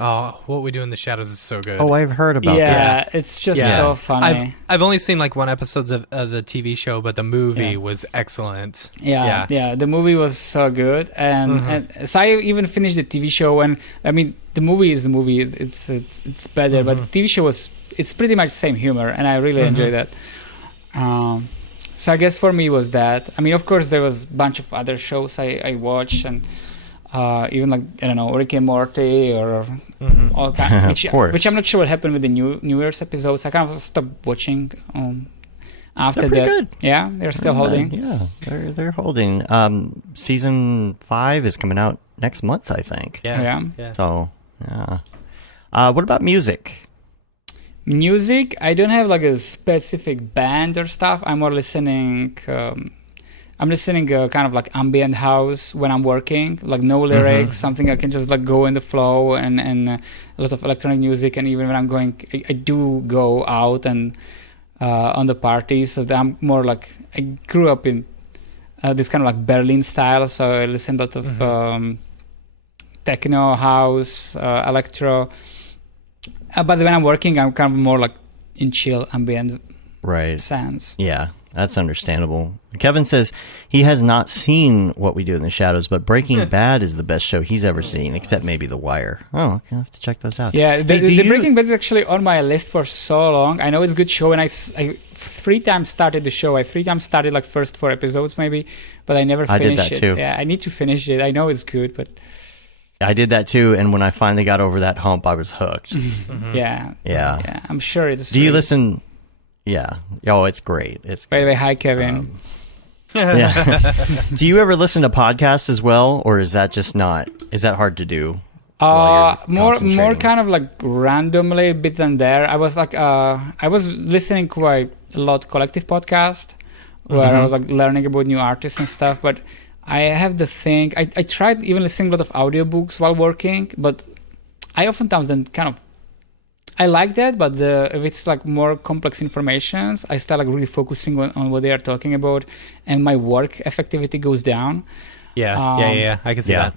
Oh, What We Do in the Shadows is so good. Oh, I've heard about that. Yeah, it's just so funny. I've only seen like one episode of the TV show, but the movie was excellent. Yeah. The movie was so good, and so I even finished the TV show. And I mean, the movie is the movie; it's better. But the TV show it's pretty much the same humor, and I really enjoyed that. So I guess for me it was that. I mean, of course, there was a bunch of other shows I watched and. Even like I don't know, Rick and Morty or all kind, which I'm not sure what happened with the New Year's episodes. I kind of stopped watching after that. Good. Yeah, they're still holding. Yeah, they're holding. Season 5 is coming out next month, I think. Yeah. So what about music? Music, I don't have like a specific band or stuff. I'm more listening. I'm listening kind of like ambient house when I'm working, like no lyrics, something I can just like go in the flow, and a lot of electronic music. And even when I'm going, I do go out and on the parties. So I'm more like, I grew up in this kind of like Berlin style. So I listen a lot of techno, house, electro. But when I'm working, I'm kind of more like in chill ambient sounds. Yeah. That's understandable. Kevin says he has not seen What We Do in the Shadows, but Breaking Bad is the best show he's ever seen, except maybe The Wire. Oh, okay, I'll have to check those out. Yeah, the Breaking Bad is actually on my list for so long. I know it's a good show, and I 3 times started the show. I 3 times started like first 4 episodes maybe, but I never finished it. I did that too. Yeah, I need to finish it. I know it's good, but... I did that too, and when I finally got over that hump, I was hooked. Yeah, I'm sure it's... Do you listen... Yeah. Oh, it's great. By the way, hi, Kevin. Do you ever listen to podcasts as well, or is that just not? Is that hard to do? More kind of like randomly, bit and there. I was like, I was listening quite a lot collective podcast, where I was like learning about new artists and stuff. But I have the thing. I tried even listening to a lot of audiobooks while working, but I oftentimes then kind of. I like that, but if it's like more complex information, I start like really focusing on what they are talking about, and my work effectivity goes down. Yeah, I can see that.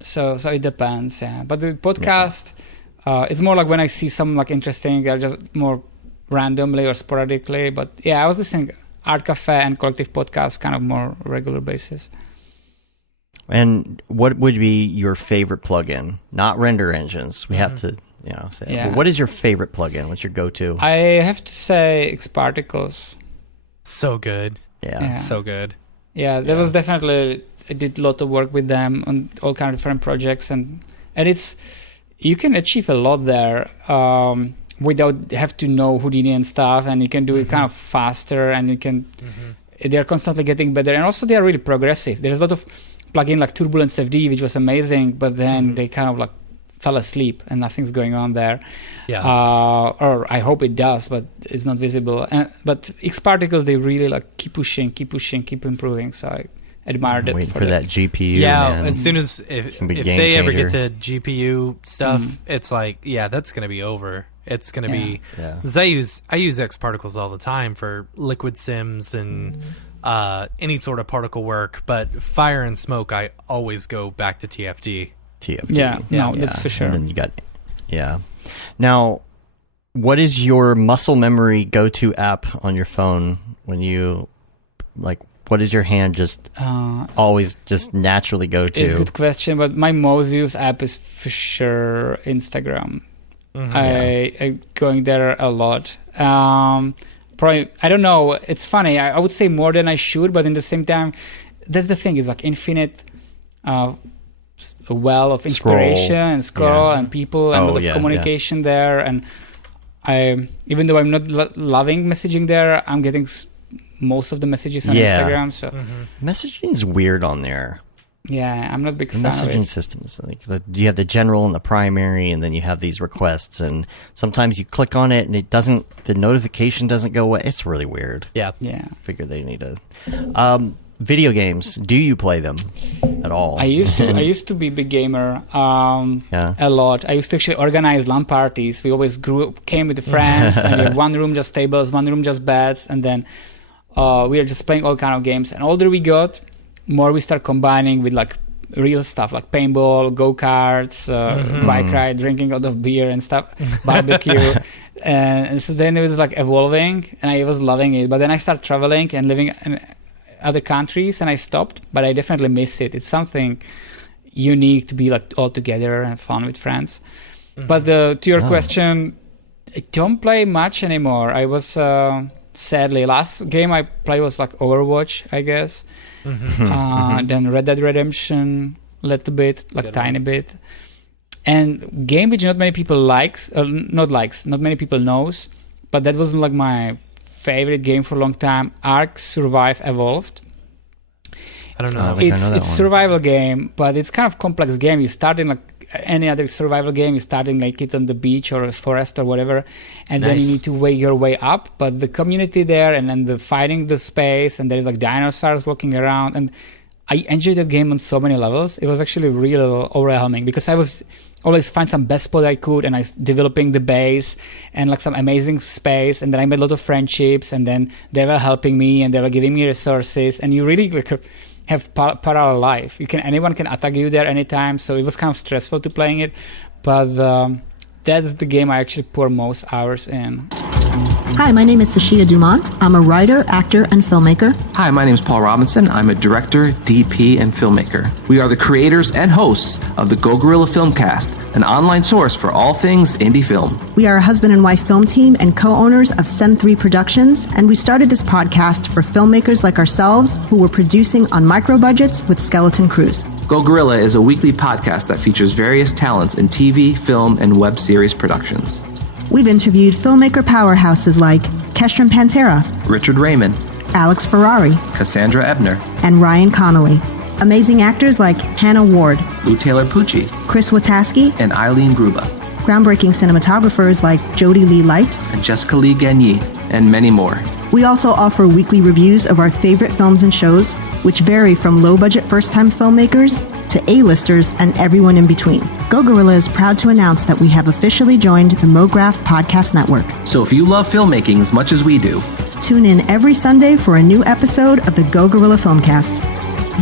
So it depends, But the podcast, it's more like when I see something like interesting, they're just more randomly or sporadically. But I was listening Art Cafe and collective podcasts kind of more regular basis. And what would be your favorite plugin? Not render engines. We have to. What is your favorite plugin? What's your go-to? I have to say Xparticles. So good. Yeah. So good. Yeah, that was definitely, I did a lot of work with them on all kind of different projects, and it's, you can achieve a lot there without have to know Houdini and stuff, and you can do it kind of faster, and you can, they're constantly getting better, and also they are really progressive. There's a lot of plugin like Turbulence FD, which was amazing, but then they kind of like fell asleep and nothing's going on there. Yeah. Or I hope it does, but it's not visible. But Xparticles, they really like keep pushing, keep improving. So I admire that. Waiting for that GPU. Yeah, man. as soon as if they ever get to GPU stuff, it's like, that's going to be over. It's going to be, because I use Xparticles all the time for liquid sims and any sort of particle work, but fire and smoke, I always go back to TFT. Yeah, that's for sure. And then you got, Now, what is your muscle memory go-to app on your phone when you, like, what is your hand just always just naturally go to? It's a good question, but my most used app is for sure Instagram. I'm going there a lot. Probably, I don't know, it's funny, I would say more than I should, but in the same time, that's the thing, is like infinite a well of inspiration and scroll and people and a lot of communication there, and I, even though I'm not loving messaging there, I'm getting most of the messages on Instagram. So messaging is weird on there. Yeah, I'm not a big fan messaging of it. systems, like you have the general and the primary, and then you have these requests, and sometimes you click on it and it doesn't, the notification doesn't go away. It's really weird. Yeah. Figure they need to video games, do you play them at all? I used to be a big gamer a lot. I used to actually organize LAN parties. We always came with the friends, and we had one room just tables, one room just beds, and then we were just playing all kind of games. And older we got, more we start combining with like real stuff like paintball, go-karts, bike ride, drinking a lot of beer and stuff, barbecue. And so then it was like evolving, and I was loving it. But then I started traveling and living in other countries, and I stopped, but I definitely miss it. It's something unique to be like all together and fun with friends. But to your question, I don't play much anymore. I was sadly, last game I played was like Overwatch, I guess. Then Red Dead Redemption a little bit, like good tiny bit. And game which not many people not many people knows, but that wasn't like my favorite game for a long time. Ark Survive Evolved. I don't know. It's survival game, but it's kind of complex game. You start in like any other survival game. You start in like it on the beach or a forest or whatever, and then you need to weigh your way up. But the community there, and then the fighting the space, and there's like dinosaurs walking around, and I enjoyed that game on so many levels. It was actually real overwhelming because I was always find some best spot I could, and I was developing the base and like some amazing space, and then I made a lot of friendships, and then they were helping me and they were giving me resources, and you really like have parallel life. Anyone can attack you there anytime, so it was kind of stressful to playing it, but that's the game I actually pour most hours in. Hi, my name is Sashia Dumont. I'm a writer, actor, and filmmaker. Hi, my name is Paul Robinson. I'm a director, DP, and filmmaker. We are the creators and hosts of the Go Gorilla Filmcast, an online source for all things indie film. We are a husband and wife film team and co-owners of Send3 Productions, and we started this podcast for filmmakers like ourselves who were producing on micro budgets with skeleton crews. Go Gorilla is a weekly podcast that features various talents in TV, film, and web series productions. We've interviewed filmmaker powerhouses like Kestrin Pantera, Richard Raymond, Alex Ferrari, Cassandra Ebner, and Ryan Connolly. Amazing actors like Hannah Ward, Lou Taylor Pucci, Chris Wataski, and Eileen Gruba. Groundbreaking cinematographers like Jody Lee Lipes, and Jessica Lee Gagné, and many more. We also offer weekly reviews of our favorite films and shows, which vary from low-budget first-time filmmakers to A-listers and everyone in between. Go Gorilla is proud to announce that we have officially joined the Mograph Podcast Network. So if you love filmmaking as much as we do, tune in every Sunday for a new episode of the Go Gorilla Filmcast.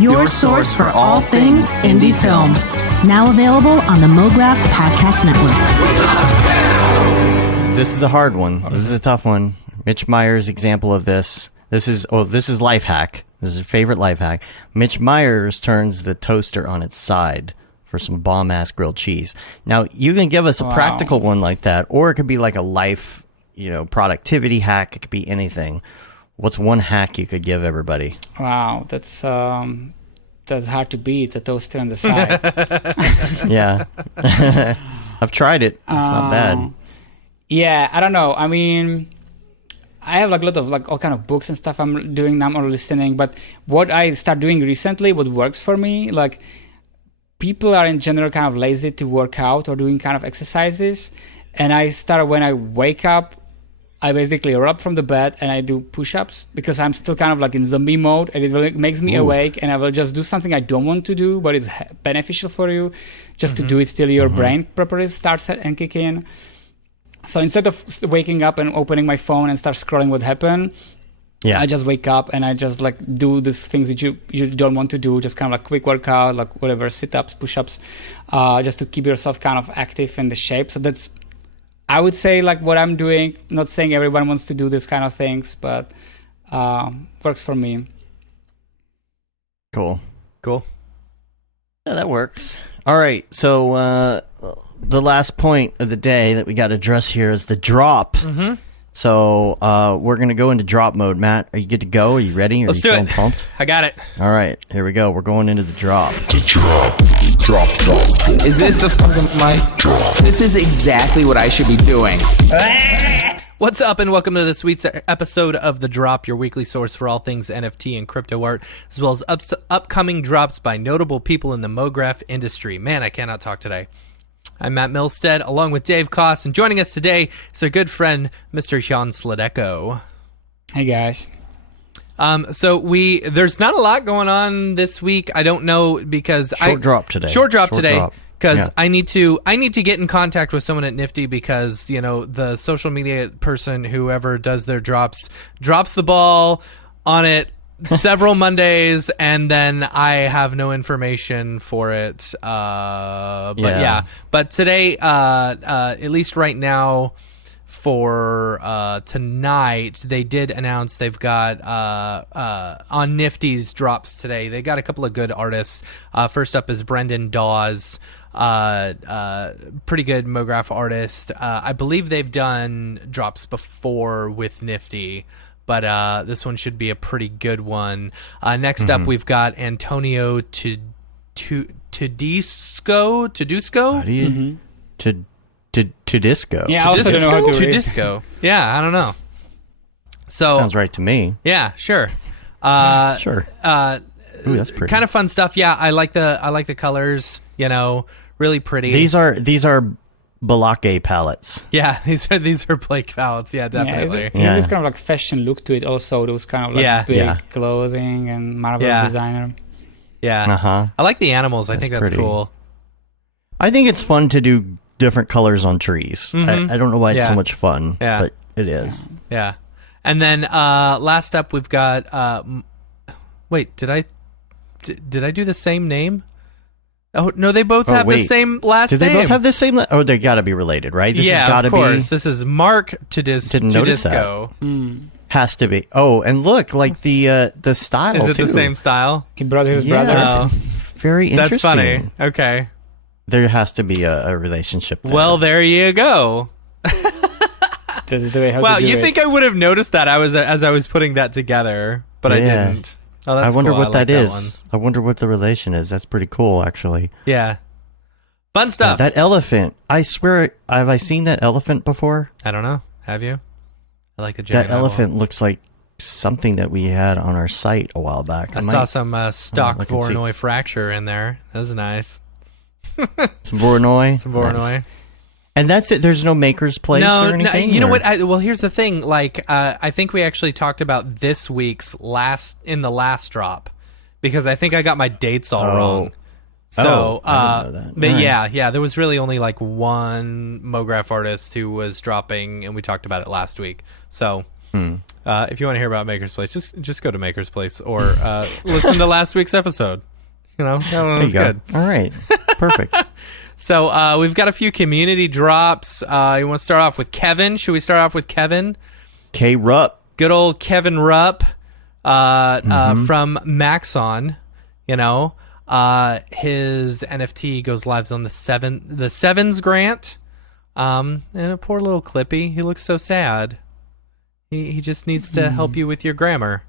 Your source for all things indie film. Now available on the Mograph Podcast Network. This is a hard one. This is a tough one. Mitch Meyer's example of this. This is life hack. This is a favorite life hack. Mitch Myers turns the toaster on its side for some bomb-ass grilled cheese. Now, you can give us a practical one like that, or it could be like a life, productivity hack. It could be anything. What's one hack you could give everybody? Wow, that's hard to beat, a toaster on the side. Yeah. I've tried it. It's not bad. Yeah, I don't know. I mean, I have like a lot of like all kind of books and stuff I'm doing now or listening, but what I start doing recently, what works for me, like people are in general kind of lazy to work out or doing kind of exercises. And I start when I wake up, I basically roll up from the bed and I do push-ups because I'm still kind of like in zombie mode, and it really makes me awake, and I will just do something I don't want to do, but it's beneficial for you just to do it till your brain properly starts and kick in. So instead of waking up and opening my phone and start scrolling what happened, I just wake up and I just like do these things that you don't want to do, just kind of like quick workout, like whatever, sit-ups, push-ups, just to keep yourself kind of active in the shape. So that's, I would say, like what I'm doing. Not saying everyone wants to do this kind of things, but works for me. Cool. Yeah, that works. All right, so the last point of the day that we got to address here is the drop. Mm-hmm. So we're going to go into drop mode. Matt, are you good to go? Are you ready? Let's do it. Pumped? I got it. All right, here we go. We're going into the drop. Drop. Is this the fucking mic? This is exactly what I should be doing. What's up, and welcome to this week's episode of The Drop, your weekly source for all things NFT and crypto art, as well as upcoming drops by notable people in the Mograph industry. Man, I cannot talk today. I'm Matt Milstead, along with Dave Koss, and joining us today is our good friend, Mr. Jan Sladecko. Hey, guys. So there's not a lot going on this week. I don't know because Short drop today. Because I need to get in contact with someone at Nifty because, the social media person, whoever does their drops the ball on it several Mondays, and then I have no information for it. But today, at least right now, for tonight, they did announce they've got on Nifty's drops today. They got a couple of good artists. First up is Brendan Dawes, pretty good Mograph artist. I believe they've done drops before with Nifty, but this one should be a pretty good one. Next up, we've got Antonio Tedesco. To disco. Yeah, I also don't know how to read. Disco. Yeah, I don't know. So sounds right to me. Yeah, sure. Sure. Ooh, that's pretty. Kind of fun stuff. Yeah, I like the colors. Really pretty. These are Balake palettes. Yeah, these are Blake palettes. Yeah, definitely. Yeah, this kind of like fashion look to it. Also, those kind of like big clothing and marvelous designer. Yeah. I like the animals. I think that's pretty cool. I think it's fun to do different colors on trees. I don't know why it's so much fun, but it is. Yeah. And then last up we've got wait, did I do the same name? Oh no, they both have the same last name. Did they both have the same? Oh, they got to be related, right? This has gotta of course. This is Mark Tedesco. Has to be. Oh, and look, like the style. Is it too. The same style? He brought his brother. That's very interesting. That's funny. Okay. There has to be a relationship there. Well, there you go. Wow, you think I would have noticed that as I was putting that together, but I didn't. Oh, that's I wonder cool. what that like is. That I wonder what the relation is. That's pretty cool, actually. Yeah. Fun stuff. That elephant. I swear, have I seen that elephant before? I don't know. Have you? I like the giant That elephant looks like something that we had on our site a while back. I saw some stock Voronoi fracture in there. That was nice. Some Voronoi. Nice. And that's it. There's no Maker's Place or anything? No, you know what? Well, here's the thing. Like, I think we actually talked about this week's in the last drop, because I think I got my dates all wrong. So, I didn't know that. But right. yeah, there was really only like one Mograph artist who was dropping, and we talked about it last week. So, if you want to hear about Maker's Place, just go to Maker's Place or listen to last week's episode. That one was good. All right. Perfect. So we've got a few community drops. You want to start off with Kevin? Should we start off with Kevin? K. Rupp. Good old Kevin Rupp from Maxon. His NFT goes live on the Sevens grant. And a poor little Clippy. He looks so sad. He just needs to help you with your grammar.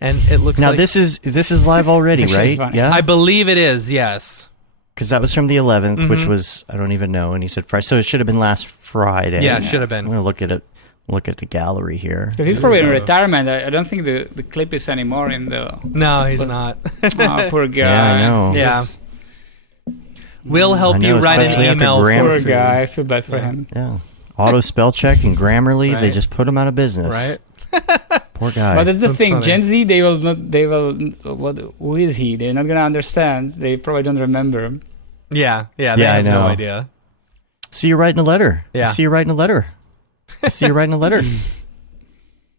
And it looks now like... this is live already, right? Funny. Yeah, I believe it is, yes. because that was from the 11th, which was, I don't even know. And he said Friday, so it should have been last Friday. Yeah, it should have been. I'm gonna look at it. Look at the gallery here. Because he's probably in retirement. I don't think the clip is anymore in the... No, he's not. Oh, poor guy. Yeah, I know. Yeah. We'll help you write an especially after email. Poor for- guy. I feel bad for him. Yeah. Auto spell check and Grammarly, they Right. just put him out of business. Right? Poor guy. But that's the thing. funny. Gen Z, they will not... Who is he? They're not going to understand. They probably don't remember him. Yeah, they I have no know. idea. See you writing a letter. Yeah. See you writing a letter. See you writing a letter.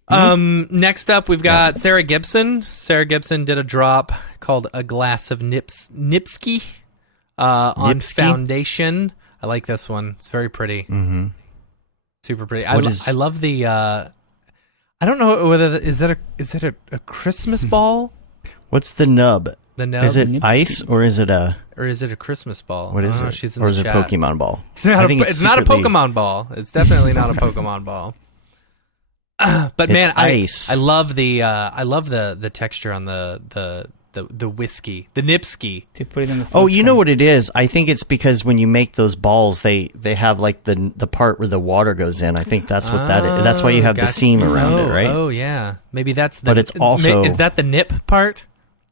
Next up, we've got Sarah Gibson. Sarah Gibson did a drop called A Glass of Nipsky on Nipsky? Foundation. I like this one. It's very pretty. Mm-hmm. Super pretty. What is- I love the... I don't know whether... Is that a Christmas ball? What's the nub? The nub? Is it Nipsky. ice or is it a... Or is it a Christmas ball? What is Oh, it? She's in or the is it chat. a Pokemon ball? It's not, I think it's not a secretly- Pokemon ball. It's definitely not a Pokemon ball. But man, ice. I love the texture on the whiskey, the Nipsky. To put it in the Oh, full you know screen. what it is? I think it's because when you make those balls, they have like the part where the water goes in. I think that's what that is. That's why you have the Gotcha. seam around it, right? Oh yeah, maybe that's the. But it's also- is that the nip part?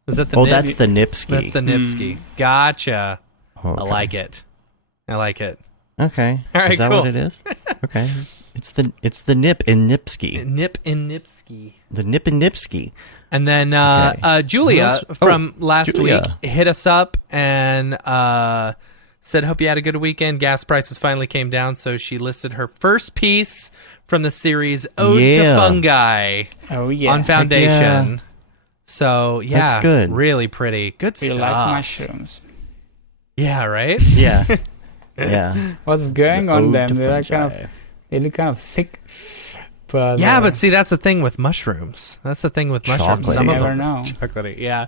Is that the? Oh, nip? that's the Nipsky. That's the Nipsky. Gotcha. Okay. I like it. Okay. All right, is that cool. what it is? Okay. It's the nip in Nipsky. Nip and Nipsky. The nip in Nipsky. And then Okay. Julia Who else? from Oh, last Julia. week hit us up and said, hope you had a good weekend. Gas prices finally came down, so she listed her first piece from the series Ode to Yeah. Fungi Oh, yeah. on Foundation. yeah. So, yeah, That's good. really pretty. Good We stuff. like mushrooms. Yeah, right? Yeah. Yeah. What's going The on ode them? to They fungi. look kind of sick. But Yeah, but see, that's the thing with mushrooms. That's the thing with mushrooms. Chocolatey. Some of you never them. know. Chocolatey, yeah.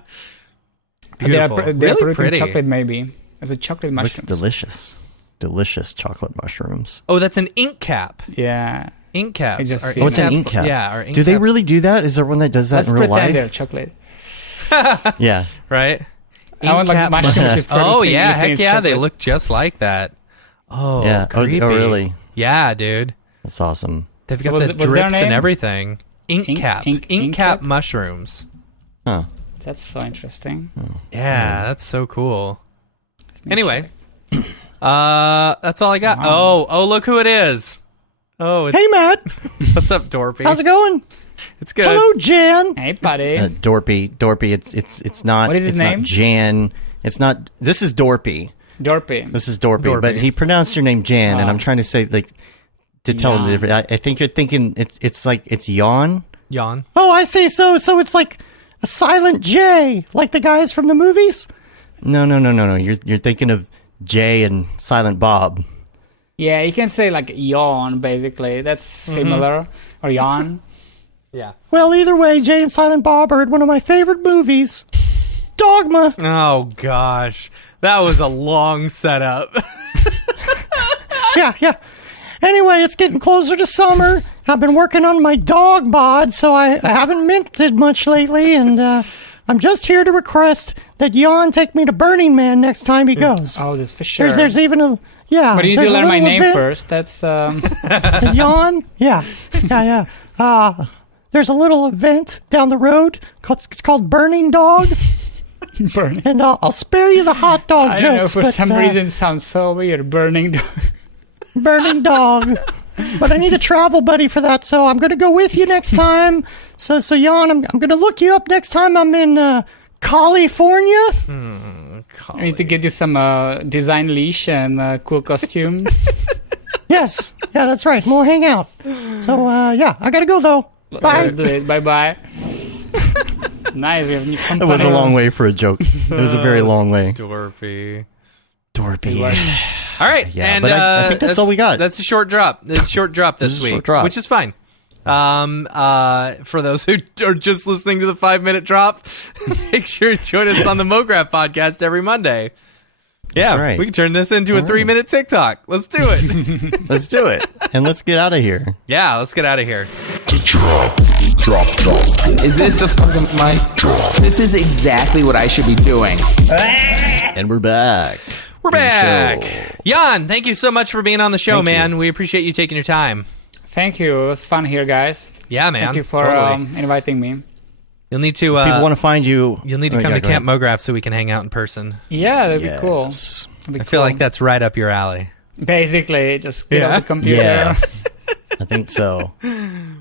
They're Beautiful. producing really pretty. chocolate, maybe. As a chocolate Looks mushroom. delicious. Delicious chocolate mushrooms. Oh, that's an ink cap. Yeah. Ink caps. I just Are see Oh, it's an caps- ink cap. Yeah, are ink Do they caps- really do that? Is there one that does that Let's in real pretend they're life? chocolate. Yeah. Right? I want like Ink cap mushrooms just Oh, producing yeah. anything Heck in yeah. They chocolate. look just like that. Oh, Yeah. Oh, creepy. really? Yeah, dude. That's awesome. They've So got was the it- was their drips and name? everything. Ink Ink- cap. ink- Ink ink cap cap? mushrooms. Huh. That's so interesting. Yeah, that's so cool. Anyway, that's all I got. Wow. Oh, look who it is. Oh, Hey, Matt. what's up, Dorpy? How's it going? It's good. Hello, Jan. Hey, buddy. Dorpy. It's not. What is his it's name? Not Jan. It's not. This is Dorpy. Dorpy. This is Dorpy. Dorpy. But he pronounced your name Jan, and Ah. I'm trying to say like to tell him the Jan. difference. I think you're thinking it's like it's yawn. Yawn. Oh, I see. So it's like a silent J, like the guys from the movies. No. You're thinking of Jay and Silent Bob. Yeah, you can say like yawn, basically. That's similar. Or yawn. Yeah. Well, either way, Jay and Silent Bob are in one of my favorite movies, Dogma. Oh gosh, that was a long setup. Yeah. Anyway, it's getting closer to summer. I've been working on my dog bod, so I haven't minted much lately, and I'm just here to request that Jan take me to Burning Man next time he goes. Oh, that's for sure. There's even a yeah. But you need there's to a learn my little name event- first. That's Jan? Yeah. There's a little event down the road. It's called Burning Dog, burning. and I'll spare you the hot dog I jokes. don't know, for but, some reason it sounds so weird. Burning. Burning Dog. But I need a travel buddy for that, so I'm going to go with you next time. So Jan, I'm going to look you up next time I'm in California. I need to get you some design leash and cool costume. Yes. Yeah, that's right. We'll hang out. So, yeah, I got to go, though. Bye. Let's do it. Bye-bye. Nice. We have new company. It was a long way for a joke. It was a very long way. Dorpy. Dorpy. All right, Yeah, and but I think that's all we got. That's a short drop. It's a short drop this This is a week, short drop. which is fine. For those who are just listening to the 5-minute drop, make sure to join us on the Mograph podcast every Monday. Yeah, right. We can turn this into a 3-minute TikTok. Let's do it. Let's do it. And let's get out of here. Yeah, let's get out of here. Drop. Is this the fucking mic? Drop. This is exactly what I should be doing. And we're back. We're back. Jan, thank you so much for being on the show, man. We appreciate you taking your time. Thank you. It was fun here, guys. Yeah, man. Thank you for inviting me. You'll need to. People want to find you. You'll need to come to Camp Mograph so we can hang out in person. Yeah, that'd be cool. I feel like that's right up your alley. Basically, just get on the computer. Yeah. I think so.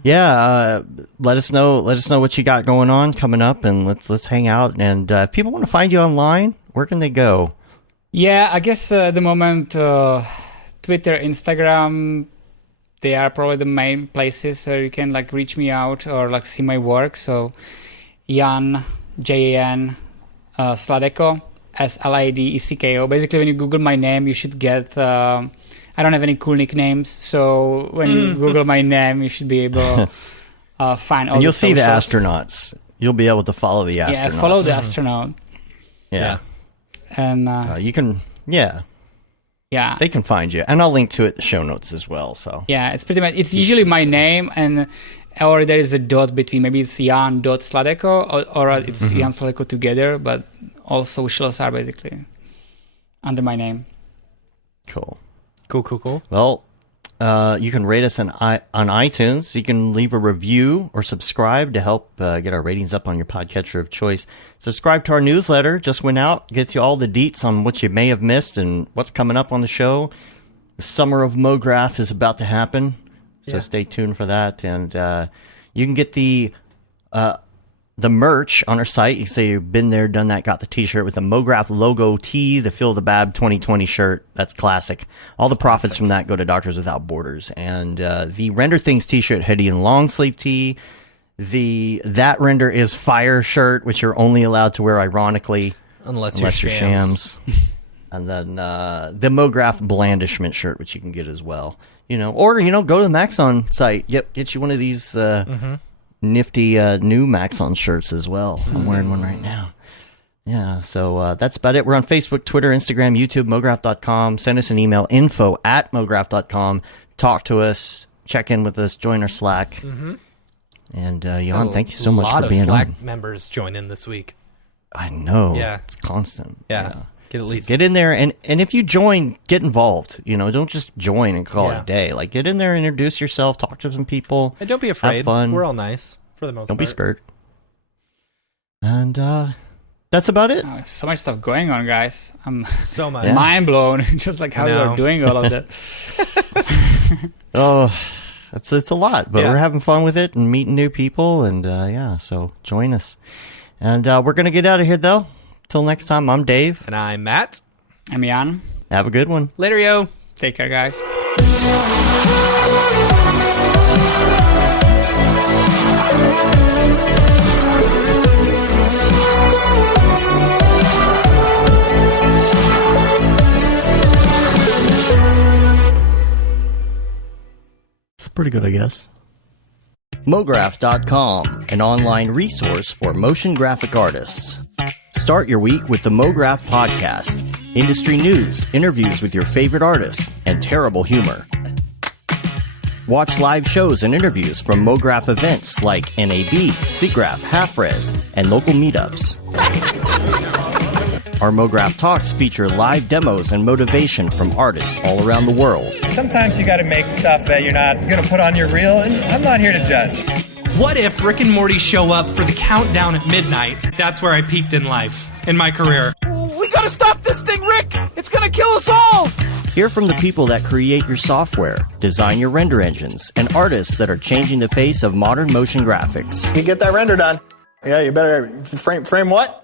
Yeah, let us know what you got going on coming up, and let's hang out. And if people want to find you online, where can they go? Yeah, I guess at the moment, Twitter, Instagram, they are probably the main places where you can like reach me out or like see my work. So Jan, Jan Sladecko, Sladecko. Basically, when you Google my name, you should get. I don't have any cool nicknames, so when you Google my name, you should be able to find all. And you'll the see the socials. astronauts. You'll be able to follow the astronauts. Yeah, follow the astronaut. Yeah. And you can. Yeah. Yeah. They can find you, and I'll link to it in the show notes as well. So yeah, it's pretty much. It's usually my name and. Or there is a dot between, maybe it's Jan.Sladecko or it's Jan Sladecko together, but all socials are basically under my name. Cool. Well, you can rate us on iTunes. You can leave a review or subscribe to help get our ratings up on your podcatcher of choice. Subscribe to our newsletter. Just went out. Gets you all the deets on what you may have missed and what's coming up on the show. The summer of Mograph is about to happen. So stay tuned for that, and you can get the merch on our site. You say you've been there, done that, got the T-shirt with the Mograph logo tee, the Feel the Bab 2020 shirt. That's classic. All the profits from that go to Doctors Without Borders, and the Render Things T-shirt, hoodie, and long sleeve tee. That Render is Fire shirt, which you're only allowed to wear ironically, unless you're shams. And then the Mograph blandishment shirt, which you can get as well. Or go to the Maxon site. Get you one of these nifty new Maxon shirts as well. I'm wearing one right now. Yeah, so that's about it. We're on Facebook, Twitter, Instagram, YouTube, Mograph.com. Send us an email, info@Mograph.com. Talk to us, check in with us, join our Slack. And Jan, thank you so much for being on. A lot of Slack members join in this week. I know. Yeah. It's constant. Yeah. Get in there, and if you join, get involved. Don't just join and call it a day. Like, get in there, introduce yourself, talk to some people. And don't be afraid. Have fun. We're all nice for the most part. Don't be scared. And that's about it. Oh, so much stuff going on, guys. I'm so much mind blown. Just like how you're doing all of that. It's a lot, but we're having fun with it and meeting new people, and so join us. And we're gonna get out of here though. Till next time, I'm Dave. And I'm Matt. I'm Jan. Have a good one. Later, yo. Take care, guys. It's pretty good, I guess. Mograph.com, an online resource for motion graphic artists. Start your week with the Mograph podcast. Industry news, interviews with your favorite artists, and terrible humor. Watch live shows and interviews from Mograph events like NAB, SIGGRAPH, Half-Res, and local meetups. Our Mograph Talks feature live demos and motivation from artists all around the world. Sometimes you gotta make stuff that you're not gonna put on your reel, and I'm not here to judge. What if Rick and Morty show up for the countdown at midnight? That's where I peaked in life, in my career. We gotta stop this thing, Rick! It's gonna kill us all! Hear from the people that create your software, design your render engines, and artists that are changing the face of modern motion graphics. You get that render done. Yeah, you better frame what?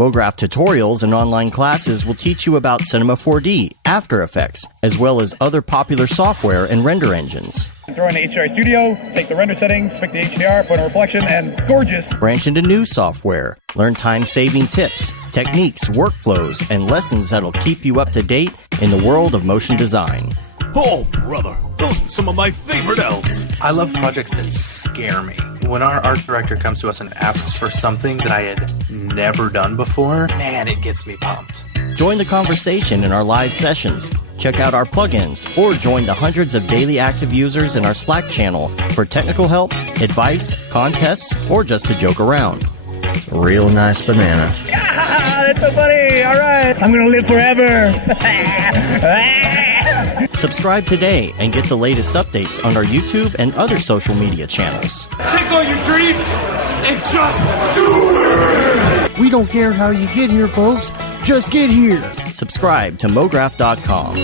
Mograph tutorials and online classes will teach you about Cinema 4D, After Effects, as well as other popular software and render engines. Throw in the HDR Studio, take the render settings, pick the HDR, put in a reflection, and gorgeous. Branch into new software. Learn time-saving tips, techniques, workflows, and lessons that'll keep you up to date in the world of motion design. Oh, brother, those are some of my favorite elves. I love projects that scare me. When our art director comes to us and asks for something that I had never done before, man, it gets me pumped. Join the conversation in our live sessions. Check out our plugins or join the hundreds of daily active users in our Slack channel for technical help, advice, contests, or just to joke around. Real nice banana. Yeah, that's so funny. All right. I'm going to live forever. Subscribe today and get the latest updates on our YouTube and other social media channels. Take all your dreams and just do it! We don't care how you get here, folks. Just get here. Subscribe to Mograph.com.